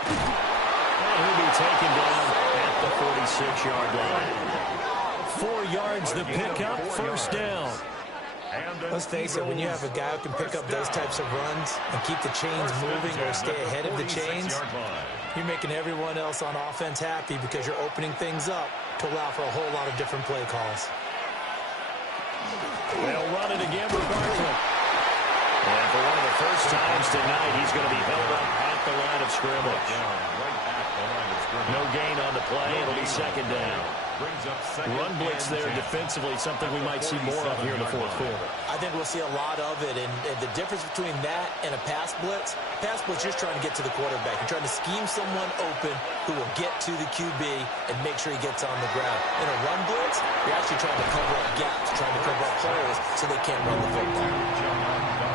And he'll be taken down at the 46-yard line. 4 yards the pickup, first down. Let's face it, when you have a guy who can pick up those types of runs and keep the chains moving or stay ahead of the chains, you're making everyone else on offense happy because you're opening things up to allow for a whole lot of different play calls. They'll run it again with Barkley. And for one of the first times tonight, he's going to be held up at the line of scrimmage. No gain on the play. It'll be second down. Run blitz there defensively, something we might see more of here in the fourth quarter. I think we'll see a lot of it, and the difference between that and a pass blitz you're just trying to get to the quarterback. You're trying to scheme someone open who will get to the QB and make sure he gets on the ground. In a run blitz, you're actually trying to cover up gaps, trying to cover up holes so they can't run the football.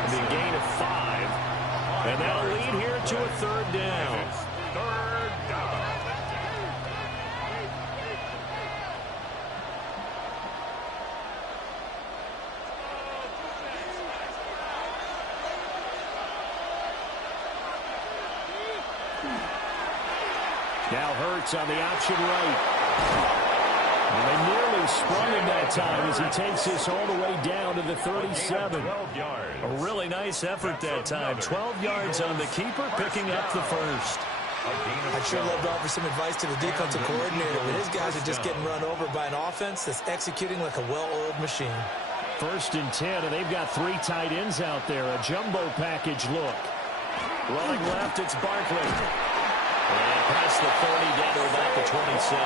The gain of 5, and that'll lead here to a third down. Third down. Now Hurts on the option right. And they nearly sprung him that time as he takes this all the way down to the 37. A really nice effort that time. 12 yards on the keeper, picking up the first. I'd sure love to offer some advice to the defensive coordinator, but his guys are just getting run over by an offense that's executing like a well-oiled machine. 1st and 10, and they've got 3 tight ends out there. A jumbo package look. Rolling left, it's Barkley. And past the 30, down to about the 27.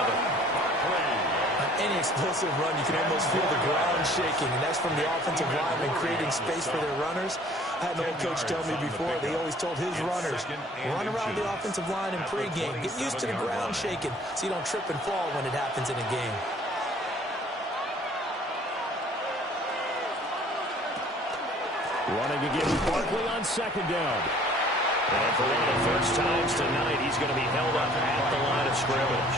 On any explosive run, you can almost feel the ground shaking, and that's from the offensive linemen creating space for their runners. I had an old coach tell me before, they always told his runners, run around the offensive line in pregame. Get used to the ground shaking so you don't trip and fall when it happens in a game. Running again with Barkley on 2nd down. And for one of the first times tonight, he's going to be held up at the line of scrimmage.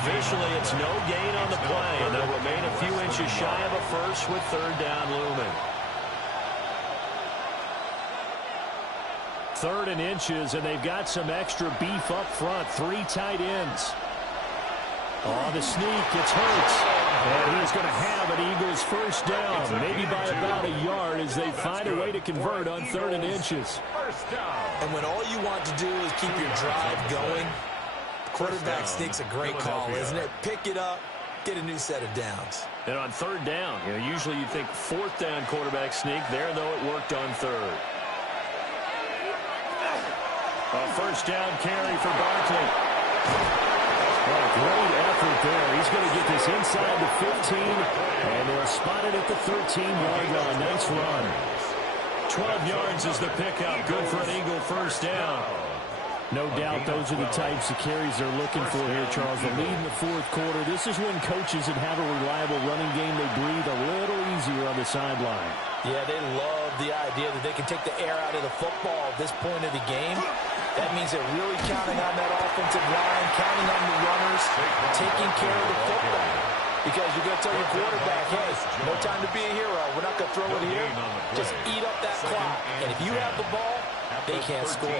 Officially, it's no gain on the play, and they'll remain a few inches shy of a first with 3rd down looming. 3rd and inches, and they've got some extra beef up front. 3 tight ends. On the sneak, it's Hurts. And he's going to have an Eagles first down, maybe by about a yard as they find a way to convert on 3rd and inches. And when all you want to do is keep your drive going, quarterback sneak's a great call, isn't it? Pick it up, get a new set of downs. And on 3rd down, usually you think 4th down quarterback sneak. There, though, it worked on 3rd. A first down carry for Barkley. What a great effort there. He's going to get this inside the 15, and they'll spot it at the 13-yard line. Nice run. 12 yards is the pickup. Good for an Eagle first down. No doubt those are the types of carries they're looking for here, Charles. The lead in the 4th quarter. This is when coaches that have a reliable running game, they breathe a little easier on the sideline. Yeah, they love the idea that they can take the air out of the football at this point of the game. That means they're really counting on that offensive line, counting on the runners, taking care of the football. Because you're going to tell your quarterback, hey, no time to be a hero. We're not going to throw it here. Just eat up that clock. And if you have the ball, they can't score.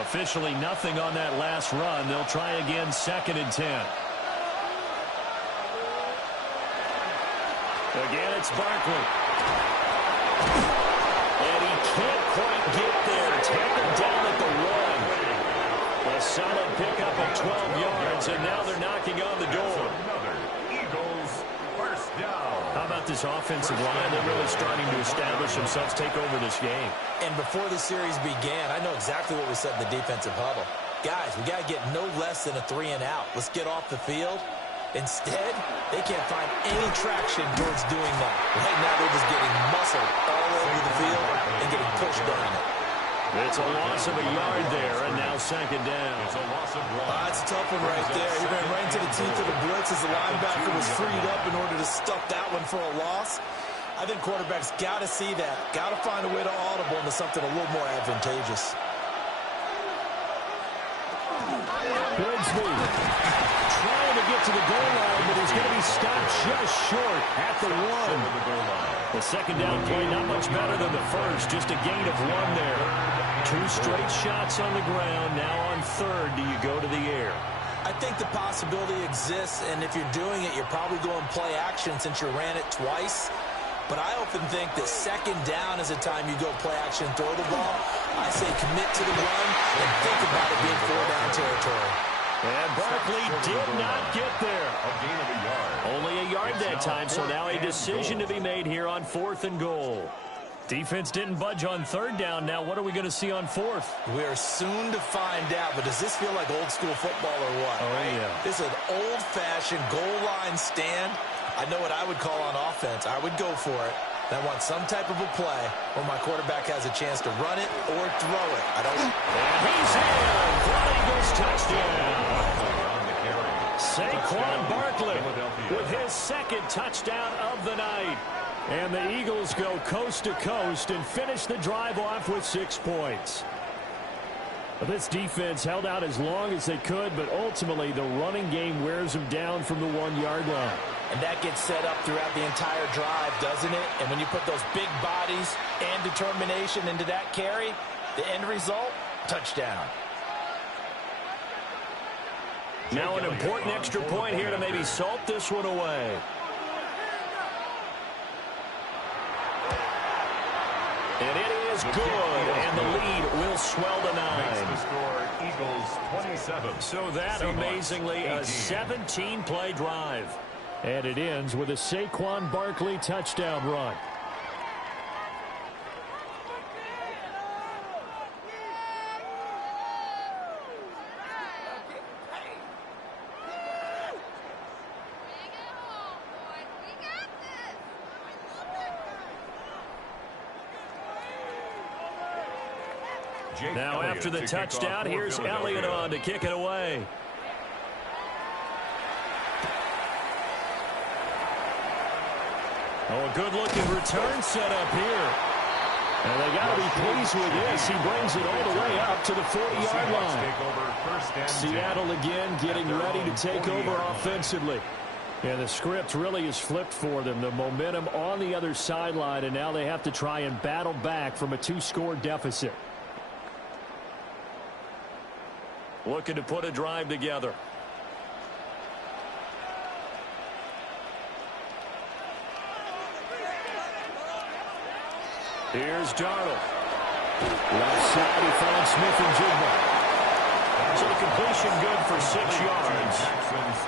Officially nothing on that last run. They'll try again 2nd and 10. Again, it's Barkley. And he can't quite get there. Tackled down at the 1. A solid pickup of 12 yards, and now they're knocking on the door. Eagles first down. How about this offensive line? They're really starting to establish themselves, take over this game. And before the series began, I know exactly what we said in the defensive huddle. Guys, we got to get no less than a 3-and-out. Let's get off the field. Instead, they can't find any traction towards doing that. Right now, they're just getting muscled all over the field and getting pushed down it. It's a loss of a yard there, and now second down. It's a loss of 1. That's a tough one right there. He ran right into the teeth of the blitz as the linebacker was freed up in order to stuff that one for a loss. I think quarterbacks got to see that. Got to find a way to audible into something a little more advantageous. Bigsby trying to get to the goal line, but he's going to be stopped just short at the 1. The second down play not much better than the first, just a gain of 1 there. 2 straight shots on the ground. Now on third, do you go to the air? I think the possibility exists, and if you're doing it, you're probably going play action since you ran it twice. But I often think that second down is a time you go play action, throw the ball. I say commit to the run and think about it being 4-down territory. And Barkley did not get there. A gain of a yard. Only a yard that time, so now a decision to be made here on 4th and goal. Defense didn't budge on 3rd down. Now what are we going to see on 4th? We're soon to find out, but does this feel like old school football or what? Oh, right? yeah. This is an old-fashioned goal line stand. I know what I would call on offense. I would go for it. I want some type of a play where my quarterback has a chance to run it or throw it. I don't. And he's in for an Eagles touchdown. Saquon Barkley with his 2nd touchdown of the night. And the Eagles go coast to coast and finish the drive off with 6 points. This defense held out as long as they could, but ultimately the running game wears them down from the 1-yard line. And that gets set up throughout the entire drive, doesn't it? And when you put those big bodies and determination into that carry, the end result, touchdown. Now an important extra point here to maybe salt this one away. And it is good, and the lead will swell to 9. Makes the score Eagles 27. So that, amazingly, a 17-play drive. And it ends with a Saquon Barkley touchdown run. Now after the touchdown, here's Elliott on to kick it away. Oh, a good-looking return set up here. And they got to be pleased with this. He brings it all the way up to the 40-yard line. Seattle again getting ready to take over offensively. And the script really is flipped for them. The momentum on the other sideline, and now they have to try and battle back from a 2-score deficit. Looking to put a drive together. Here's Darnold. Left side, he finds Smith-Njigba. So the completion good for 6 yards.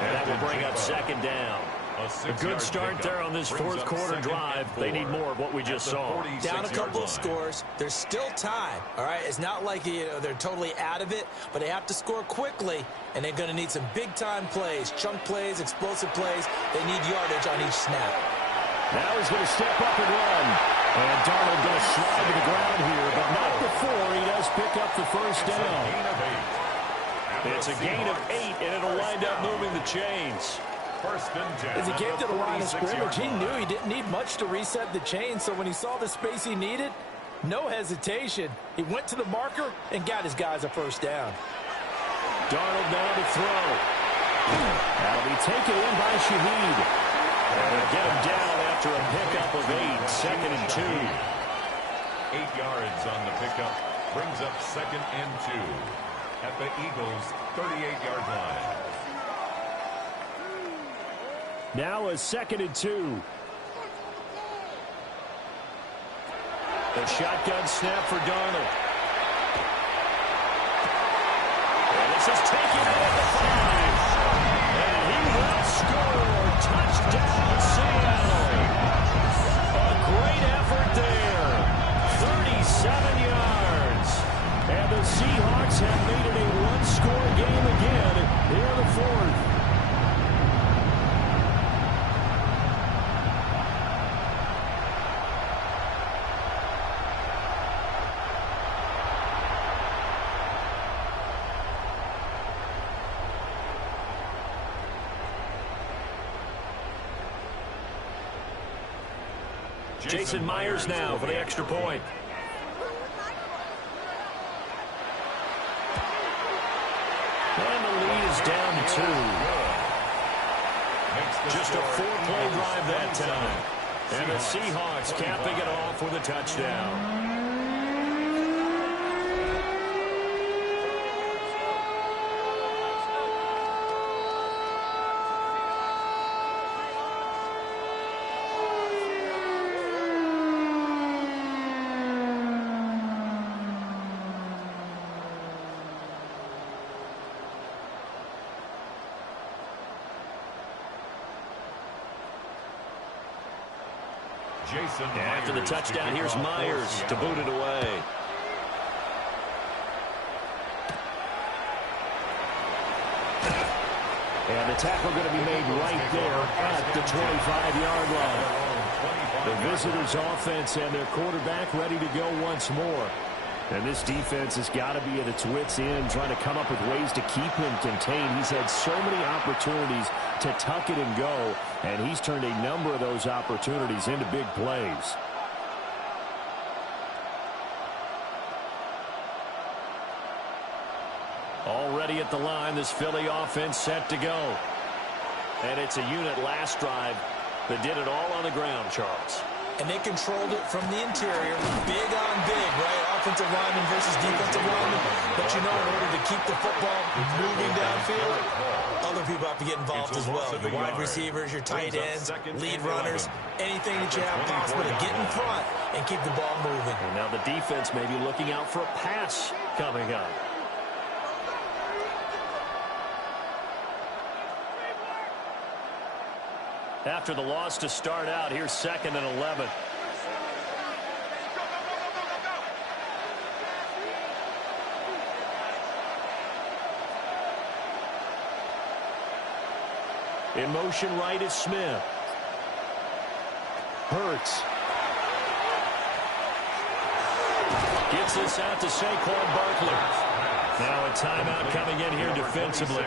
And that will bring up second down. A good start there on this 4th quarter drive. They need more of what we just saw. Down a couple of scores. There's still time. All right, it's not like they're totally out of it, but they have to score quickly, and they're going to need some big-time plays, chunk plays, explosive plays. They need yardage on each snap. Now he's going to step up and run. And Darnold going to slide to the ground here, but not before he does pick up the first down. It's a gain of 8, and it'll wind up moving the chains. As he came to the line of scrimmage, he knew he didn't need much to reset the chain, so when he saw the space he needed, no hesitation. He went to the marker and got his guys a first down. Darnold now to throw. That'll be taken in by Shaheed. And they'll get him down after a pickup of 8, 2nd and 2. 8 yards on the pickup brings up 2nd and 2 at the Eagles' 38-yard line. Now a 2nd and 2. The shotgun snap for Darnold. And this is taken in at the 5. And he will score. Touchdown, Seattle. A great effort there. 37 yards. And the Seahawks have made it a one-score game again here in the 4th. Jason Myers now for the extra point. And the lead is down to 2. Just a 4-play drive that time. And the Seahawks capping it off with a touchdown. After the touchdown, here's Myers to boot it away. And the tackle going to be made right there at the 25-yard line. The visitors' offense and their quarterback ready to go once more. And this defense has got to be at its wits' end, trying to come up with ways to keep him contained. He's had so many opportunities to tuck it and go, and he's turned a number of those opportunities into big plays. Already at the line, this Philly offense set to go. And it's a unit last drive that did it all on the ground, Charles. And they controlled it from the interior, big on big, right? Offensive lineman versus defensive lineman. But you know, in order to keep the football moving downfield, other people have to get involved as well. Your wide receivers, your tight ends, lead runners, anything that you have possible to get in front and keep the ball moving. And now the defense may be looking out for a pass coming up. After the loss to start out, here's 2nd and 11. In motion right is Smith. Hurts. Gets this out to Saquon Barkley. Now a timeout coming in here defensively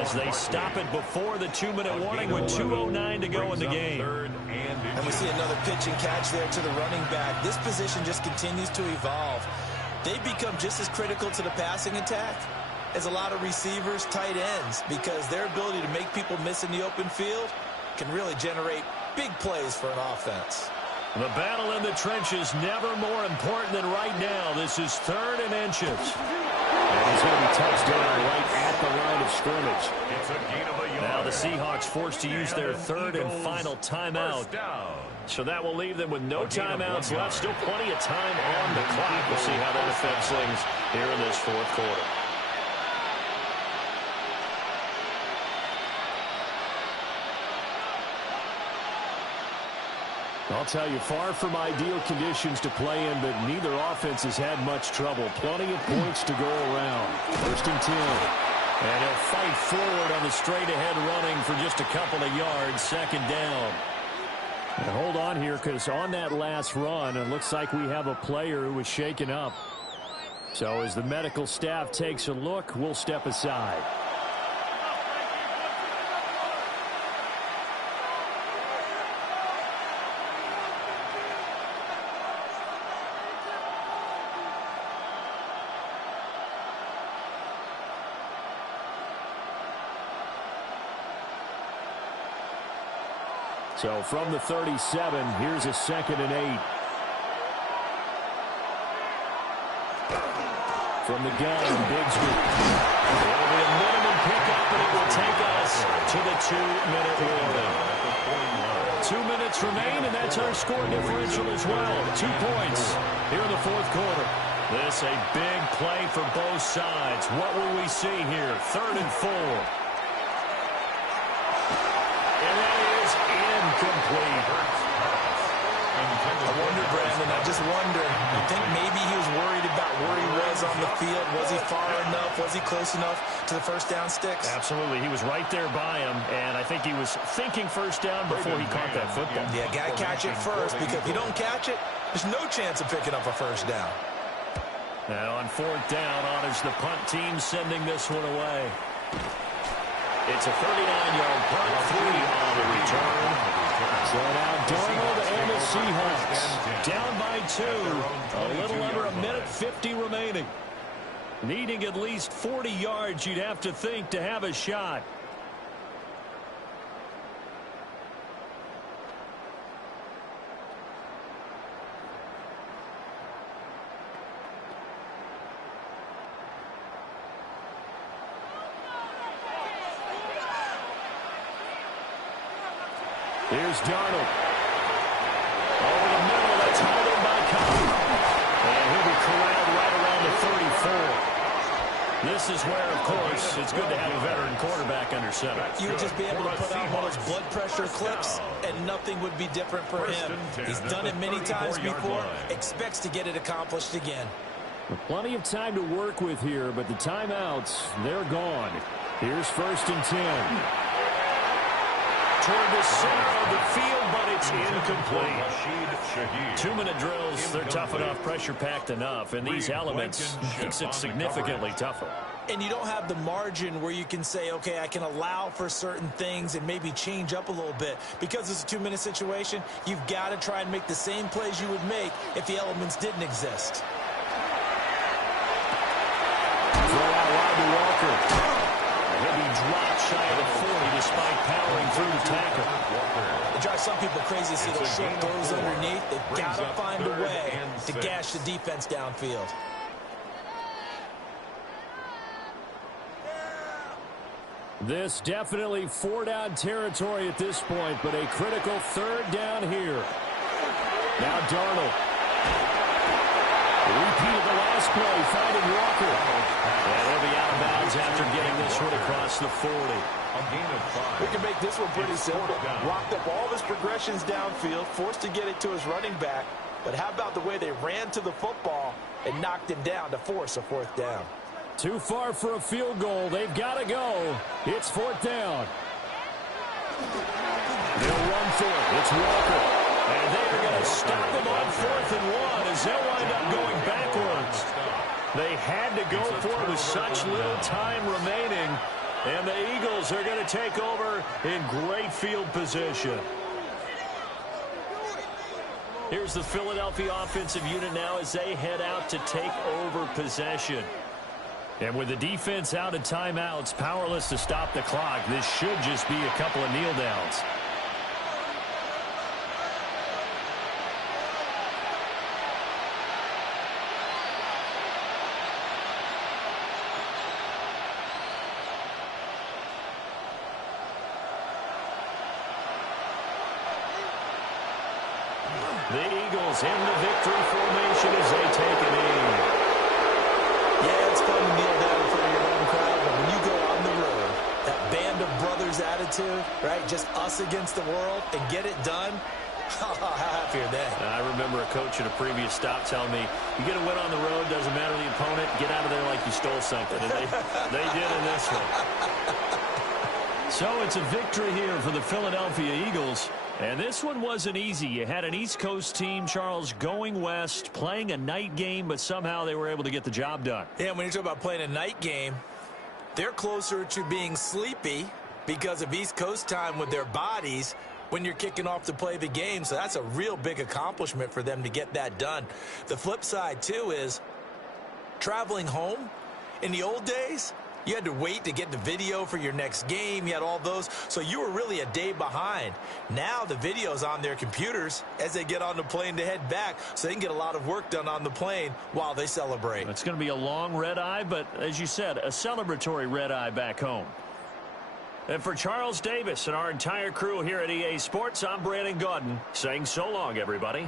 as they stop it before the 2-minute warning with 2:09 to go in the game. And we see another pitch and catch there to the running back. This position just continues to evolve. They become just as critical to the passing attack as a lot of receivers, tight ends, because their ability to make people miss in the open field can really generate big plays for an offense. The battle in the trenches never more important than right now. This is 3rd and inches. And he's going to be touched down right at the line of scrimmage. Now the Seahawks forced to use their 3rd and final timeout. So that will leave them with no timeouts left. Still plenty of time on the clock. We'll see how that affects things here in this 4th quarter. I'll tell you, far from ideal conditions to play in, but neither offense has had much trouble. Plenty of points to go around. 1st and 10. And he'll fight forward on the straight-ahead running for just a couple of yards. 2nd down. And hold on here, because on that last run, it looks like we have a player who was shaken up. So as the medical staff takes a look, we'll step aside. So from the 37, here's a 2nd and 8. From the gun, Bigsby. It'll be a minimum pickup, and it will take us to the 2-minute warning. 2 minutes remain, and that's our score differential as well. 2 points here in the 4th quarter. This a big play for both sides. What will we see here? 3rd and 4. Incomplete. I wonder, Brandon, I just wonder, I think maybe he was worried about where he was on the field. Was he far enough? Was he close enough to the 1st down sticks? Absolutely. He was right there by him, and I think he was thinking 1st down before he caught that football. Yeah, got to catch it first, because if you don't catch it, there's no chance of picking up a 1st down. Now on 4th down, honors the punt team sending this one away. It's a 39-yard punt, 3 on the return. So now Darnold and the Seahawks down by 2. A little under a minute 50 remaining. Needing at least 40 yards, you'd have to think, to have a shot. Here's Darnold. Over the middle, that's held in by Cobb. And he'll be corralled right around the 34. This is where, of course, it's good to have a veteran quarterback under center. You would just be able to put out one of those blood pressure clips, and nothing would be different for him. He's done it many times before, expects to get it accomplished again. Plenty of time to work with here, but the timeouts, they're gone. Here's 1st and 10. Toward the center of the field, but it's incomplete. 2-minute drills, they're tough enough, pressure-packed enough, and these elements makes it significantly tougher. And you don't have the margin where you can say, okay, I can allow for certain things and maybe change up a little bit. Because it's a 2-minute situation, you've got to try and make the same plays you would make if the elements didn't exist. Throw out wide to Walker. He'll be dropped shy of the 40 despite powering through the tackle. It drives some people crazy to see those short throws underneath. They've got to find a way to gash the defense downfield. This definitely 4-down territory at this point, but a critical 3rd down here. Now Darnold. Repeat of the last play, finding Walker. And he'll be out of bounds after getting this one across the 40. We can make this one pretty simple. Locked up all of his progressions downfield, forced to get it to his running back. But how about the way they ran to the football and knocked him down to force a 4th down? Too far for a field goal. They've got to go. It's 4th down. They'll run for it. It's Walker. And they are going to stop him on 4th and 1 as they'll wind up going backwards. They had to go for it with such little time remaining. And the Eagles are going to take over in great field position. Here's the Philadelphia offensive unit now as they head out to take over possession. And with the defense out of timeouts, powerless to stop the clock, this should just be a couple of kneel downs. The Eagles in the victory formation as they take a knee. Yeah, it's fun to kneel down in front of your home crowd, but when you go on the road, that band of brothers attitude, right, just us against the world, and get it done, how happy are they? I remember a coach at a previous stop telling me, you get a win on the road, doesn't matter the opponent, get out of there like you stole something. And they did in this one. So it's a victory here for the Philadelphia Eagles. And this one wasn't easy. You had an East Coast team, Charles, going west, playing a night game, but somehow they were able to get the job done. Yeah, when you talk about playing a night game, they're closer to being sleepy because of East Coast time with their bodies when you're kicking off to play the game. So that's a real big accomplishment for them to get that done. The flip side, too, is traveling home. In the old days, you had to wait to get the video for your next game. You had all those. So you were really a day behind. Now the video's on their computers as they get on the plane to head back, so they can get a lot of work done on the plane while they celebrate. It's going to be a long red eye, but as you said, a celebratory red eye back home. And for Charles Davis and our entire crew here at EA Sports, I'm Brandon Gaudin saying so long, everybody.